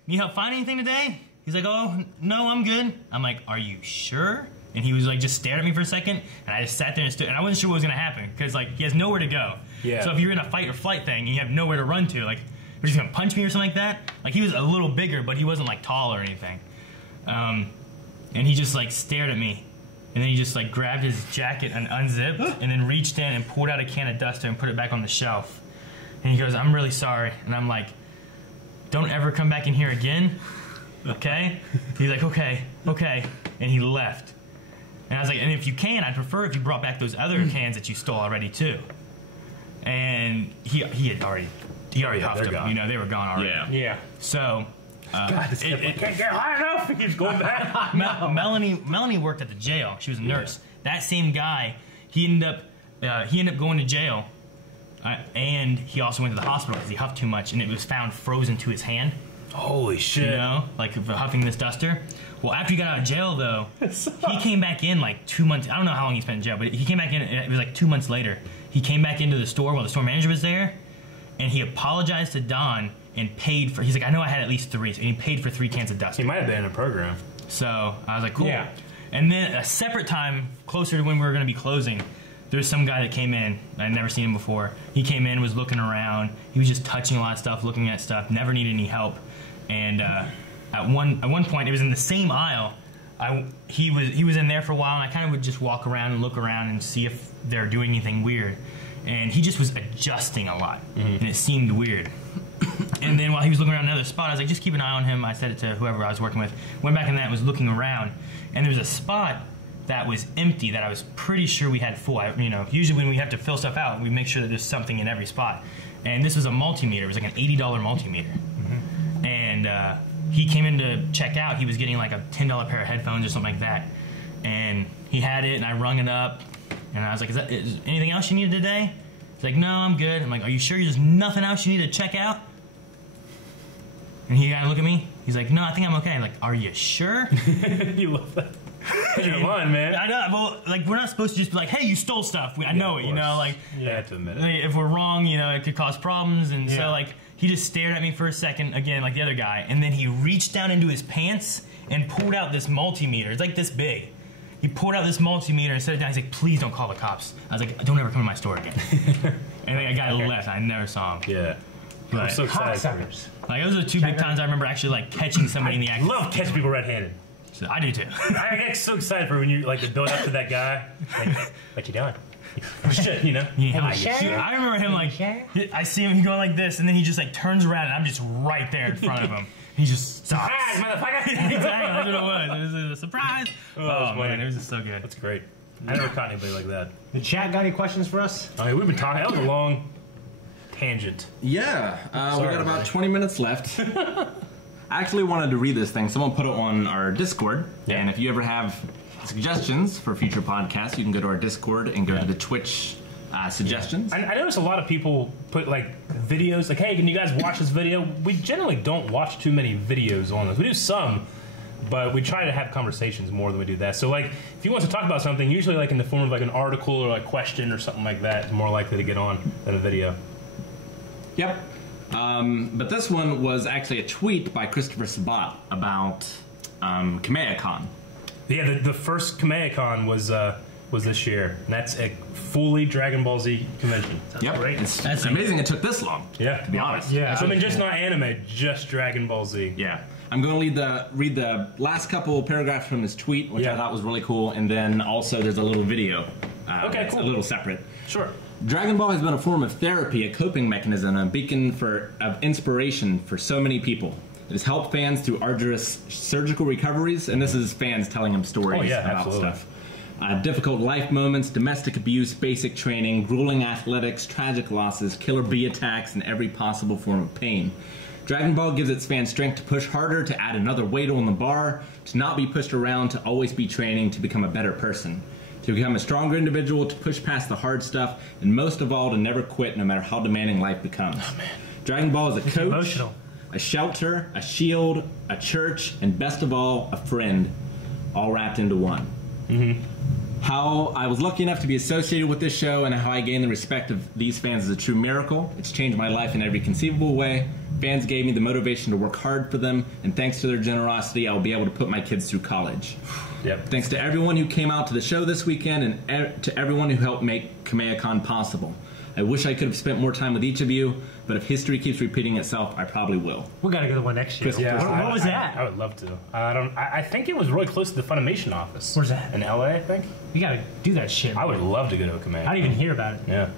"You help find anything today?" He's like, "Oh, no, I'm good." I'm like, "Are you sure?" And he was like, just stared at me for a second, and I just sat there and stood, and I wasn't sure what was gonna happen because like he has nowhere to go. Yeah. So if you're in a fight or flight thing and you have nowhere to run to, like, was he gonna punch me or something like that? Like he was a little bigger, but he wasn't like tall or anything. And he just like stared at me, and then he just like grabbed his jacket and unzipped, and then reached in and pulled out a can of duster and put it back on the shelf. And he goes, "I'm really sorry." And I'm like, "Don't ever come back in here again, okay?" He's like, "Okay, okay," and he left. And I was like, "And if you can, I'd prefer if you brought back those other cans that you stole already too." And he already huffed them. gone. You know, they were gone already. Yeah. Yeah. So. God, this kid can't get high enough. He keeps going back. Melanie worked at the jail. She was a nurse. That same guy, he ended up going to jail, and he also went to the hospital because he huffed too much, and it was found frozen to his hand. Holy shit! You know, like huffing this duster. Well, after he got out of jail, though, he came back in like 2 months. I don't know how long he spent in jail, but he came back in. It was like 2 months later. He came back into the store while the store manager was there, and he apologized to Don. And paid for, he's like, "I know I had at least 3, so he paid for 3 cans of dust." He might have been in a program. So I was like, cool. Yeah. And then a separate time, closer to when we were going to be closing, there's some guy that came in. I'd never seen him before. He came in, was looking around. He was just touching a lot of stuff, looking at stuff, never needed any help. And at one point, it was in the same aisle. He was in there for a while, and I kind of would just walk around and look around and see if they're doing anything weird. And he just was adjusting a lot, and it seemed weird. And then while he was looking around another spot, I was like, just keep an eye on him. I said it to whoever I was working with. Went back in that and was looking around. And there was a spot that was empty that I was pretty sure we had full. Usually when we have to fill stuff out, we make sure that there's something in every spot. And this was a multimeter. It was like an $80 multimeter. Mm-hmm. And he came in to check out. He was getting like a $10 pair of headphones or something like that. And he had it, and I rung it up. And I was like, is anything else you needed today? He's like, "No, I'm good." I'm like, "Are you sure there's nothing else you need to check out?" And he kind of looked at me. He's like, "No, I think I'm okay." I'm like, "Are you sure?" You love that. Come on, man. I know. Well, like, we're not supposed to just be like, "Hey, you stole stuff." I know it, you know, like, You have to admit it. if we're wrong, you know, it could cause problems. And so, like, he just stared at me for a second, again, like the other guy. And then he reached down into his pants and pulled out this multimeter. It's like this big. He pulled out this multimeter and set it down. He's like, "Please don't call the cops." I was like, "Don't ever come to my store again." And then I got left. I never saw him. Yeah. But, I'm so excited for you. Cocksuckers. those are the 2 big times I remember actually, like, catching somebody in the act. Love catching people red-handed. So I do too. I get so excited for when you like to build up to that guy. Like, what you doing? Shit, you know. I remember him like, I see him going like this, and then he just like turns around, and I'm just right there in front of him. He just stops. Surprise, motherfucker! Exactly, that's what it was. It was a surprise. Oh man, it was just so good. That's great. I never caught anybody like that. The chat got any questions for us? I mean, we've been talking. That was a long tangent. Yeah, we Sorry, got about buddy. 20 minutes left. I actually wanted to read this thing. Someone put it on our Discord, and if you ever have suggestions for future podcasts, you can go to our Discord and go to the Twitch suggestions. I noticed a lot of people put like videos, like, "Hey, can you guys watch this video?" We generally don't watch too many videos on this. We do some, but we try to have conversations more than we do that. So, like, if you want to talk about something, usually like in the form of like an article or like question or something like that, it's more likely to get on than a video. Yep. But this one was actually a tweet by Christopher Sabat about KamehamehaCon. Yeah, the first KamehamehaCon was this year, and that's a fully Dragon Ball Z convention. Yep. Great. It's amazing it took this long. Yeah, To be honest. Yeah. So I mean, just not anime, just Dragon Ball Z. Yeah. I'm going to read the last couple paragraphs from this tweet, which I thought was really cool, and then also there's a little video. Okay, it's cool. a little separate. Sure. Dragon Ball has been a form of therapy, a coping mechanism, a beacon of inspiration for so many people. It has helped fans through arduous surgical recoveries, and this is fans telling them stories about absolutely. stuff. Difficult life moments, domestic abuse, basic training, grueling athletics, tragic losses, killer bee attacks, and every possible form of pain. Dragon Ball gives its fans strength to push harder, to add another weight on the bar, to not be pushed around, to always be training, to become a better person, to become a stronger individual, to push past the hard stuff, and most of all, to never quit no matter how demanding life becomes. Oh, man. Dragon Ball is a coach. Emotional. a shelter, a shield, a church, and best of all, a friend, all wrapped into one. How I was lucky enough to be associated with this show and how I gained the respect of these fans is a true miracle. It's changed my life in every conceivable way. Fans gave me the motivation to work hard for them, and thanks to their generosity, I will be able to put my kids through college. Yep. Thanks to everyone who came out to the show this weekend and to everyone who helped make KamehaCon possible. I wish I could have spent more time with each of you, but if history keeps repeating itself, I probably will. We gotta go to one next year. Yeah, What was that? I would love to. I think it was really close to the Funimation office. Where's that? In LA, I think. We gotta do that shit. I would love to go to a I Kamehameha. didn't even hear about it. Yeah.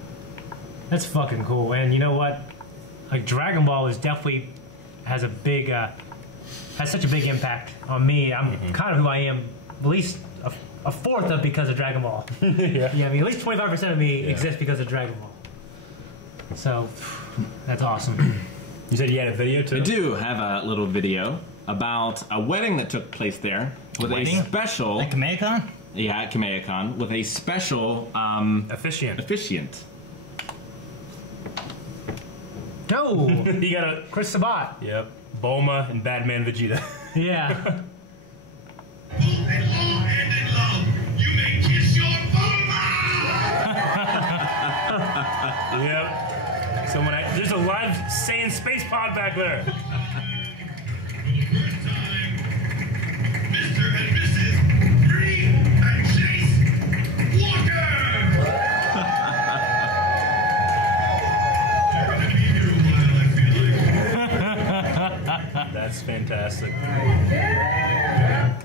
That's fucking cool. And you know what? Like Dragon Ball is definitely has a big has such a big impact on me. I'm kind of who I am. At least a fourth of because of Dragon Ball. Yeah. Yeah, I mean at least 25% of me exists because of Dragon Ball. So that's awesome. You said you had a video too? I do have a little video about a wedding that took place there with Wedding? a special... Like KamehamehaCon? Yeah, at KamehamehaCon, with a special Officiant. officiant. No, You got a... Chris Sabat. Yep. Bulma and Batman Vegeta. Yeah. Yep. So when there's a live Saiyan space pod back there. Mr. and Mrs. Green and Chase Walker! You're gonna be here a while, I feel like. That's fantastic.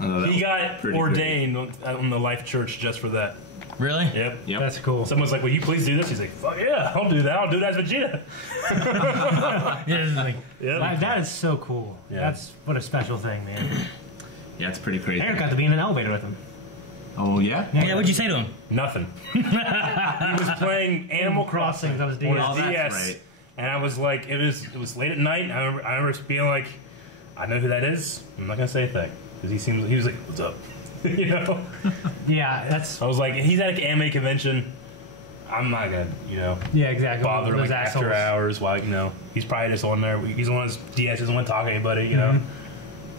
Oh, that He was got pretty ordained on the Life Church just for that. Really? Yep. Yep. That's cool. Someone's like, will you please do this? He's like, fuck yeah, I'll do that. I'll do that as Vegeta. Yeah, it's like, Yep. That is so cool. Yeah. That's what a special thing, man. Yeah, it's pretty crazy. Eric got to be in an elevator with him. Oh, yeah? yeah, what'd you say to him? Nothing. He was playing Animal Crossing on his on DS. Oh, his that's DS. right. And I was like, it was late at night. And I remember being like, I know who that is. I'm not gonna say a thing because he was like, what's up? You know. Yeah, that's I was like, he's at an anime convention. I'm not gonna, yeah, exactly. bother him Those like after assholes. hours. While he's probably just on there. He's on his DS, doesn't want to talk to anybody. You know.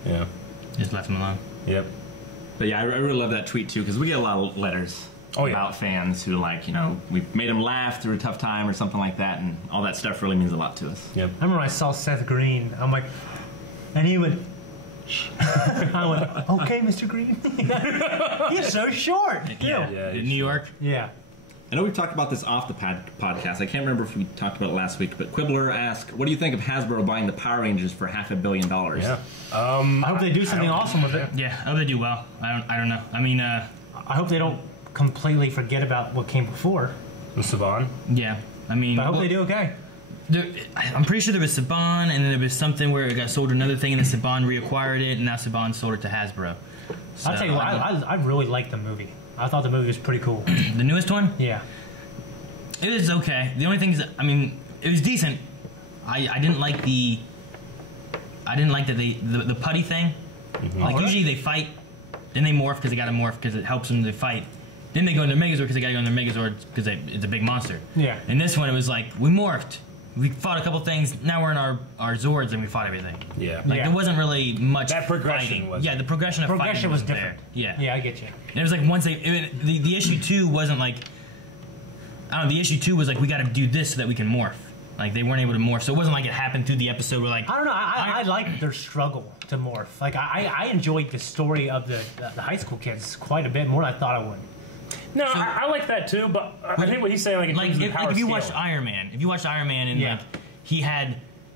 Yeah. Just left him alone. Yep. But yeah, I really love that tweet too, because we get a lot of letters about fans who, like, we made them laugh through a tough time or something like that, and all that stuff really means a lot to us. Yep. I remember when I saw Seth Green. I'm like, and he went. I went, okay, Mr. Green. He's so short. Yeah. Yeah, In New York? Yeah. I know we've talked about this off the podcast. I can't remember if we talked about it last week, but Quibbler asked, what do you think of Hasbro buying the Power Rangers for $500 million? Yeah. I hope they do something awesome with it. Yeah, I hope they do well. I don't know. I mean, I hope they don't completely forget about what came before. The Saban. yeah. I mean, But I hope they do okay. I'm pretty sure there was Saban, and then there was something where it got sold to another thing, and then Saban reacquired it, and now Saban sold it to Hasbro. So, I'll tell you what, I really liked the movie. I thought the movie was pretty cool. the newest one? Yeah. It was okay. The only thing is, I mean, it was decent. I didn't like the putty thing. Like, usually they fight, then they morph because they got to morph because it helps them to fight. Then they go in their Megazord because they got to go in their Megazord because it's a big monster. Yeah. And this one, it was like, we morphed. We fought a couple things. Now we're in our Zords and we fought everything. Yeah. Like, there wasn't really much That progression fighting. was- Yeah, the progression of Progression fighting was wasn't different. there. Yeah. Yeah, I get you. And it was like once the issue 2 wasn't like, I don't know, the issue 2 was like, we got to do this so that we can morph. Like, they weren't able to morph. So it wasn't like it happened through the episode where, like... I don't know. I like their struggle to morph. Like, I enjoyed the story of the high school kids quite a bit more than I thought I would. No, I like that too, but I think what he's saying, like, in terms of the power if you scale. watched Iron Man, and Yeah. like he had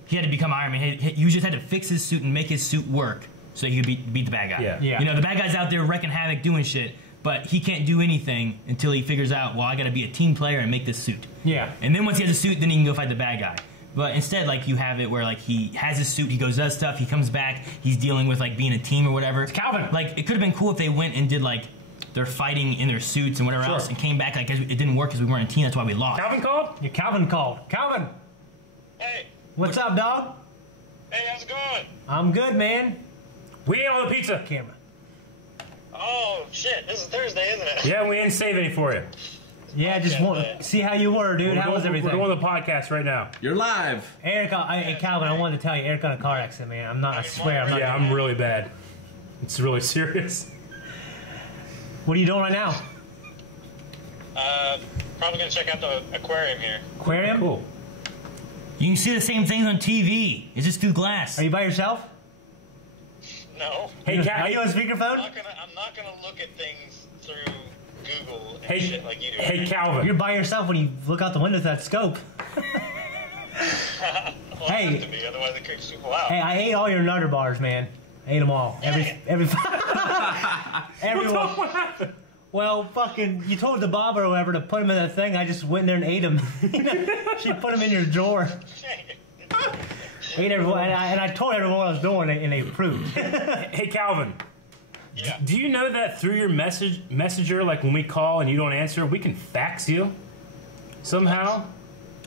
to become Iron Man, you just had to fix his suit and make his suit work so he could beat the bad guy. Yeah. Yeah. You know, the bad guy's out there wrecking havoc, doing shit, but he can't do anything until he figures out, well, I got to be a team player and make this suit. Yeah. And then once he has a suit, then he can go fight the bad guy. But instead, like, you have it where, like, he has his suit, he goes, does stuff, he comes back, he's dealing with, like, being a team or whatever. It's Calvin. Like, it could have been cool if they went and did, like, they're fighting in their suits and whatever else, and came back, like, it didn't work because we weren't a team, that's why we lost. Calvin called? Yeah, Calvin called. Calvin, Hey, what's up, dog? hey, how's it going? I'm good, man. We ate all the pizza. Camera. Oh, shit, this is Thursday, isn't it? Yeah, we didn't save any for you. Yeah, just want see how you were, dude. How was everything? We're doing the podcast right now. You're live. Eric, Calvin, I wanted to tell you, Eric got in a car accident, man. I'm not. I swear, I'm not. Yeah, I'm really bad. It's really serious. What are you doing right now? Probably gonna check out the aquarium here. Aquarium? Cool. You can see the same things on TV. It's just through glass. Are you by yourself? No. Hey, Are you on speakerphone? I'm not gonna look at things through Google and Hey, shit like you do. hey, Calvin. You're by yourself when you look out the window with that scope. Well, Hey. it has to be, otherwise it creeps people out. Hey, I ate all your Nutter bars, man. I ate them all. Every every What happened? Well, fucking, you told the Bob or whoever to put them in that thing. I just went there and ate them. She put them in your drawer. Ate everyone, and I told everyone what I was doing, and they approved. Hey, Calvin. Yeah. Do you know that through your messenger, like when we call and you don't answer, we can fax you somehow?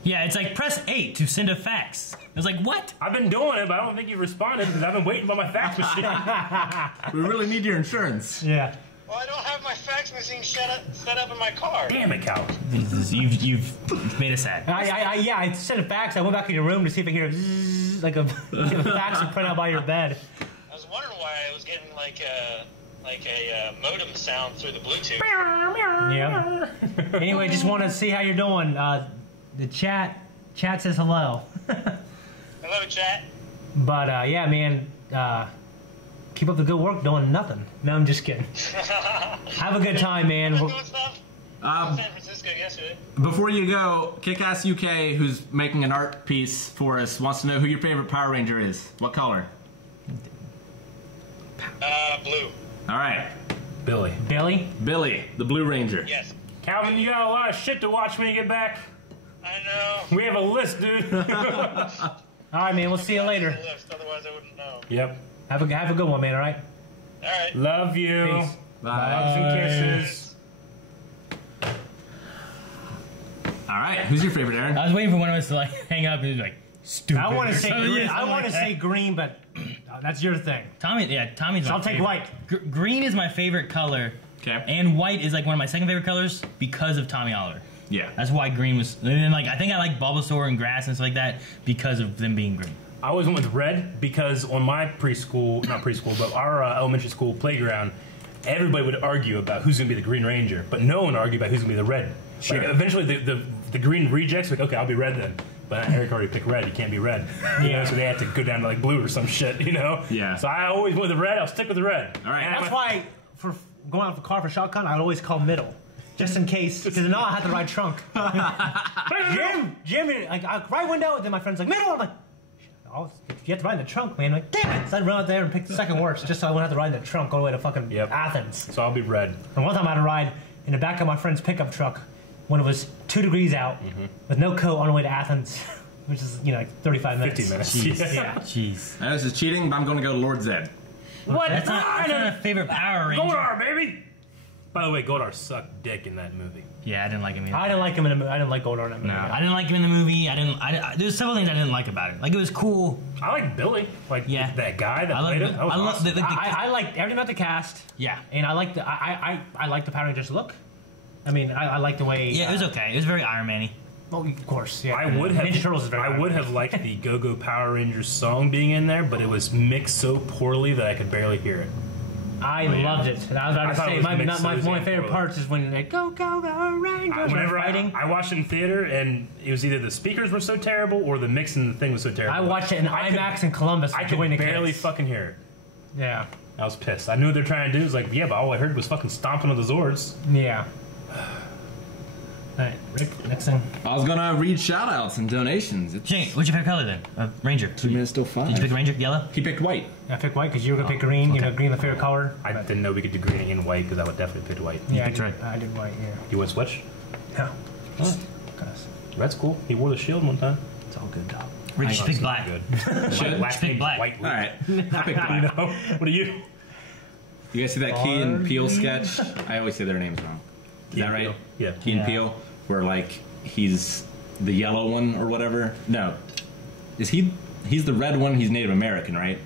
Yeah, it's like press 8 to send a fax. I was like, what? I've been doing it, but I don't think you responded because I've been waiting by my fax machine. We really need your insurance. Yeah. Well, I don't have my fax machine set up in my car. Damn it, Calvin. You've made us sad. I sent a fax. I went back in your room to see if I could hear a zzz, like a fax would print out by your bed. I was wondering why I was getting like a modem sound through the Bluetooth. Yeah. Anyway, just want to see how you're doing. The chat says hello. Hello, chat. But yeah, man, keep up the good work doing nothing. No, I'm just kidding. Have a good time, man. Doing stuff. Um, San Francisco yesterday. Before you go, Kick-Ass UK, who's making an art piece for us, wants to know who your favorite Power Ranger is. What color? Blue. All right. Billy. Billy? Billy, the Blue Ranger. Yes. Calvin, you got a lot of shit to watch when you get back. I know. We have a list, dude. All right, man. We'll see you later. List, otherwise I wouldn't know. Yep. Have a good one, man. All right. All right. Love you. Peace. Bye. Hugs and kisses. All right. Who's your favorite, Aaron? I was waiting for one of us to like hang up and be like, stupid. I want or to say something. green. Yeah, I something want to like say that. green, but that's your thing. Tommy's So my I'll take favorite. white. Green is my favorite color. Okay. And white is like one of my second favorite colors because of Tommy Oliver. Yeah. That's why green was. And then like I think I like Bulbasaur and grass and stuff like that because of them being green. I always went with red because on my not preschool, but our elementary school playground, everybody would argue about who's going to be the Green Ranger, but no one argued about who's going to be the red. Sure. Like, eventually, the green rejects like, okay, I'll be red then. But Eric already picked red. You can't be red. You know, so they had to go down to like blue or some shit. You know. Yeah. So I always went with the red. I'll stick with the red. All right. And That's why for going out for car for shotgun, I'd always call middle, just in case, because now I have to ride trunk. Jim, like right window. Then my friend's like middle. I'm like, oh, you have to ride in the trunk, man. I'm like, damn it! So I'd run out there and pick the second worst, just so I wouldn't have to ride in the trunk all the way to fucking Yep. Athens. So I'll be red. And one time I had to ride in the back of my friend's pickup truck when it was 2 degrees out with no coat on the way to Athens, which is like 35 minutes. 15 minutes. Jeez. Yeah. Jeez. This is cheating, but I'm going to go to Lord Zed. What? That's not a favorite Power Ranger. Goldar, baby. By the way, Goldar sucked dick in that movie. Yeah, I didn't like him either. I didn't like him in the movie. I didn't like Goldar in that movie. No, I didn't like him in the movie. There's several things I didn't like about it. Like it was cool. I like Billy, like Yeah. that guy that I love played it. him. That was I love awesome. I liked everything about the cast. Yeah. And I like the I like the Power Rangers look. I mean, I like the way. Yeah, it was okay. It was very Iron Man-y. Oh, of course. Yeah. I would Ninja Turtles is have, very. I would have liked the Go Go Power Rangers song being in there, but it was mixed so poorly that I could barely hear it. I loved it. And I was about I to thought it say was my mixed so one of my damn favorite poorly. parts is when they go Rangers Whenever fighting. I watched it in theater, and it was either the speakers were so terrible or the mix in the thing was so terrible. I watched it in I could- IMAX in Columbus. I with could Dwayne the barely Kids. fucking hear it. Yeah. I was pissed. I knew what they're trying to do. It was like, yeah, but all I heard was fucking stomping of the Zords. Yeah. All right, Rick. Next thing. I was going to read shout-outs and donations. It's Jane, what's your favorite color then? Ranger. 2 minutes till 5. Did you pick Ranger? Yellow? He picked white. I picked white because you were gonna pick green. You know, green the favorite color. I didn't know we could do green and white because I would definitely pick white. Yeah, picked red. I did white. Yeah. You want to switch? No. Huh. Guys, That's cool. He wore the shield one time. it's all good, dog. Rich, you picked black. Good. Should? Last Pick name's black. White. All right. I picked black. You know? What are you? You guys see that Key and Peele sketch? I always say their names wrong. Is Key that and right? Peele. Yeah. Key and Yeah. Peele, where like he's the yellow one or whatever. No, is he? He's the red one. He's Native American, right?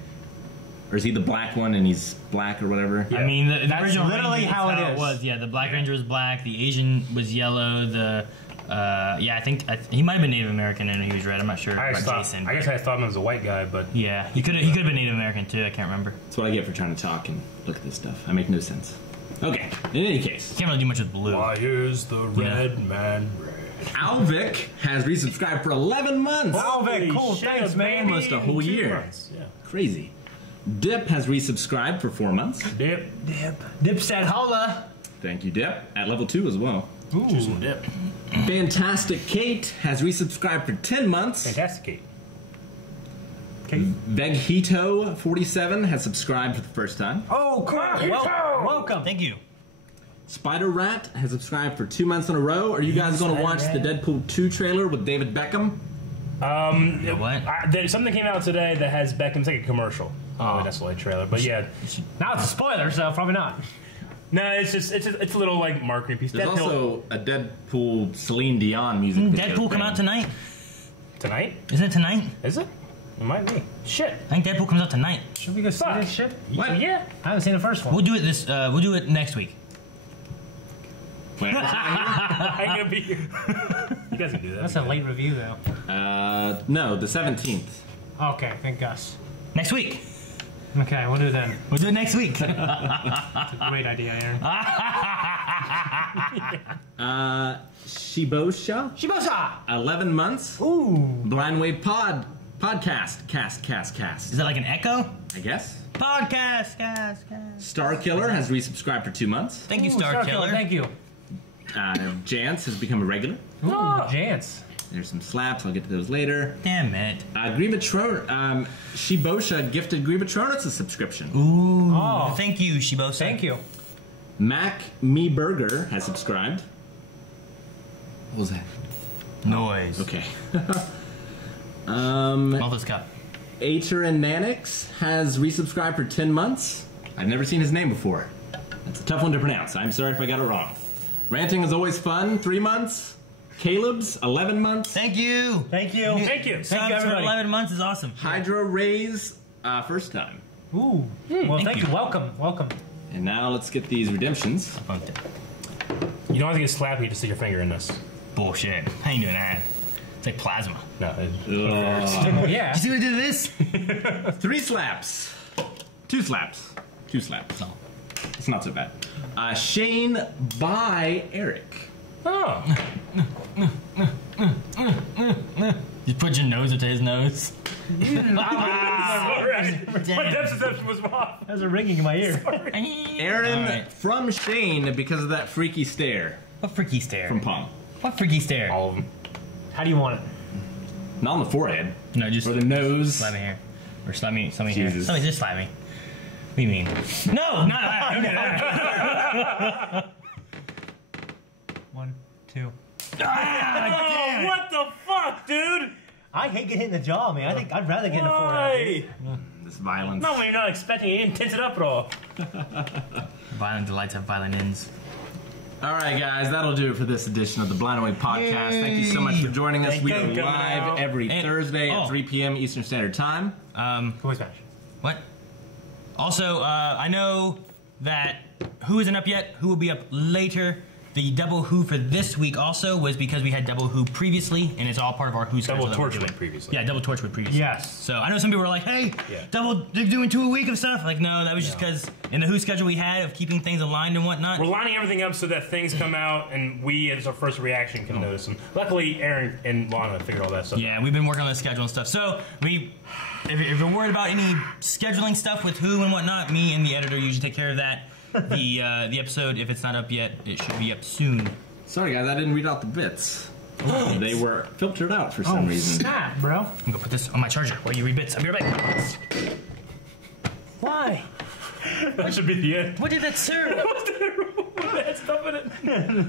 Or is he the black one and he's black or whatever? I mean, the That's original literally Ranger is how it it is. was. Yeah, the Black Ranger was black. The Asian was yellow. The I think he might have been Native American and he was red. I'm not sure I about thought, Jason. I guess I thought him as a white guy, but Yeah, he could have been Native American too. I can't remember. That's what I get for trying to talk and look at this stuff. I make no sense. Okay, in any case. Can't really do much with blue. why is the red man red? Alvic has resubscribed for 11 months. Alvic, cool, shit, thanks, man. Almost a whole 2 year. months, yeah. Crazy. Dip has resubscribed for 4 months. Dip. Dip said holla. Thank you, Dip. At level 2 as well. Choose some dip. Fantastic Kate has resubscribed for 10 months. Fantastic. Veghito47 has subscribed for the first time. Oh, cool. Welcome. Thank you. Spider Rat has subscribed for 2 months in a row. Are you guys going to watch the Deadpool 2 trailer with David Beckham? What? There's something came out today that has Beckham's like a commercial. Oh, that's a trailer, but yeah. Now it's a spoiler, so probably not. No, it's a little like marketing piece. There's Deadpool- also a Deadpool Celine Dion music video. Deadpool come thing. out tonight? tonight. Isn't it tonight? Is it? It might be. Shit. I think Deadpool comes out tonight. Should we go see Fuck. this shit? What? Yeah. I haven't seen the first one. We'll do it we'll do it next week. Wait, I'm gonna be here. You guys can do that. That's a late review, though. no, the 17th. Okay, thank Gus. Next week. Okay, we'll do it then. We'll do it next week. That's a great idea, Aaron. Shibosha, Shibosa! 11 months. Ooh. Blind Wave podcast. Cast. Is that like an echo? I guess. Podcast, cast. Star Killer has resubscribed for 2 months. Thank you, Ooh, Star Killer. Thank you. Jance has become a regular. Ooh, Jance. There's some slaps. I'll get to those later. Damn it. Shibosha gifted Grivatronus a subscription. Ooh. Oh. Thank you, Shibosa. Thank you. Mac Me Burger has subscribed. What was that? Noise. Okay. Malthus Cup. Ater and Nanix has resubscribed for 10 months. I've never seen his name before. That's a tough one to pronounce. I'm sorry if I got it wrong. Ranting is always fun, 3 months. Caleb's 11 months. Thank you. Thank you. Thank you. Subs for everybody. 11 months is awesome. Hydro Rays, first time. Ooh. Well, thank thank you. you. Welcome. Welcome. And now let's get these redemptions. Bumped it. You don't have to get slappy to stick your finger in this. Bullshit. I ain't doing that. It's like plasma. No. Yeah. You see what I did to this? 3 slaps. 2 slaps. 2 slaps. No. It's not so bad. Shane by Eric. Oh. You put your nose up to his nose. Alright. My Damn. depth perception was off. There's a ringing in my ear. Aaron Alright. from Shane because of that freaky stare What freaky stare? from Pong. What freaky stare? All of them. How do you want it? Not on the forehead. No, just Or the nose. slap me here. Or slap me here. Jesus. Somebody just slap me. What do you mean? No, not that. Don't do that. 1, 2. Oh, what the fuck, dude? I hate getting hit in the jaw, man. I think I'd rather get in the forehead. Why? This violence. No, when you're not expecting it, you didn't tense it up at all. Violent delights have violent ends. All right, guys, that'll do it for this edition of the Blind Away Podcast. Thank you so much for joining us. Thank We you are for coming live out. every And- Thursday at oh. 3 p.m. Eastern Standard Time. Voice match. What? Also, I know that Who isn't up yet. Who will be up later. The double Who for this week also was because we had double Who previously, and it's all part of our Who schedule. Double that we're Torchwood doing. previously. Yeah, double Torchwood previously. Yes. So I know some people were like, "Hey, Yeah. they're doing 2 a week of stuff." Like, no, that was just because in the Who schedule we had of keeping things aligned and whatnot. We're lining everything up so that things come out and we, as our first reaction, can notice them. Luckily, Aaron and Lana figured all that stuff out. Yeah, we've been working on the schedule and stuff. So if you're worried about any scheduling stuff with Who and whatnot, me and the editor usually take care of that. The episode, if it's not up yet, it should be up soon. Sorry, guys, I didn't read out the bits. They were filtered out for some reason. Snap, bro. I'm gonna put this on my charger while you read bits. I'll be right back. Why? That should be the end. What did that serve? What that stuff in it?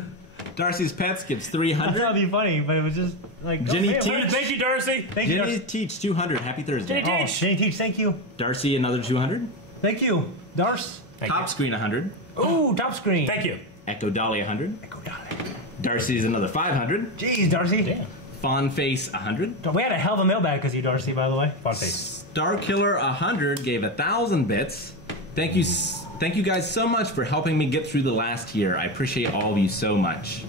Darcy's Pets gives I 300. thought it'd be funny, but it was just like Jenny oh, man, T. what- Thank you, Darcy. Thank you, Jenny Darcy. Teach 200. Happy Thursday. Jenny Oh, Teach. Jenny Teach, thank you. Darcy another 200. Thank you, Darce. Thank Top you. Screen 100. Ooh, top screen. Thank you. Echo Dolly 100. Go down. Darcy's another 500. Jeez, Darcy. Damn. Fawnface 100. We had a hell of a mailbag because of you, Darcy, by the way. Fun face. Starkiller 100 gave 1,000 bits. Thank you guys so much for helping me get through the last year. I appreciate all of you so much.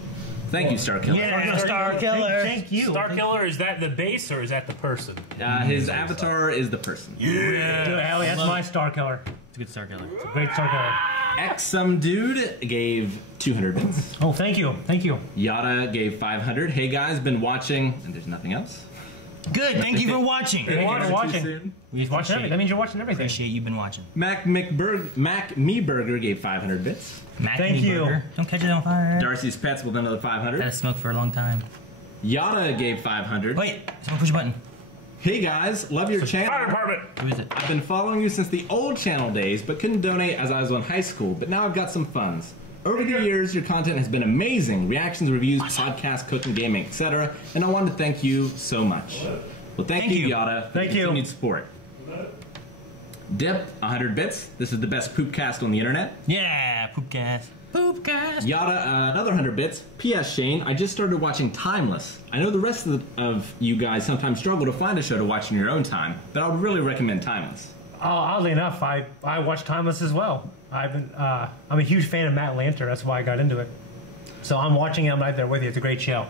Thank you, Starkiller. Yeah, Star Killer. Thank you. Star Killer, is that the base or is that the person? His avatar is the person. Dude, hell, that's my Star Killer. It's a good Star Killer. It's a great Star Killer. Exum Dude gave 200 bits. Oh, thank you. Thank you. Yada gave 500. Hey guys, been watching, and there's nothing else. Good. Thank you for watching. Thank you for Too watching. soon. We Watching everything. That means you're watching everything. Appreciate you've been watching. Mac Meburger gave 500 bits. Mac Thank and you. Burger. Don't catch it on fire. Darcy's Pets with another Had 500. to smoke for a long time. Yada gave 500. Wait, someone push a button. Hey guys, love your Fire channel. department. Who is it? I've been following you since the old channel days, but couldn't donate as I was in high school, but now I've got some funds. Over the years, your content has been amazing. Reactions, reviews, podcasts, cooking, gaming, etc. And I wanted to thank you so much. Well, thank you, Yada, for Thank the you. continued support. Dip, 100 bits. This is the best poopcast on the internet. Yeah, Poopcast. Poopcast. Yada, another 100 bits. P.S. Shane, I just started watching Timeless. I know the rest of you guys sometimes struggle to find a show to watch in your own time, but I would really recommend Timeless. Oddly enough, I watch Timeless as well. I'm a huge fan of Matt Lanter. That's why I got into it. So I'm watching it. I'm right there with you. It's a great show.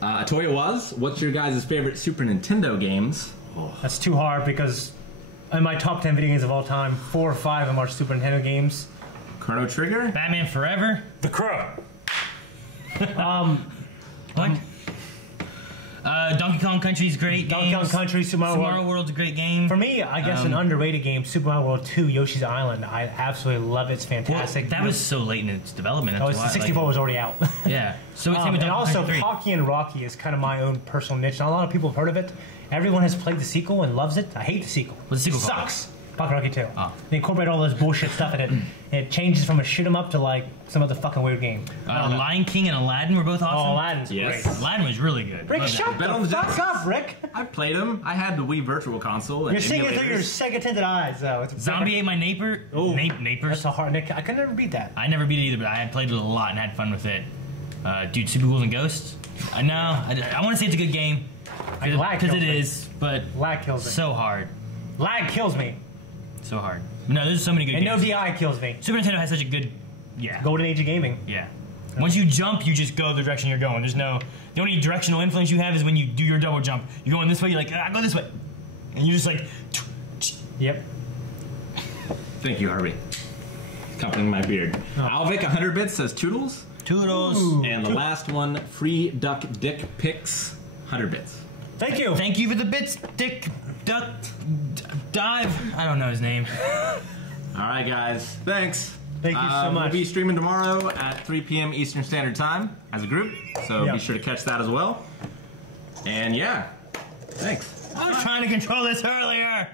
Atoya was, what's your guys' favorite Super Nintendo games? That's too hard because in my top 10 video games of all time, 4 or 5 of them are Super Nintendo games. Chrono Trigger? Batman Forever. The Crow. What? Donkey Kong Country's great. Donkey Kong Country, Super Mario World's a great game. For me, I guess an underrated game, Super Mario World 2, Yoshi's Island. I absolutely love it. It's fantastic. That was so late in its development. Oh, That's it's, why, 64 was already out. Yeah. So it's same with and Donkey also, Kong 3. Pocky and Rocky is kind of my own personal niche. Not a lot of people have heard of it. Everyone has played the sequel and loves it. I hate the sequel. What's the sequel called? Sucks. Pocky Rocky 2. Oh. They incorporate all this bullshit stuff in it. And it changes from a shoot 'em up to like some other fucking weird game. Lion King and Aladdin were both awesome. Oh, Aladdin's Yes. great. Aladdin was really good. Rick, Love that. shut Bet on the the fuck Jetsons. up, Rick. I played them. I had the Wii Virtual Console. And You're seeing it through your emulators. Sega tinted eyes, though. It's Zombie Ate My Neighbor. Oh, Neighbors. That's a hard. I could never beat that. I never beat it either, but I had played it a lot and had fun with it. Dude, Super Ghouls and Ghosts. I know. I want to say it's a good game Lag because kills it me. is, but Lag kills me. so hard, Lag kills me. so hard. No, there's so many good And games. no DI kills me. Super Nintendo has such a good, Golden age of gaming. yeah. Once you jump, you just go the direction you're going. There's no, the only directional influence you have is when you do your double jump. You're going this way, you're like, go this way, and you're just like, Yep. Thank you, Harvey. Accompanying my beard. Alvic, 100 bits, says Toodles. toodles. And the last one, Free Duck Dick Pics, 100 bits. Thank you. Thank you for the bits, Dick, Duck, Dive. I don't know his name. All right, guys. Thanks. Thank you so much. We'll be streaming tomorrow at 3 p.m. Eastern Standard Time as a group, so Yep. be sure to catch that as well. And yeah, thanks. I was trying to control this earlier.